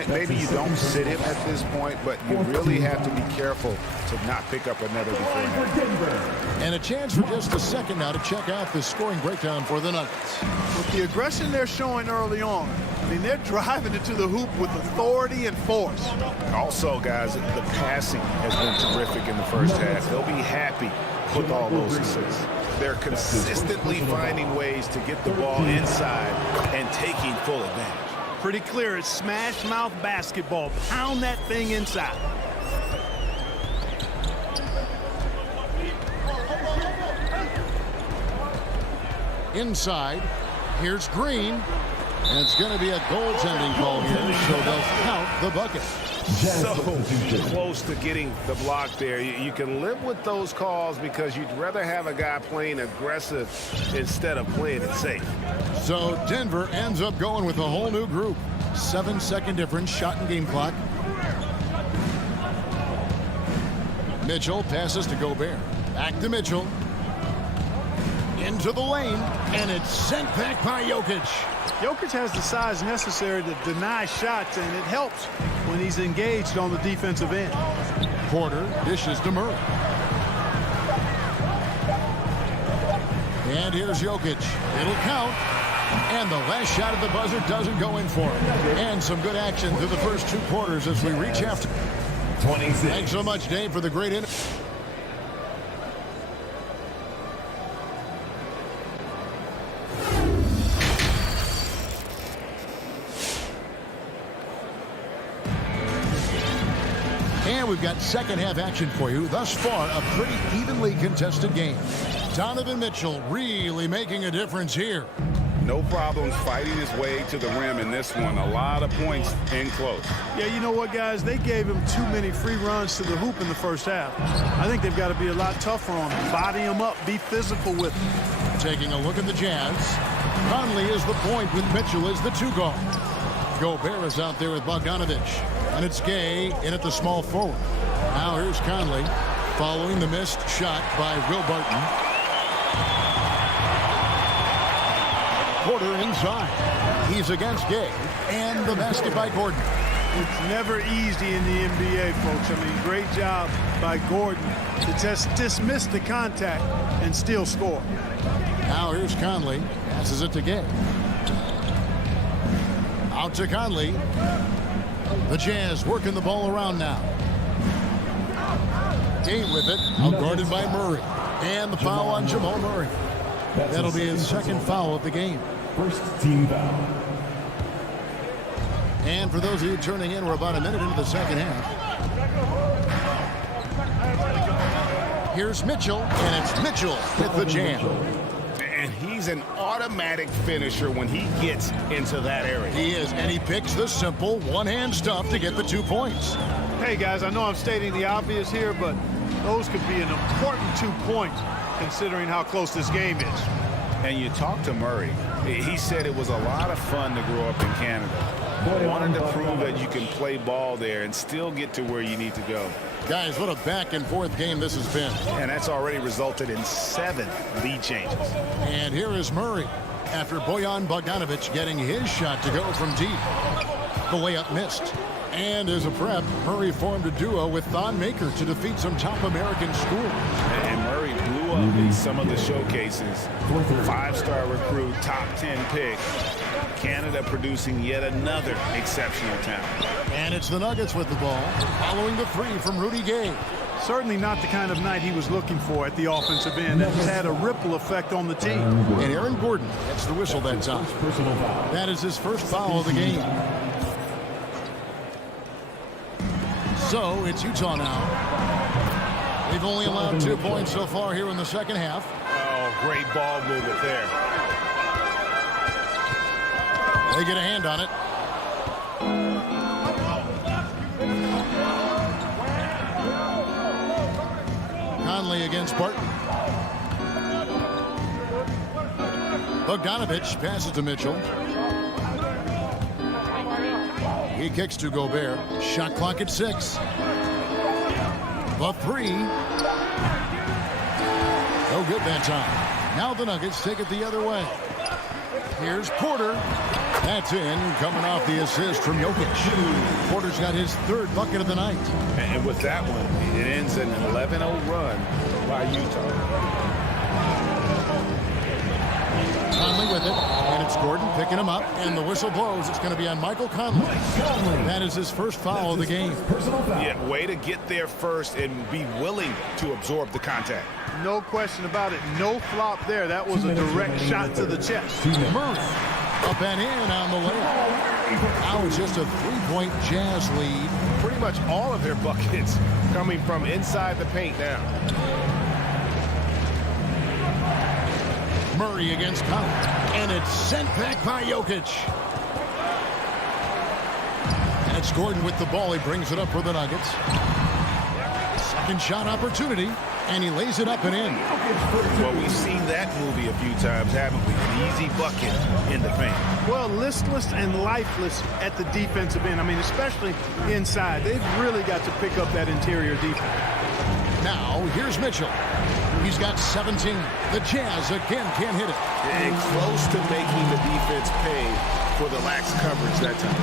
Maybe you don't sit him at this point, but you really have to be careful to not pick up another beforehand. And a chance for just a second now to check out the scoring breakdown for the Nuggets. With the aggression they're showing early on, I mean, they're driving it to the hoop with authority and force. Also, guys, the passing has been terrific in the first half. They'll be happy with all those assists. They're consistently finding ways to get the ball inside and taking full advantage. Pretty clear, it's smash mouth basketball. Pound that thing inside. Inside, here's Green. And it's going to be a goaltending call here, so they'll count the bucket. So close to getting the block there. You can live with those calls because you'd rather have a guy playing aggressive instead of playing it safe. So Denver ends up going with a whole new group. 7-second difference, shot and game clock. Mitchell passes to Gobert. Back to Mitchell. Into the lane, and it's sent back by Jokic. Jokic has the size necessary to deny shots, and it helps when he's engaged on the defensive end. Porter dishes to Murray. And here's Jokic. It'll count. And the last shot at the buzzer doesn't go in for him. And some good action through the first 2 quarters as we reach after. 26. Thanks so much, Dave, for the great interview. And we've got second half action for you. Thus far, a pretty evenly contested game. Donovan Mitchell really making a difference here. No problems fighting his way to the rim in this one. A lot of points in close. Yeah, you know what, guys? They gave him too many free runs to the hoop in the first half. I think they've got to be a lot tougher on him. Body him up. Be physical with him. Taking a look at the Jazz. Conley is the point with Mitchell as the 2 guard. Gobert is out there with Bogdanovich. And it's Gay in at the small forward. Now here's Conley following the missed shot by Will Barton. Porter inside. He's against Gay. And the basket by Gordon. It's never easy in the NBA, folks. I mean, great job by Gordon to just dismiss the contact and still score. Now here's Conley. Passes it to Gay. Out to Conley. The Jazz working the ball around now. Game with it. Outguarded by Murray. And the foul on Jamal Murray. That'll be his second foul of the game. First team foul. And for those of you turning in, we're about a minute into the second half. Here's Mitchell, and it's Mitchell with the jam. And he's an automatic finisher when he gets into that area. He is, and he picks the simple one-hand stuff to get the 2 points. Hey, guys, I know I'm stating the obvious here, but those could be an important 2 points considering how close this game is. And you talk to Murray. He said it was a lot of fun to grow up in Canada. Wanted to prove that you can play ball there and still get to where you need to go. Guys, what a back-and-forth game this has been. And that's already resulted in 7 lead changes. And here is Murray after Bojan Bogdanovic getting his shot to go from deep. The layup missed. And as a prep, Murray formed a duo with Thon Maker to defeat some top American schools. And Murray blew up in some of the showcases. 5-star recruit, top 10 pick. Canada producing yet another exceptional talent. And it's the Nuggets with the ball, following the 3 from Rudy Gay. Certainly not the kind of night he was looking for at the offensive end. It's had a ripple effect on the team. And Aaron Gordon gets the whistle that time. That is his first foul of the game. So it's Utah now. They've only allowed 2 points so far here in the second half. Oh, great ball movement there. They get a hand on it. Conley against Barton. Bogdanovic passes to Mitchell. He kicks to Gobert. Shot clock at 6. The 3. No good that time. Now the Nuggets take it the other way. Here's Porter. That's in, coming off the assist from Jokic. Porter's got his 3rd bucket of the night. And with that one, it ends an 11-0 run by Utah. Conley with it, and it's Gordon picking him up, and the whistle blows. It's going to be on Michael Conley. That is his first foul of the game. Yeah, way to get there first and be willing to absorb the contact. No question about it. No flop there. That was a direct shot to the chest. Murray up and in on the layup. Now it's just a 3-point Jazz lead. Pretty much all of their buckets coming from inside the paint now. Murray against Conley, and it's sent back by Jokic. And it's Gordon with the ball. He brings it up for the Nuggets. Second shot opportunity, and he lays it up and in. Well, we've seen that movie a few times, haven't we? An easy bucket in the paint. Well, listless and lifeless at the defensive end. I mean, especially inside. They've really got to pick up that interior defense. Now, here's Mitchell. He's got 17. The Jazz again can't hit it. And close to making the defense pay for the lax coverage that time.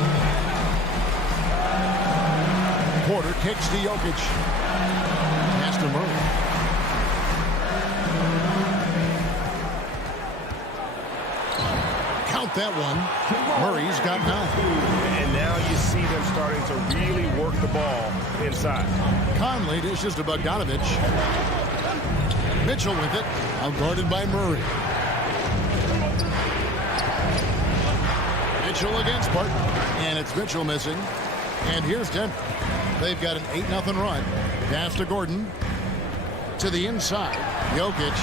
Porter kicks to Jokic. Pass to Murray. Count that one. Murray's got 9. And now you see them starting to really work the ball inside. Conley dishes to Bogdanovic. Mitchell with it, outguarded by Murray. Mitchell against Barton, and it's Mitchell missing. And here's Denver. They've got an 8-0 run. Pass to Gordon. To the inside. Jokic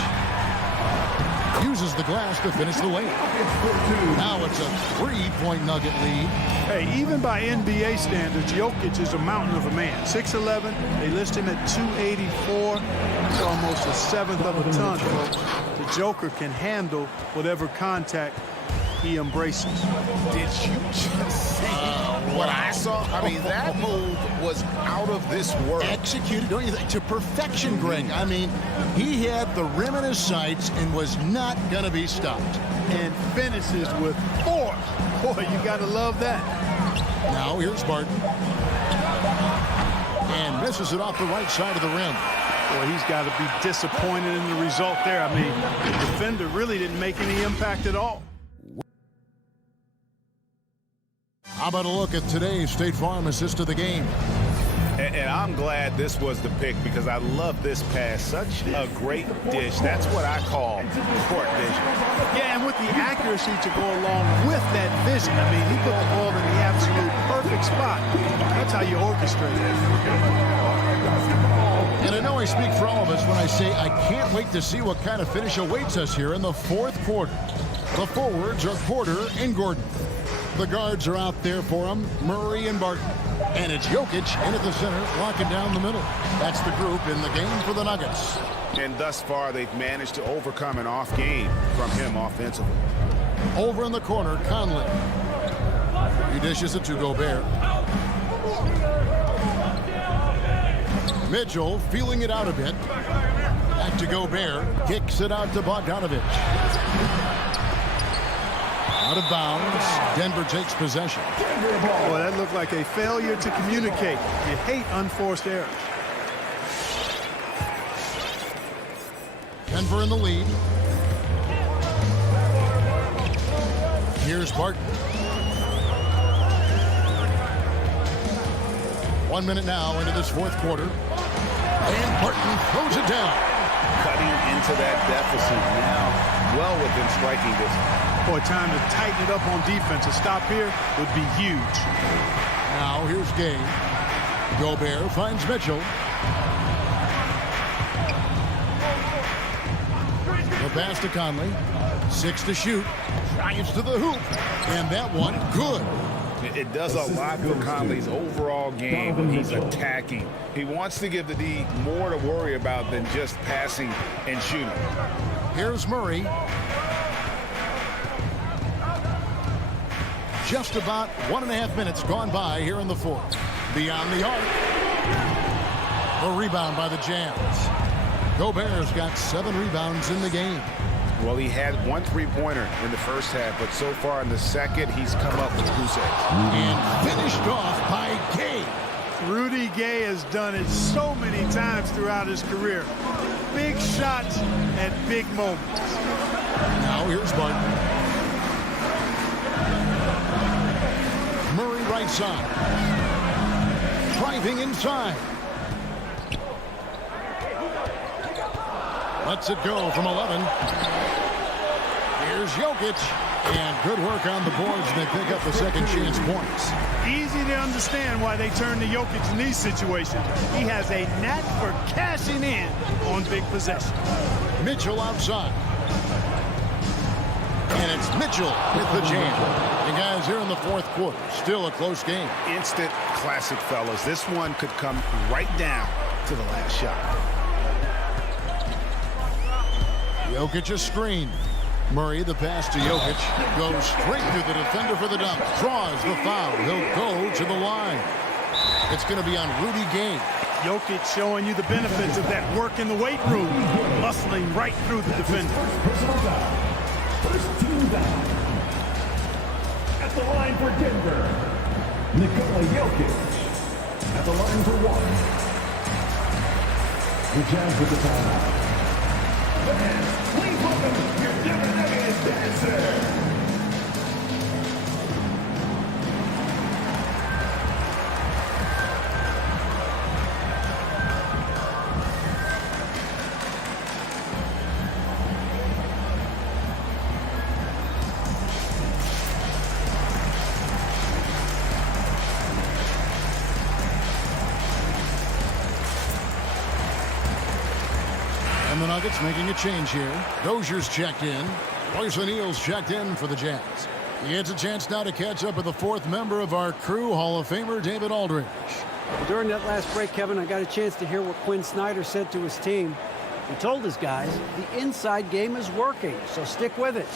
uses the glass to finish the layup. Now it's a 3-point Nugget lead. Hey, even by NBA standards, Jokic is a mountain of a man. 6'11", they list him at 284. It's almost a 1/7 of a ton, folks. The Joker can handle whatever contact he embraces. Did you just see what I saw? I mean, that move was out of this world. Executed, don't you think, to perfection, Greg. I mean, he had the rim in his sights and was not going to be stopped. And finishes with force. Boy, you got to love that. Now here's Barton. And misses it off the right side of the rim. Boy, he's got to be disappointed in the result there. I mean, the defender really didn't make any impact at all. How about a look at today's State Farm assist of the game? And I'm glad this was the pick because I love this pass. Such a great dish. That's what I call court vision. Yeah, and with the accuracy to go along with that vision. I mean, he put the ball in the absolute perfect spot. That's how you orchestrate it. And I know I speak for all of us when I say I can't wait to see what kind of finish awaits us here in the fourth quarter. The forwards are Porter and Gordon. The guards are out there for them, Murray and Barton. And it's Jokic in at the center, locking down the middle. That's the group in the game for the Nuggets. And thus far, they've managed to overcome an off game from him offensively. Over in the corner, Conley. He dishes it to Gobert. Mitchell feeling it out a bit. Back to Gobert. Kicks it out to Bogdanovic. Out of bounds. Denver takes possession. Boy, that looked like a failure to communicate. You hate unforced errors. Denver in the lead. Here's Barton. 1 minute now into this fourth quarter. And Barton throws it down. Cutting into that deficit now. Well within striking distance. Boy, time to tighten it up on defense. A stop here would be huge. Now here's Gay. Gobert finds Mitchell. The pass to Conley. 6 to shoot. Drives to the hoop. And that one, good. It does a lot for Conley's overall game when he's attacking. He wants to give the D more to worry about than just passing and shooting. Here's Murray. Just about 1.5 minutes gone by here in the fourth. Beyond the arc. The rebound by the Jazz. Gobert's got 7 rebounds in the game. Well, he had 1 3-pointer in the first half, but so far in the second, he's come up with goose eggs. And finished off by Gay. Rudy Gay has done it so many times throughout his career. Big shots at big moments. Now here's Barton. Murray right side. Driving inside. Lets it go from 11. Here's Jokic. And good work on the boards. They pick up the second chance points. Easy to understand why they turn to Jokic in these situations. He has a knack for cashing in on big possessions. Mitchell outside. And it's Mitchell with the jam. And guys, here in the fourth quarter, still a close game. Instant classic, fellas. This one could come right down to the last shot. Jokic is screened. Murray, the pass to Jokic, goes straight through the defender for the dunk. Draws the foul. He'll go to the line. It's going to be on Rudy Gay. Jokic showing you the benefits of that work in the weight room. Muscling right through the defender. First team down. At the line for Denver, Nikola Jokic. At the line for 1. The Jazz with the timeout. Fans, please welcome your Denver Nuggets dancer. And the Nuggets making a change here. Dozier's checked in. Royce O'Neal's checked in for the Jazz. He gets a chance now to catch up with the fourth member of our crew, Hall of Famer David Aldridge. During that last break, Kevin, I got a chance to hear what Quinn Snyder said to his team. He told his guys the inside game is working, so stick with it.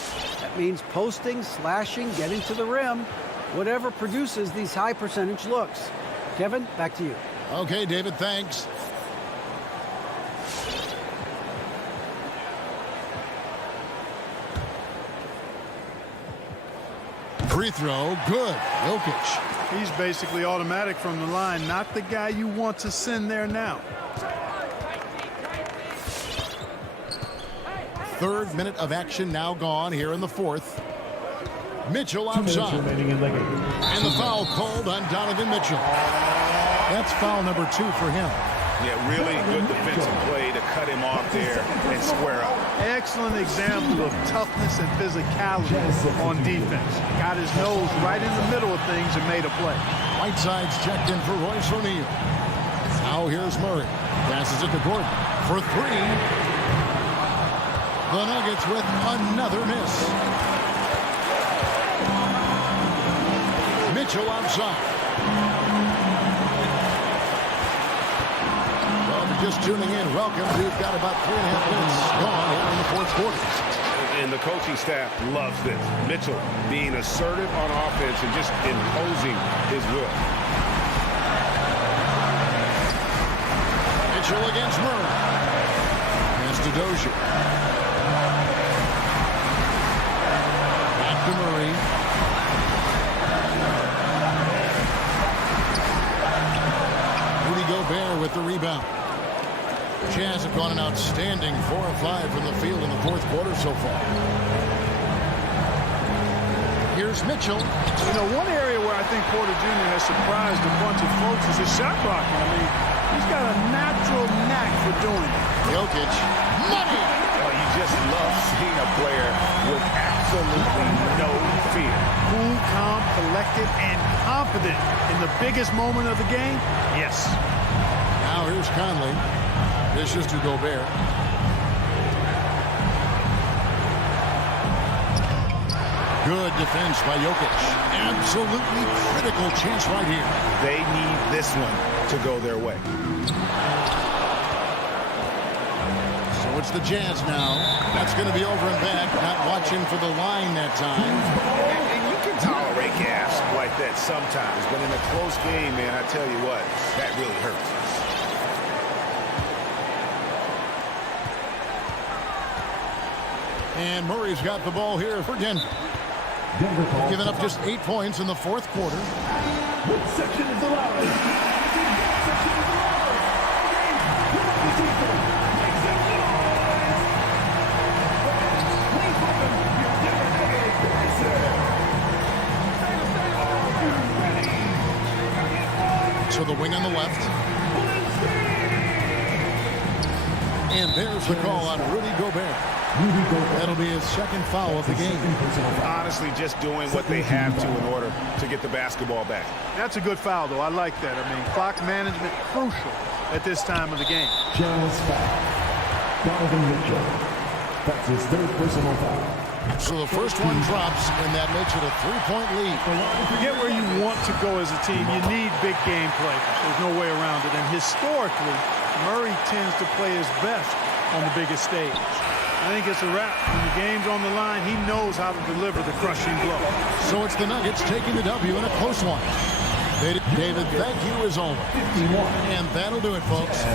That means posting, slashing, getting to the rim, whatever produces these high percentage looks. Kevin, back to you. Okay, David, thanks. Free throw, good. Jokic. He's basically automatic from the line, not the guy you want to send there now. Third minute of action now gone here in the fourth. Mitchell outside. remaining in the game. And the foul called on Donovan Mitchell. That's foul number 2 for him. Yeah, really good defensive play to cut him off there and square up. Excellent example of toughness and physicality on defense. Got his nose right in the middle of things and made a play. Whiteside's checked in for Royce O'Neal. Now here's Murray. Passes it to Gordon for 3. The Nuggets with another miss. Mitchell outside. Well, if you're just tuning in, welcome. We've got about 3.5 minutes gone here in the fourth quarter. And the coaching staff loves this. Mitchell being assertive on offense and just imposing his will. Mitchell against Murray. Pass to Dozier. Back to Murray. Rudy Gobert with the rebound. Jazz have gone an outstanding 4 of 5 from the field in the fourth quarter so far. Here's Mitchell. You know, one area where I think Porter Jr. has surprised a bunch of folks is his shot blocking. I mean, he's got a natural knack for doing it. Jokic. Money! Well, you just love seeing a player with absolutely no fear. Cool, calm, collected, and confident in the biggest moment of the game? Yes. Now here's Conley. Dishes to Gobert. Good defense by Jokic. Absolutely critical chance right here. They need this one to go their way. So it's the Jazz now. That's going to be over and back. Not watching for the line that time. And you can tolerate gas like that sometimes, but in a close game, man, I tell you what, that really hurts. And Murray's got the ball here for Denver. Giving up just 8 points in the fourth quarter. What section is allowed? So the wing on the left. And there's the call on Rudy Gobert. That'll be his second foul of the game. Honestly, just doing what they have to in order to get the basketball back. That's a good foul, though. I like that. I mean, clock management crucial at this time of the game. Jazz foul. Donovan Mitchell. That's his 3rd personal foul. So the first one drops, and that makes it a 3-point lead. To get where you want to go as a team, you need big game players. There's no way around it. And historically, Murray tends to play his best on the biggest stage. I think it's a wrap. When the game's on the line, he knows how to deliver the crushing blow. So it's the Nuggets taking the W in a close one. David, thank you as always. And that'll do it, folks.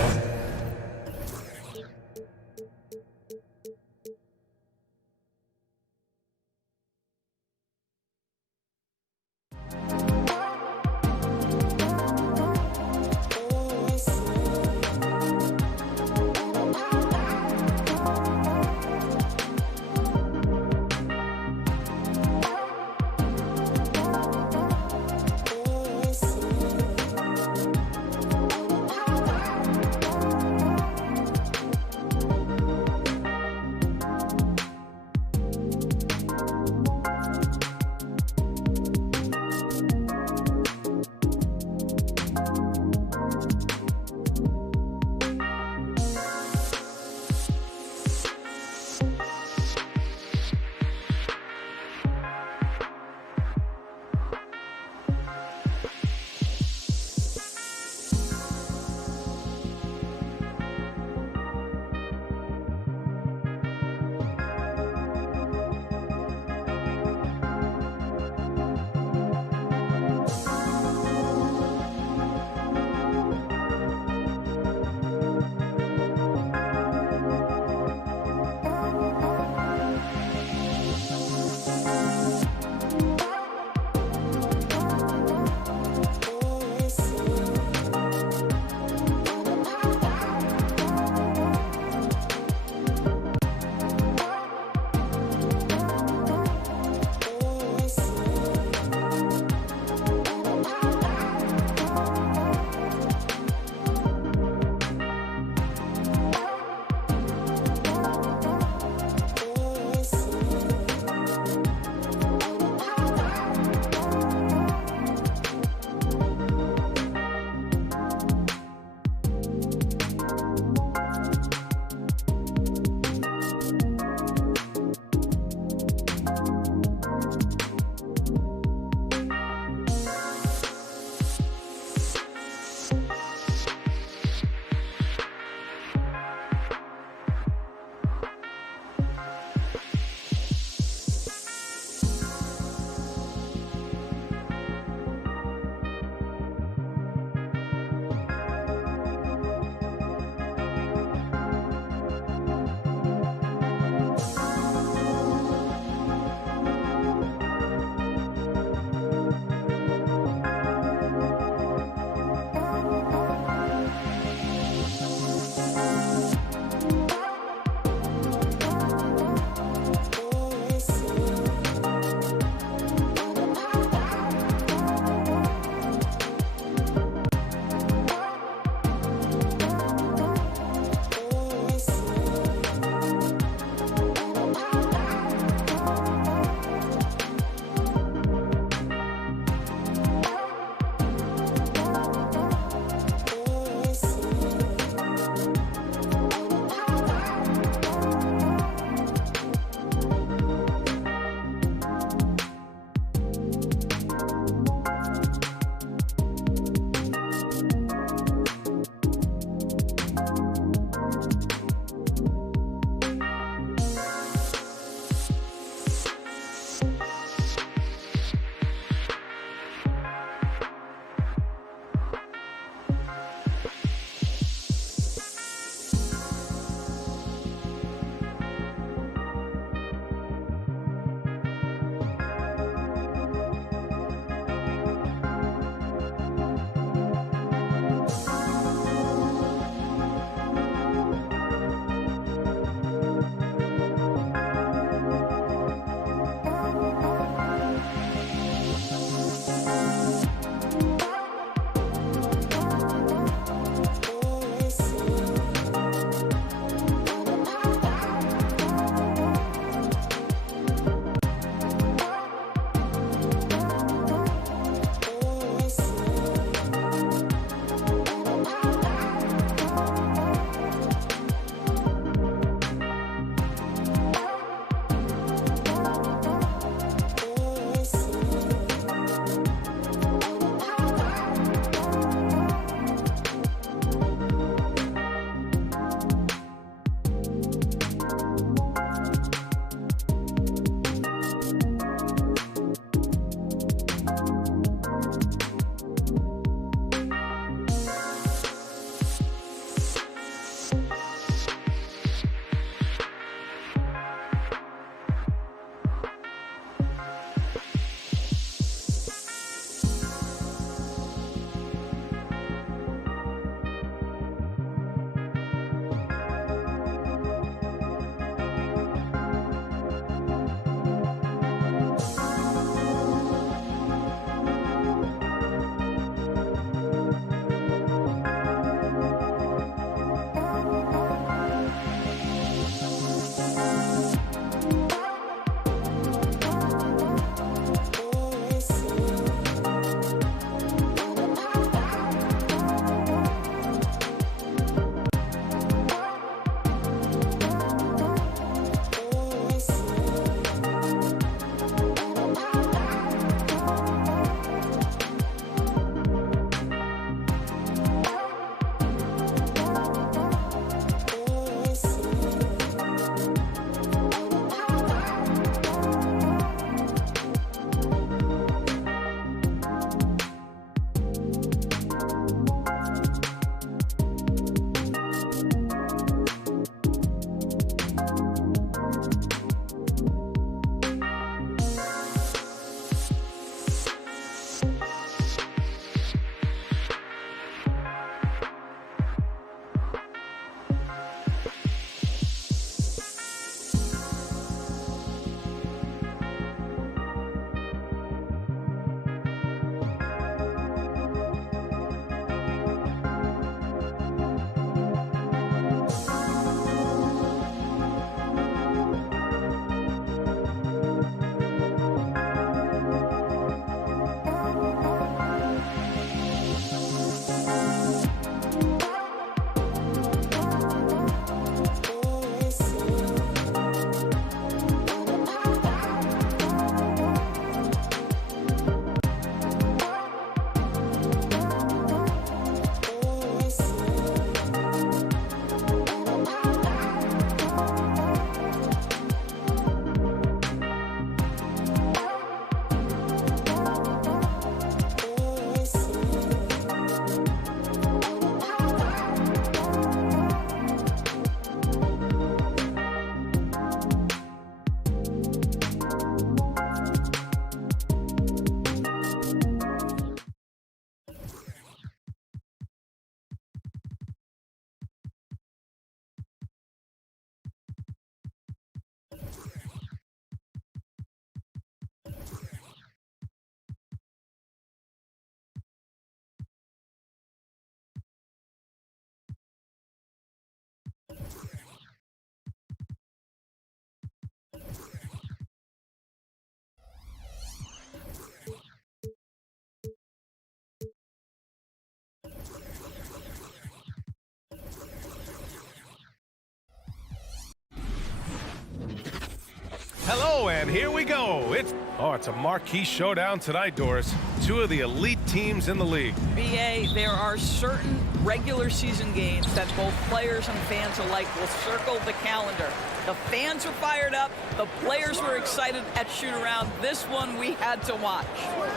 And here we go. It's a marquee showdown tonight, Doris. Two of the elite teams in the league. BA, there are certain regular season games that both players and fans alike will circle the calendar. The fans are fired up. The players were excited at shoot-around. This one we had to watch.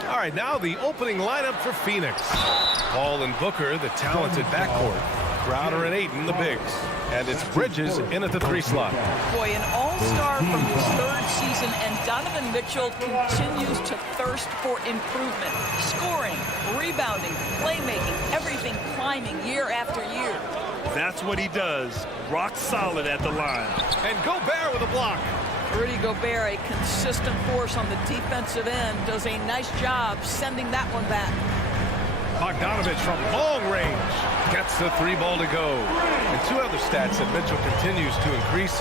All right, now the opening lineup for Phoenix. Paul and Booker, the talented backcourt. Crowder and Ayton, the bigs. And it's Bridges in at the 3 slot. Boy, an all-star from his 3rd season, and Donovan Mitchell continues to thirst for improvement. Scoring, rebounding, playmaking, everything climbing year after year. That's what he does. Rock solid at the line. And Gobert with a block. Rudy Gobert, a consistent force on the defensive end, does a nice job sending that one back. Bogdanovich from long range gets the 3 ball to go. And 2 other stats that Mitchell continues to increase: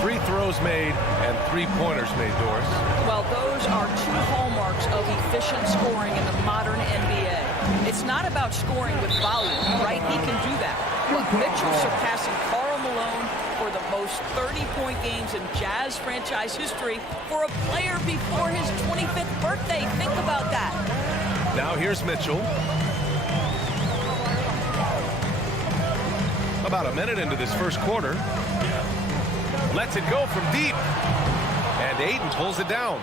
free throws made and 3-pointers made, Doris. Well, those are 2 hallmarks of efficient scoring in the modern NBA. It's not about scoring with volume, right? He can do that. But Mitchell surpassing Karl Malone for the most 30-point games in Jazz franchise history for a player before his 25th birthday. Think about that. Now here's Mitchell. About a minute into this first quarter. Lets it go from deep. And Ayton pulls it down.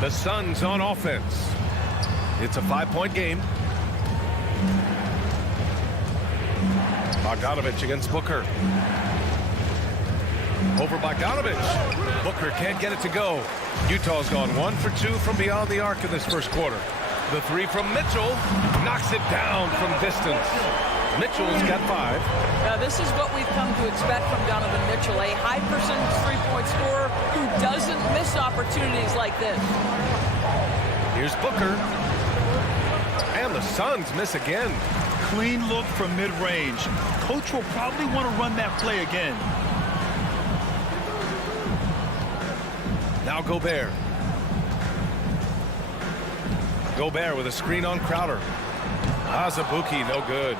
The Suns on offense. It's a 5-point game. Bogdanovich against Booker. Over Bogdanovich. Booker can't get it to go. Utah's gone 1 for 2 from beyond the arc in this first quarter. The 3 from Mitchell knocks it down from distance. Mitchell's got 5. Now, this is what we've come to expect from Donovan Mitchell, a high-percentage 3-point scorer who doesn't miss opportunities like this. Here's Booker. And the Suns miss again. Clean look from mid-range. Coach will probably want to run that play again. Now Gobert. Gobert with a screen on Crowder. Azubuike, no good.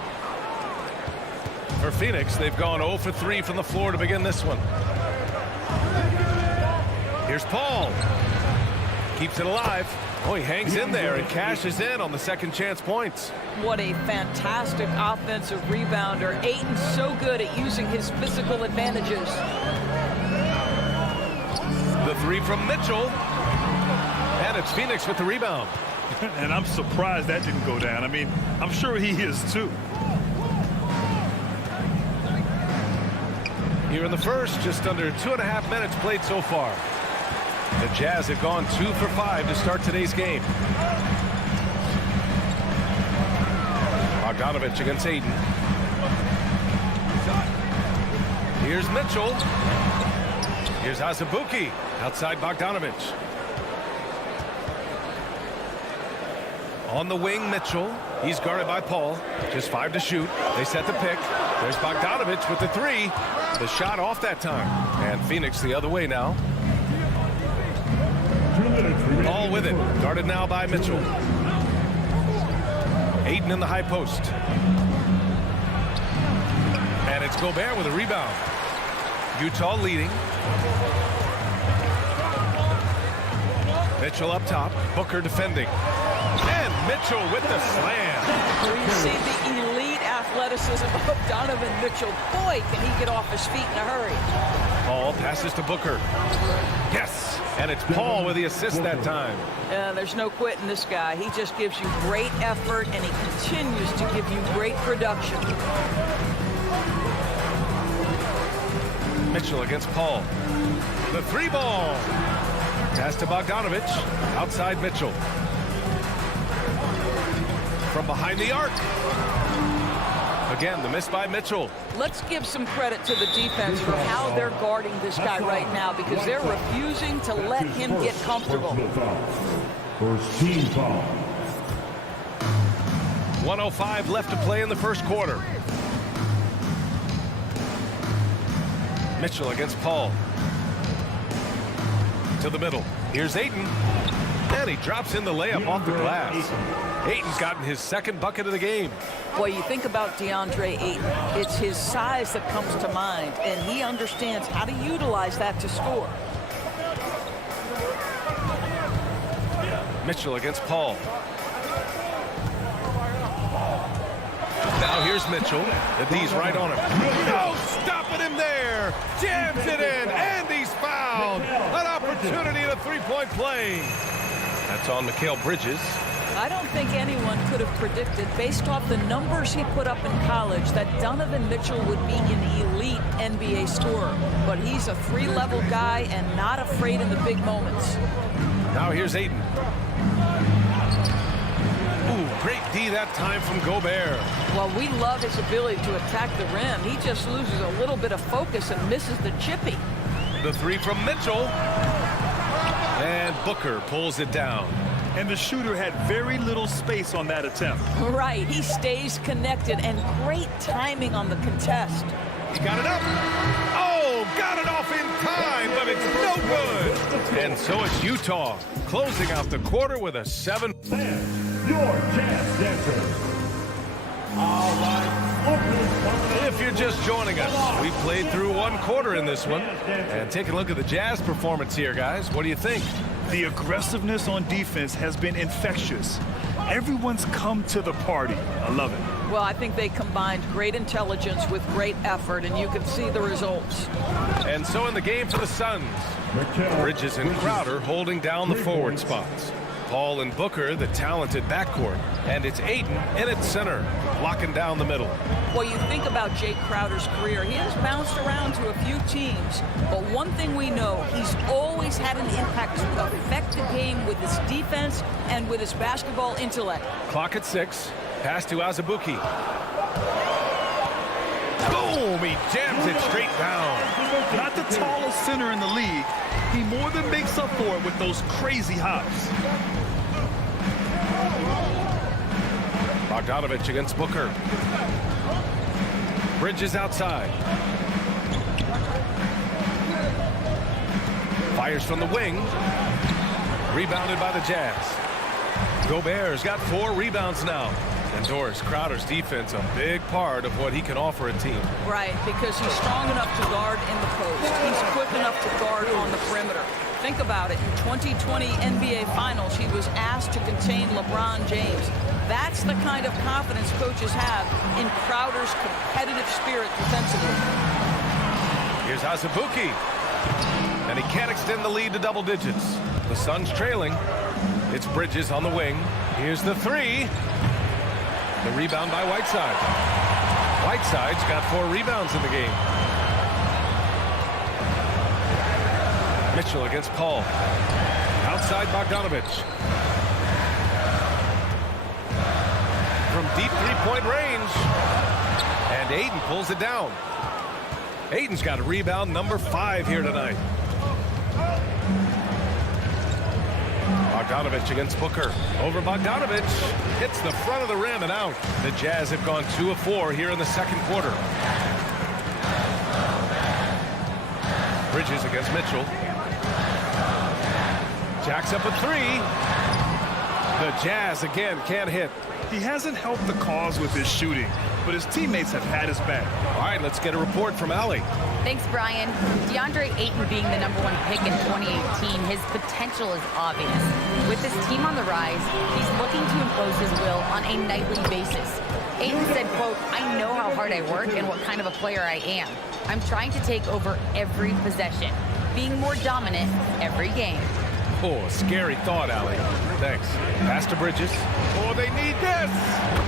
For Phoenix, they've gone 0 for 3 from the floor to begin this one. Here's Paul. Keeps it alive. Oh, he hangs in there and cashes in on the second chance points. What a fantastic offensive rebounder. Ayton's so good at using his physical advantages. The 3 from Mitchell. And it's Phoenix with the rebound. And I'm surprised that didn't go down. I mean, I'm sure he is too. Here in the first, just under 2.5 minutes played so far. The Jazz have gone 2 for 5 to start today's game. Bogdanovich against Ayton. Here's Mitchell. Here's Azubuike outside Bogdanovich. On the wing, Mitchell. He's guarded by Paul. Just 5 to shoot. They set the pick. There's Bogdanovich with the 3. The shot off that time. And Phoenix the other way now. Paul with it. Guarded now by Mitchell. Ayton in the high post. And it's Gobert with a rebound. Utah leading. Mitchell up top. Booker defending. And Mitchell with the slam. You see the elite athleticism of Donovan Mitchell. Boy, can he get off his feet in a hurry. Paul passes to Booker. Yes, and it's Paul with the assist that time. There's no quitting this guy. He just gives you great effort, and he continues to give you great production. Mitchell against Paul. The 3 ball. Pass to Bogdanovich. Outside Mitchell. From behind the arc. Again, the miss by Mitchell. Let's give some credit to the defense for how they're guarding this guy right now, because they're refusing to let him get comfortable. First team foul. 1:05 left to play in the first quarter. Mitchell against Paul. To the middle. Here's Ayton. And he drops in the layup off the glass. Ayton's gotten his second bucket of the game. Boy, you think about DeAndre Ayton. It's his size that comes to mind, and he understands how to utilize that to score. Mitchell against Paul. Now here's Mitchell. The D's right on him. No, stopping him there. Jams it in, and he's fouled. An opportunity at a three-point play. That's on Mikal Bridges. I don't think anyone could have predicted, based off the numbers he put up in college, that Donovan Mitchell would be an elite NBA scorer. But he's a three-level guy and not afraid in the big moments. Now here's Ayton. Ooh, great D that time from Gobert. Well, we love his ability to attack the rim. He just loses a little bit of focus and misses the chippy. The three from Mitchell. And Booker pulls it down. And the shooter had very little space on that attempt. Right, he stays connected, and great timing on the contest. He got it up. Oh, got it off in time, but it's no good. And so is Utah, closing out the quarter with a 7. Your Jazz Dancers. All right. If you're just joining us, we played through one quarter in this one. And take a look at the Jazz performance here, guys. What do you think? The aggressiveness on defense has been infectious. Everyone's come to the party. I love it. Well, I think they combined great intelligence with great effort, and you can see the results. And so in the game for the Suns, Bridges and Crowder holding down the forward spots. Paul and Booker, the talented backcourt. And it's Ayton in its center, locking down the middle. Well, you think about Jake Crowder's career. He has bounced around to a few teams, but one thing we know, he's always had an impact to affect the game with his defense and with his basketball intellect. Clock at 6. Pass to Azubuike. Boom! He jams it straight down. Not the tallest center in the league. He more than makes up for it with those crazy hops. Bogdanovich against Booker. Bridges outside. Fires from the wing. Rebounded by the Jazz. Gobert's got 4 rebounds now. And Doris, Crowder's defense, a big part of what he can offer a team. Right, because he's strong enough to guard in the post. He's quick enough to guard on the perimeter. Think about it. In 2020 NBA Finals, he was asked to contain LeBron James. That's the kind of confidence coaches have in Crowder's competitive spirit defensively. Here's Azubuike. And he can't extend the lead to double digits. The Suns trailing. It's Bridges on the wing. Here's the 3. The rebound by Whiteside. Whiteside's got 4 rebounds in the game. Mitchell against Paul. Outside Bogdanovich. From deep three-point range. And Ayton pulls it down. Ayton's got a rebound number 5 here tonight. Bogdanovich against Booker. Over Bogdanovich. Hits the front of the rim and out. The Jazz have gone 2 of 4 here in the second quarter. Bridges against Mitchell. Jacks up a 3. The Jazz again can't hit. He hasn't helped the cause with his shooting, but his teammates have had his back. All right, let's get a report from Allie. Thanks, Brian. DeAndre Ayton being the #1 pick in 2018, his potential is obvious. With his team on the rise, he's looking to impose his will on a nightly basis. Ayton said, quote, "I know how hard I work and what kind of a player I am. I'm trying to take over every possession, being more dominant every game." Oh, scary thought, Allie. Thanks. Pass to Bridges. Oh, they need this.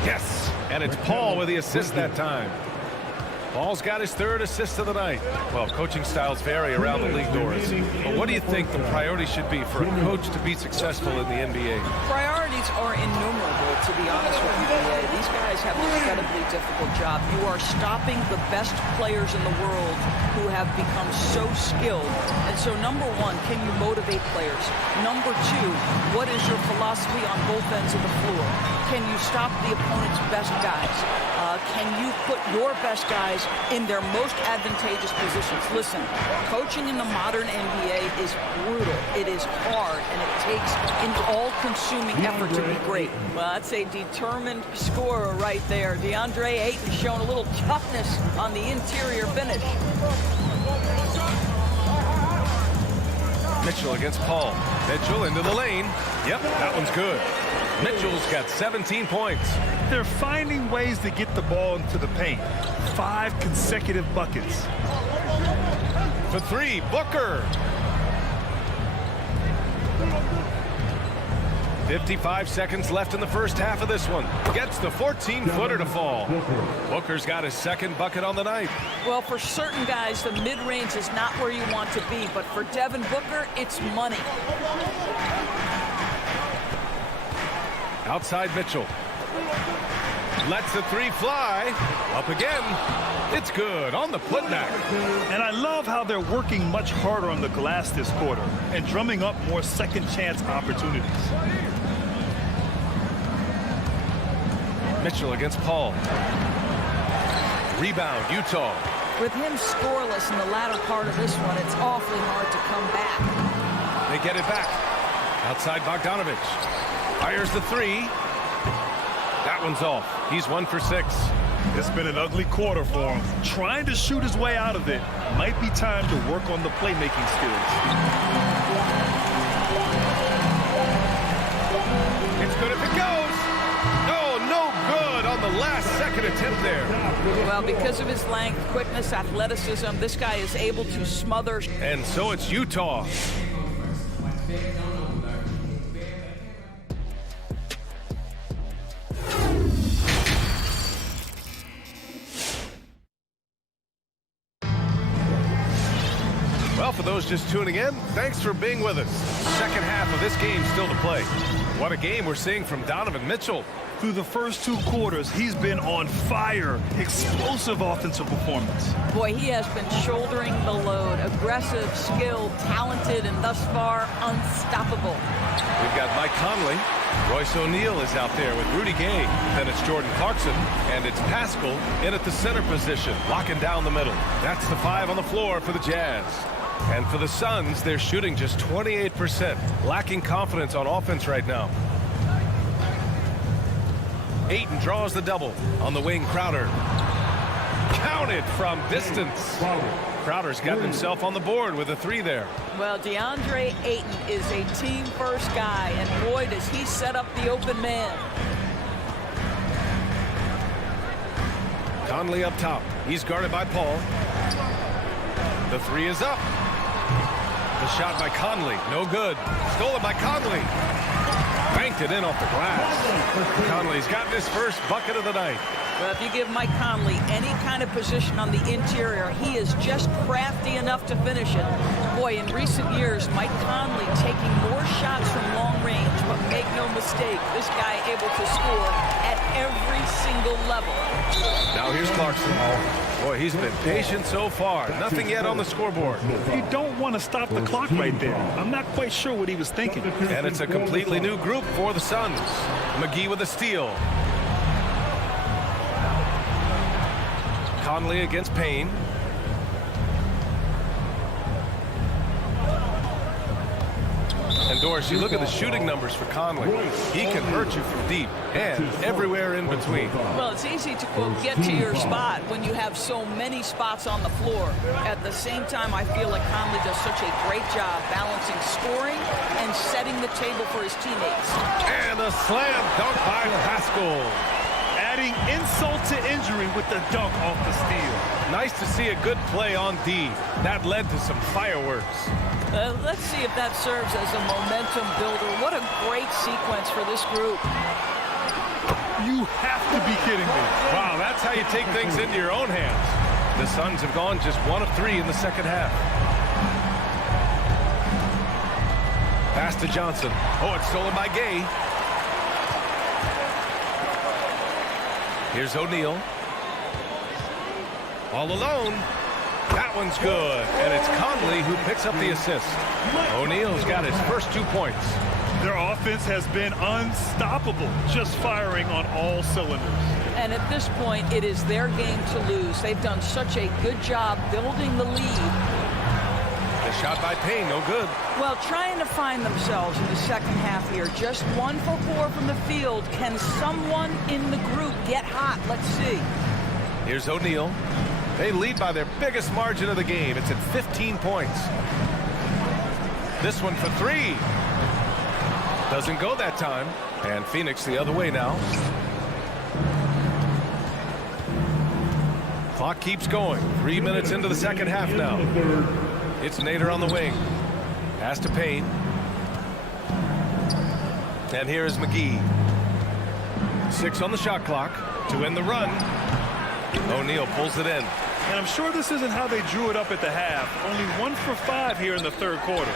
Yes. And it's Paul with the assist that time. Paul's got his 3rd assist of the night. Well, coaching styles vary around the league, Doris. But what do you think the priority should be for a coach to be successful in the NBA? Priorities are innumerable, to be honest with you, BA. These guys have an incredibly difficult job. You are stopping the best players in the world who have become so skilled. And so, number 1, can you motivate players? Number 2, what is your philosophy on both ends of the floor? Can you stop the opponent's best guys? Can you put your best guys in their most advantageous positions? Listen, coaching in the modern NBA is brutal. It is hard, and it takes an all-consuming effort to be great. Well, that's a determined scorer right there. DeAndre Ayton showing a little toughness on the interior finish. Mitchell against Paul. Mitchell into the lane. Yep, that one's good. Mitchell's got 17 points. They're finding ways to get the ball into the paint. 5 consecutive buckets. For 3, Booker. 55 seconds left in the first half of this one. Gets the 14-footer to fall. Booker's got his second bucket on the night. Well, for certain guys, the mid-range is not where you want to be, but for Devin Booker, it's money. Outside Mitchell. Lets the 3 fly. Up again. It's good on the putback. And I love how they're working much harder on the glass this quarter and drumming up more second chance opportunities. Mitchell against Paul. Rebound, Utah. With him scoreless in the latter part of this one, it's awfully hard to come back. They get it back. Outside Bogdanovich. Fires the 3. That one's off. He's 1 for 6. It's been an ugly quarter for him. Trying to shoot his way out of it. Might be time to work on the playmaking skills. It's good if it goes. Oh, no good on the last second attempt there. Well, because of his length, quickness, athleticism, this guy is able to smother. And so it's Utah. Well, for those just tuning in, thanks for being with us. Second half of this game still to play. What a game we're seeing from Donovan Mitchell. Through the first 2 quarters, he's been on fire. Explosive offensive performance. Boy, he has been shouldering the load. Aggressive, skilled, talented, and thus far, unstoppable. We've got Mike Conley. Royce O'Neal is out there with Rudy Gay. Then it's Jordan Clarkson. And it's Pascal in at the center position, locking down the middle. That's the 5 on the floor for the Jazz. And for the Suns, they're shooting just 28%. Lacking confidence on offense right now. Ayton draws the double. On the wing, Crowder. Counted from distance. Crowder's gotten himself on the board with a 3 there. Well, DeAndre Ayton is a team-first guy, and boy, does he set up the open man. Conley up top. He's guarded by Paul. The 3 is up. The shot by Conley. No good. Stolen by Conley. Banked it in off the glass. Conley's gotten his first bucket of the night. Well, if you give Mike Conley any kind of position on the interior, he is just crafty enough to finish it. Boy, in recent years, Mike Conley taking more shots from long range, but make no mistake, this guy able to score at every single level. Now here's Clarkson. Boy, he's been patient so far. Nothing yet on the scoreboard. You don't want to stop the clock right there. I'm not quite sure what he was thinking. And it's a completely new group for the Suns. McGee with a steal. Conley against Payne. And Doris, you look at the shooting numbers for Conley. He can hurt you from deep and everywhere in between. Well, it's easy to, quote, get to your spot when you have so many spots on the floor. At the same time, I feel like Conley does such a great job balancing scoring and setting the table for his teammates. And a slam dunk by Pascal. Adding insult to injury with the dunk off the steal. Nice to see a good play on D. That led to some fireworks. Let's see if that serves as a momentum builder. What a great sequence for this group. You have to be kidding me. Wow, that's how you take things into your own hands. The Suns have gone just 1 of 3 in the second half. Pass to Johnson. Oh, it's stolen by Gay. Here's O'Neal. All alone. That one's good. And it's Conley who picks up the assist. O'Neal's got his first 2 points. Their offense has been unstoppable, just firing on all cylinders. And at this point, it is their game to lose. They've done such a good job building the lead. The shot by Payne, no good. Well, trying to find themselves in the second half here. Just 1 for 4 from the field. Can someone in the group get hot? Let's see. Here's O'Neal. They lead by their biggest margin of the game. It's at 15 points. This one for 3. Doesn't go that time. And Phoenix the other way now. Clock keeps going. 3 minutes into the second half now. It's Nader on the wing. Pass to Payne. And here is McGee. 6 on the shot clock to win the run. O'Neal pulls it in. And I'm sure this isn't how they drew it up at the half. Only 1 for 5 here in the third quarter.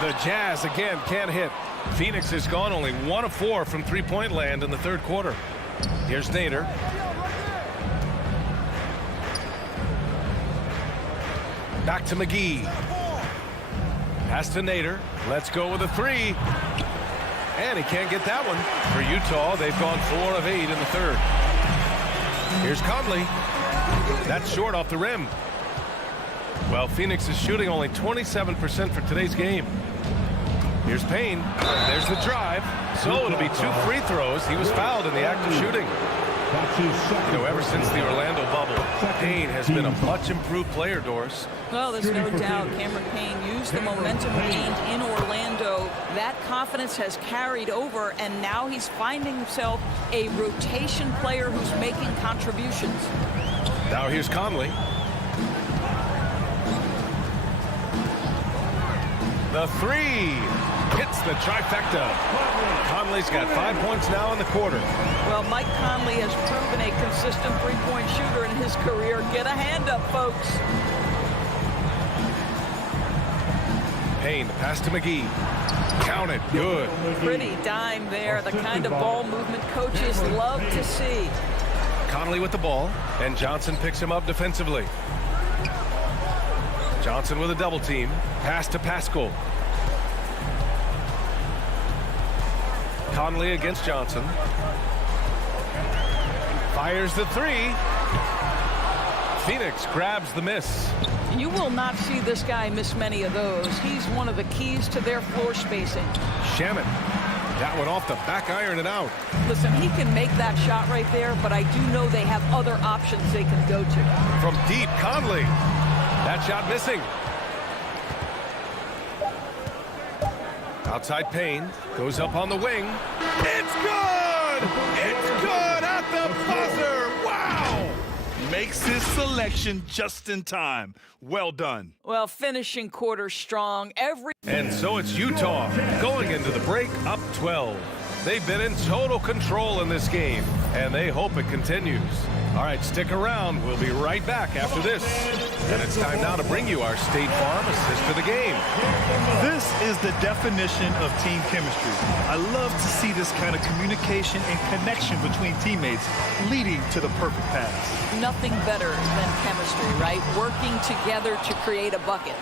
The Jazz again can't hit. Phoenix has gone only 1 of 4 from three-point land in the third quarter. Here's Nader. Back to McGee. Pass to Nader. Let's go with a 3. And he can't get that one. For Utah, they've gone 4 of 8 in the third. Here's Conley. That's short off the rim. Well, Phoenix is shooting only 27% for today's game. Here's Payne. There's the drive. So it'll be 2 free throws. He was fouled in the act of shooting. You know, ever since the Orlando bubble, Payne has been a much improved player, Doris. Well, there's no doubt Cameron Payne used the momentum gained in Orlando. That confidence has carried over, and now he's finding himself a rotation player who's making contributions. Now here's Conley. The 3 hits the trifecta. Conley's got 5 points now in the quarter. Well, Mike Conley has proven a consistent three-point shooter in his career. Get a hand up, folks. Payne, pass to McGee. Count it. Good. Pretty dime there. The kind of ball movement coaches love to see. Conley with the ball, and Johnson picks him up defensively. Johnson with a double team. Pass to Pascal. Conley against Johnson. Fires the 3. Phoenix grabs the miss. You will not see this guy miss many of those. He's one of the keys to their floor spacing. Shamet. That one off the back iron and out. Listen, he can make that shot right there, but I do know they have other options they can go to. From deep, Conley. That shot missing. Outside Payne. Goes up on the wing. It's good! It's good at the buzzer! Wow! Makes his selection just in time. Well done. Well, finishing quarter strong. And so it's Utah going into the break up 12. They've been in total control in this game, and they hope it continues. All right, stick around. We'll be right back after this. And it's time now to bring you our State Farm assist to the game. This is the definition of team chemistry. I love to see this kind of communication and connection between teammates leading to the perfect pass. Nothing better than chemistry, right? Working together to create a bucket.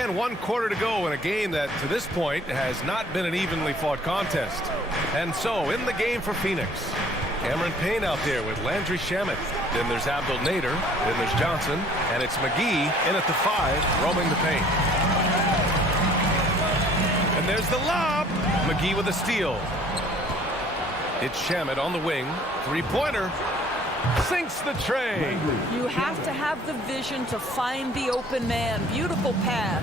And 1 quarter to go in a game that, to this point, has not been an evenly fought contest. And so, in the game for Phoenix, Cameron Payne out there with Landry Shamet. Then there's Abdel Nader. Then there's Johnson. And it's McGee in at the 5, roaming the paint. And there's the lob. McGee with a steal. It's Shamet on the wing. 3-pointer. Sinks the tray. You have to have the vision to find the open man. Beautiful pass.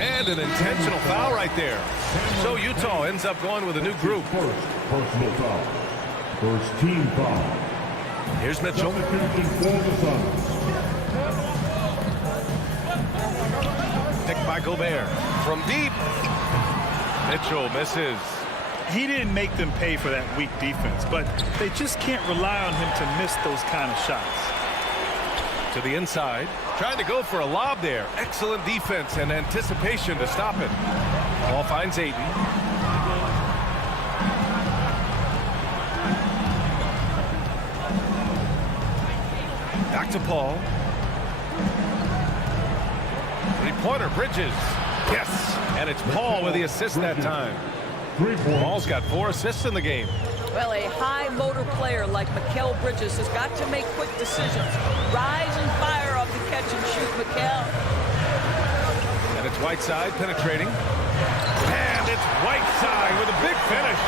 And an intentional foul right there. So Utah ends up going with a new group. First personal foul. First team foul. Here's Mitchell. Picked by Gobert. From deep. Mitchell misses. He didn't make them pay for that weak defense, but they just can't rely on him to miss those kind of shots. To the inside, trying to go for a lob there. Excellent defense and anticipation to stop it. Ball finds Ayton. Back to Paul. 3-pointer, Bridges. Yes, and it's Paul with the assist that time. Paul's got 4 assists in the game. Well, a high motor player like Mikal Bridges has got to make quick decisions. Rise and fire off the catch and shoot, Mikal. And it's Whiteside penetrating. And it's Whiteside with a big finish.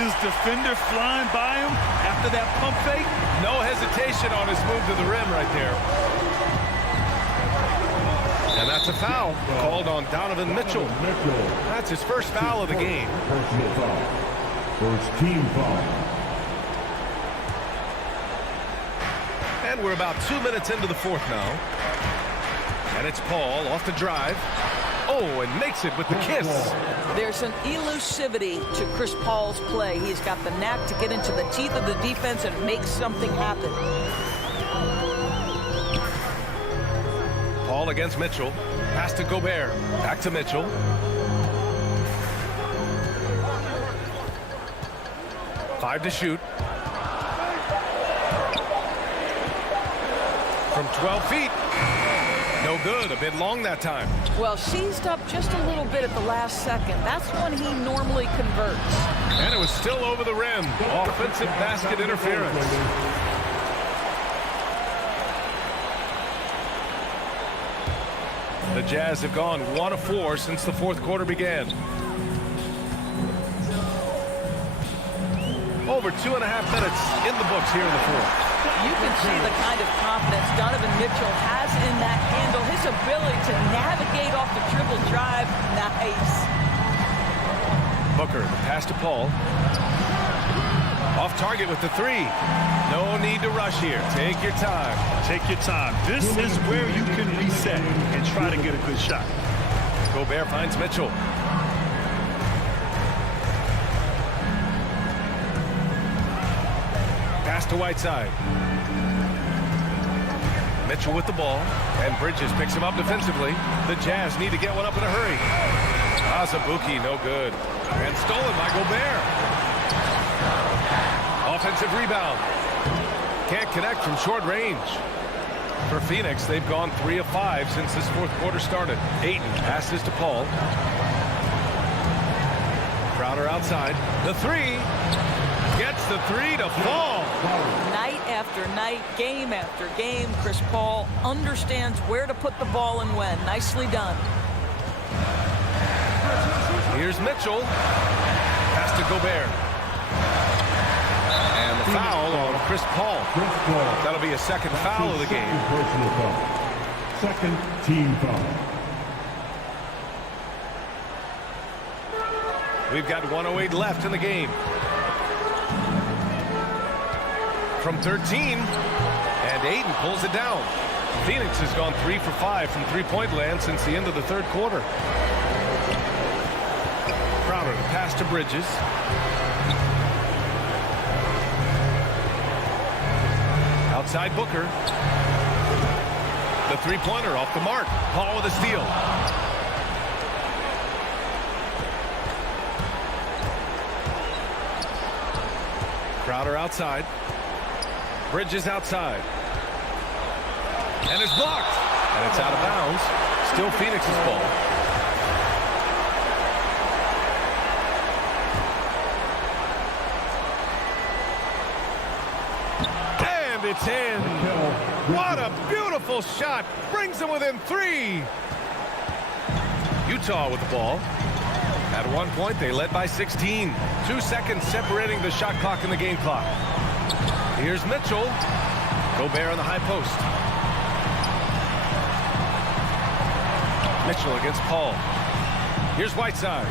His defender flying by him after that pump fake. No hesitation on his move to the rim right there. That's a foul called on Donovan Mitchell. That's his first foul of the game. Personal foul. First team foul. And we're about 2 minutes into the fourth now. And it's Paul off the drive. Oh, and makes it with the kiss. There's an elusivity to Chris Paul's play. He's got the knack to get into the teeth of the defense and make something happen. Paul against Mitchell. Pass to Gobert. Back to Mitchell. Five to shoot. From 12 feet. No good. A bit long that time. Well, seized up just a little bit at the last second. That's when he normally converts. And it was still over the rim. Offensive basket interference. The Jazz have gone 1 of 4 since the fourth quarter began. Over 2.5 minutes in the books here in the fourth. You can see the kind of confidence Donovan Mitchell has in that handle. His ability to navigate off the dribble drive. Nice. Booker, the pass to Paul. Off target with the three. No need to rush here. Take your time. Take your time. This is where you can reset and try to get a good shot. Gobert finds Mitchell. Pass to Whiteside. Mitchell with the ball. And Bridges picks him up defensively. The Jazz need to get one up in a hurry. Azubuike, no good. And stolen by Gobert. Offensive rebound. Can't connect from short range. For Phoenix, they've gone 3 of 5 since this fourth quarter started. Ayton passes to Paul. Crowder outside. The three. Gets the three to fall. Night after night, game after game, Chris Paul understands where to put the ball and when. Nicely done. Here's Mitchell. Pass to Gobert. And the foul on Chris Paul. That'll be a second foul of the game. Personal foul. Second team foul. We've got 1:08 left in the game. From 13, and Ayton pulls it down. Phoenix has gone 3 for 5 from three-point land since the end of the third quarter. Crowder, the pass to Bridges. Outside Booker. The three-pointer off the mark. Paul with a steal. Crowder outside. Bridges outside. And it's blocked. And it's out of bounds. Still Phoenix's ball. And it's in. What a beautiful shot. Brings them within 3. Utah with the ball. At one point, they led by 16. 2 seconds separating the shot clock and the game clock. Here's Mitchell. Gobert on the high post. Mitchell against Paul. Here's Whiteside.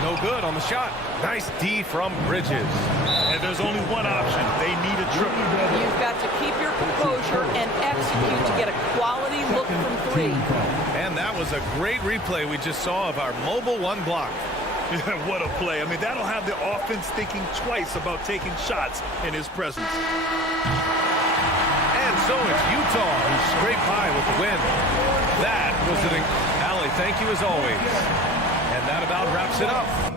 No good on the shot. Nice D from Bridges. And there's only one option. They need a triple. You've got to keep your composure and execute to get a quality look from 3. And that was a great replay we just saw of our mobile one block. What a play. I mean, that'll have the offense thinking twice about taking shots in his presence. And so it's Utah who scraped by with the win. That was an... Allie, thank you as always. And that about wraps it up.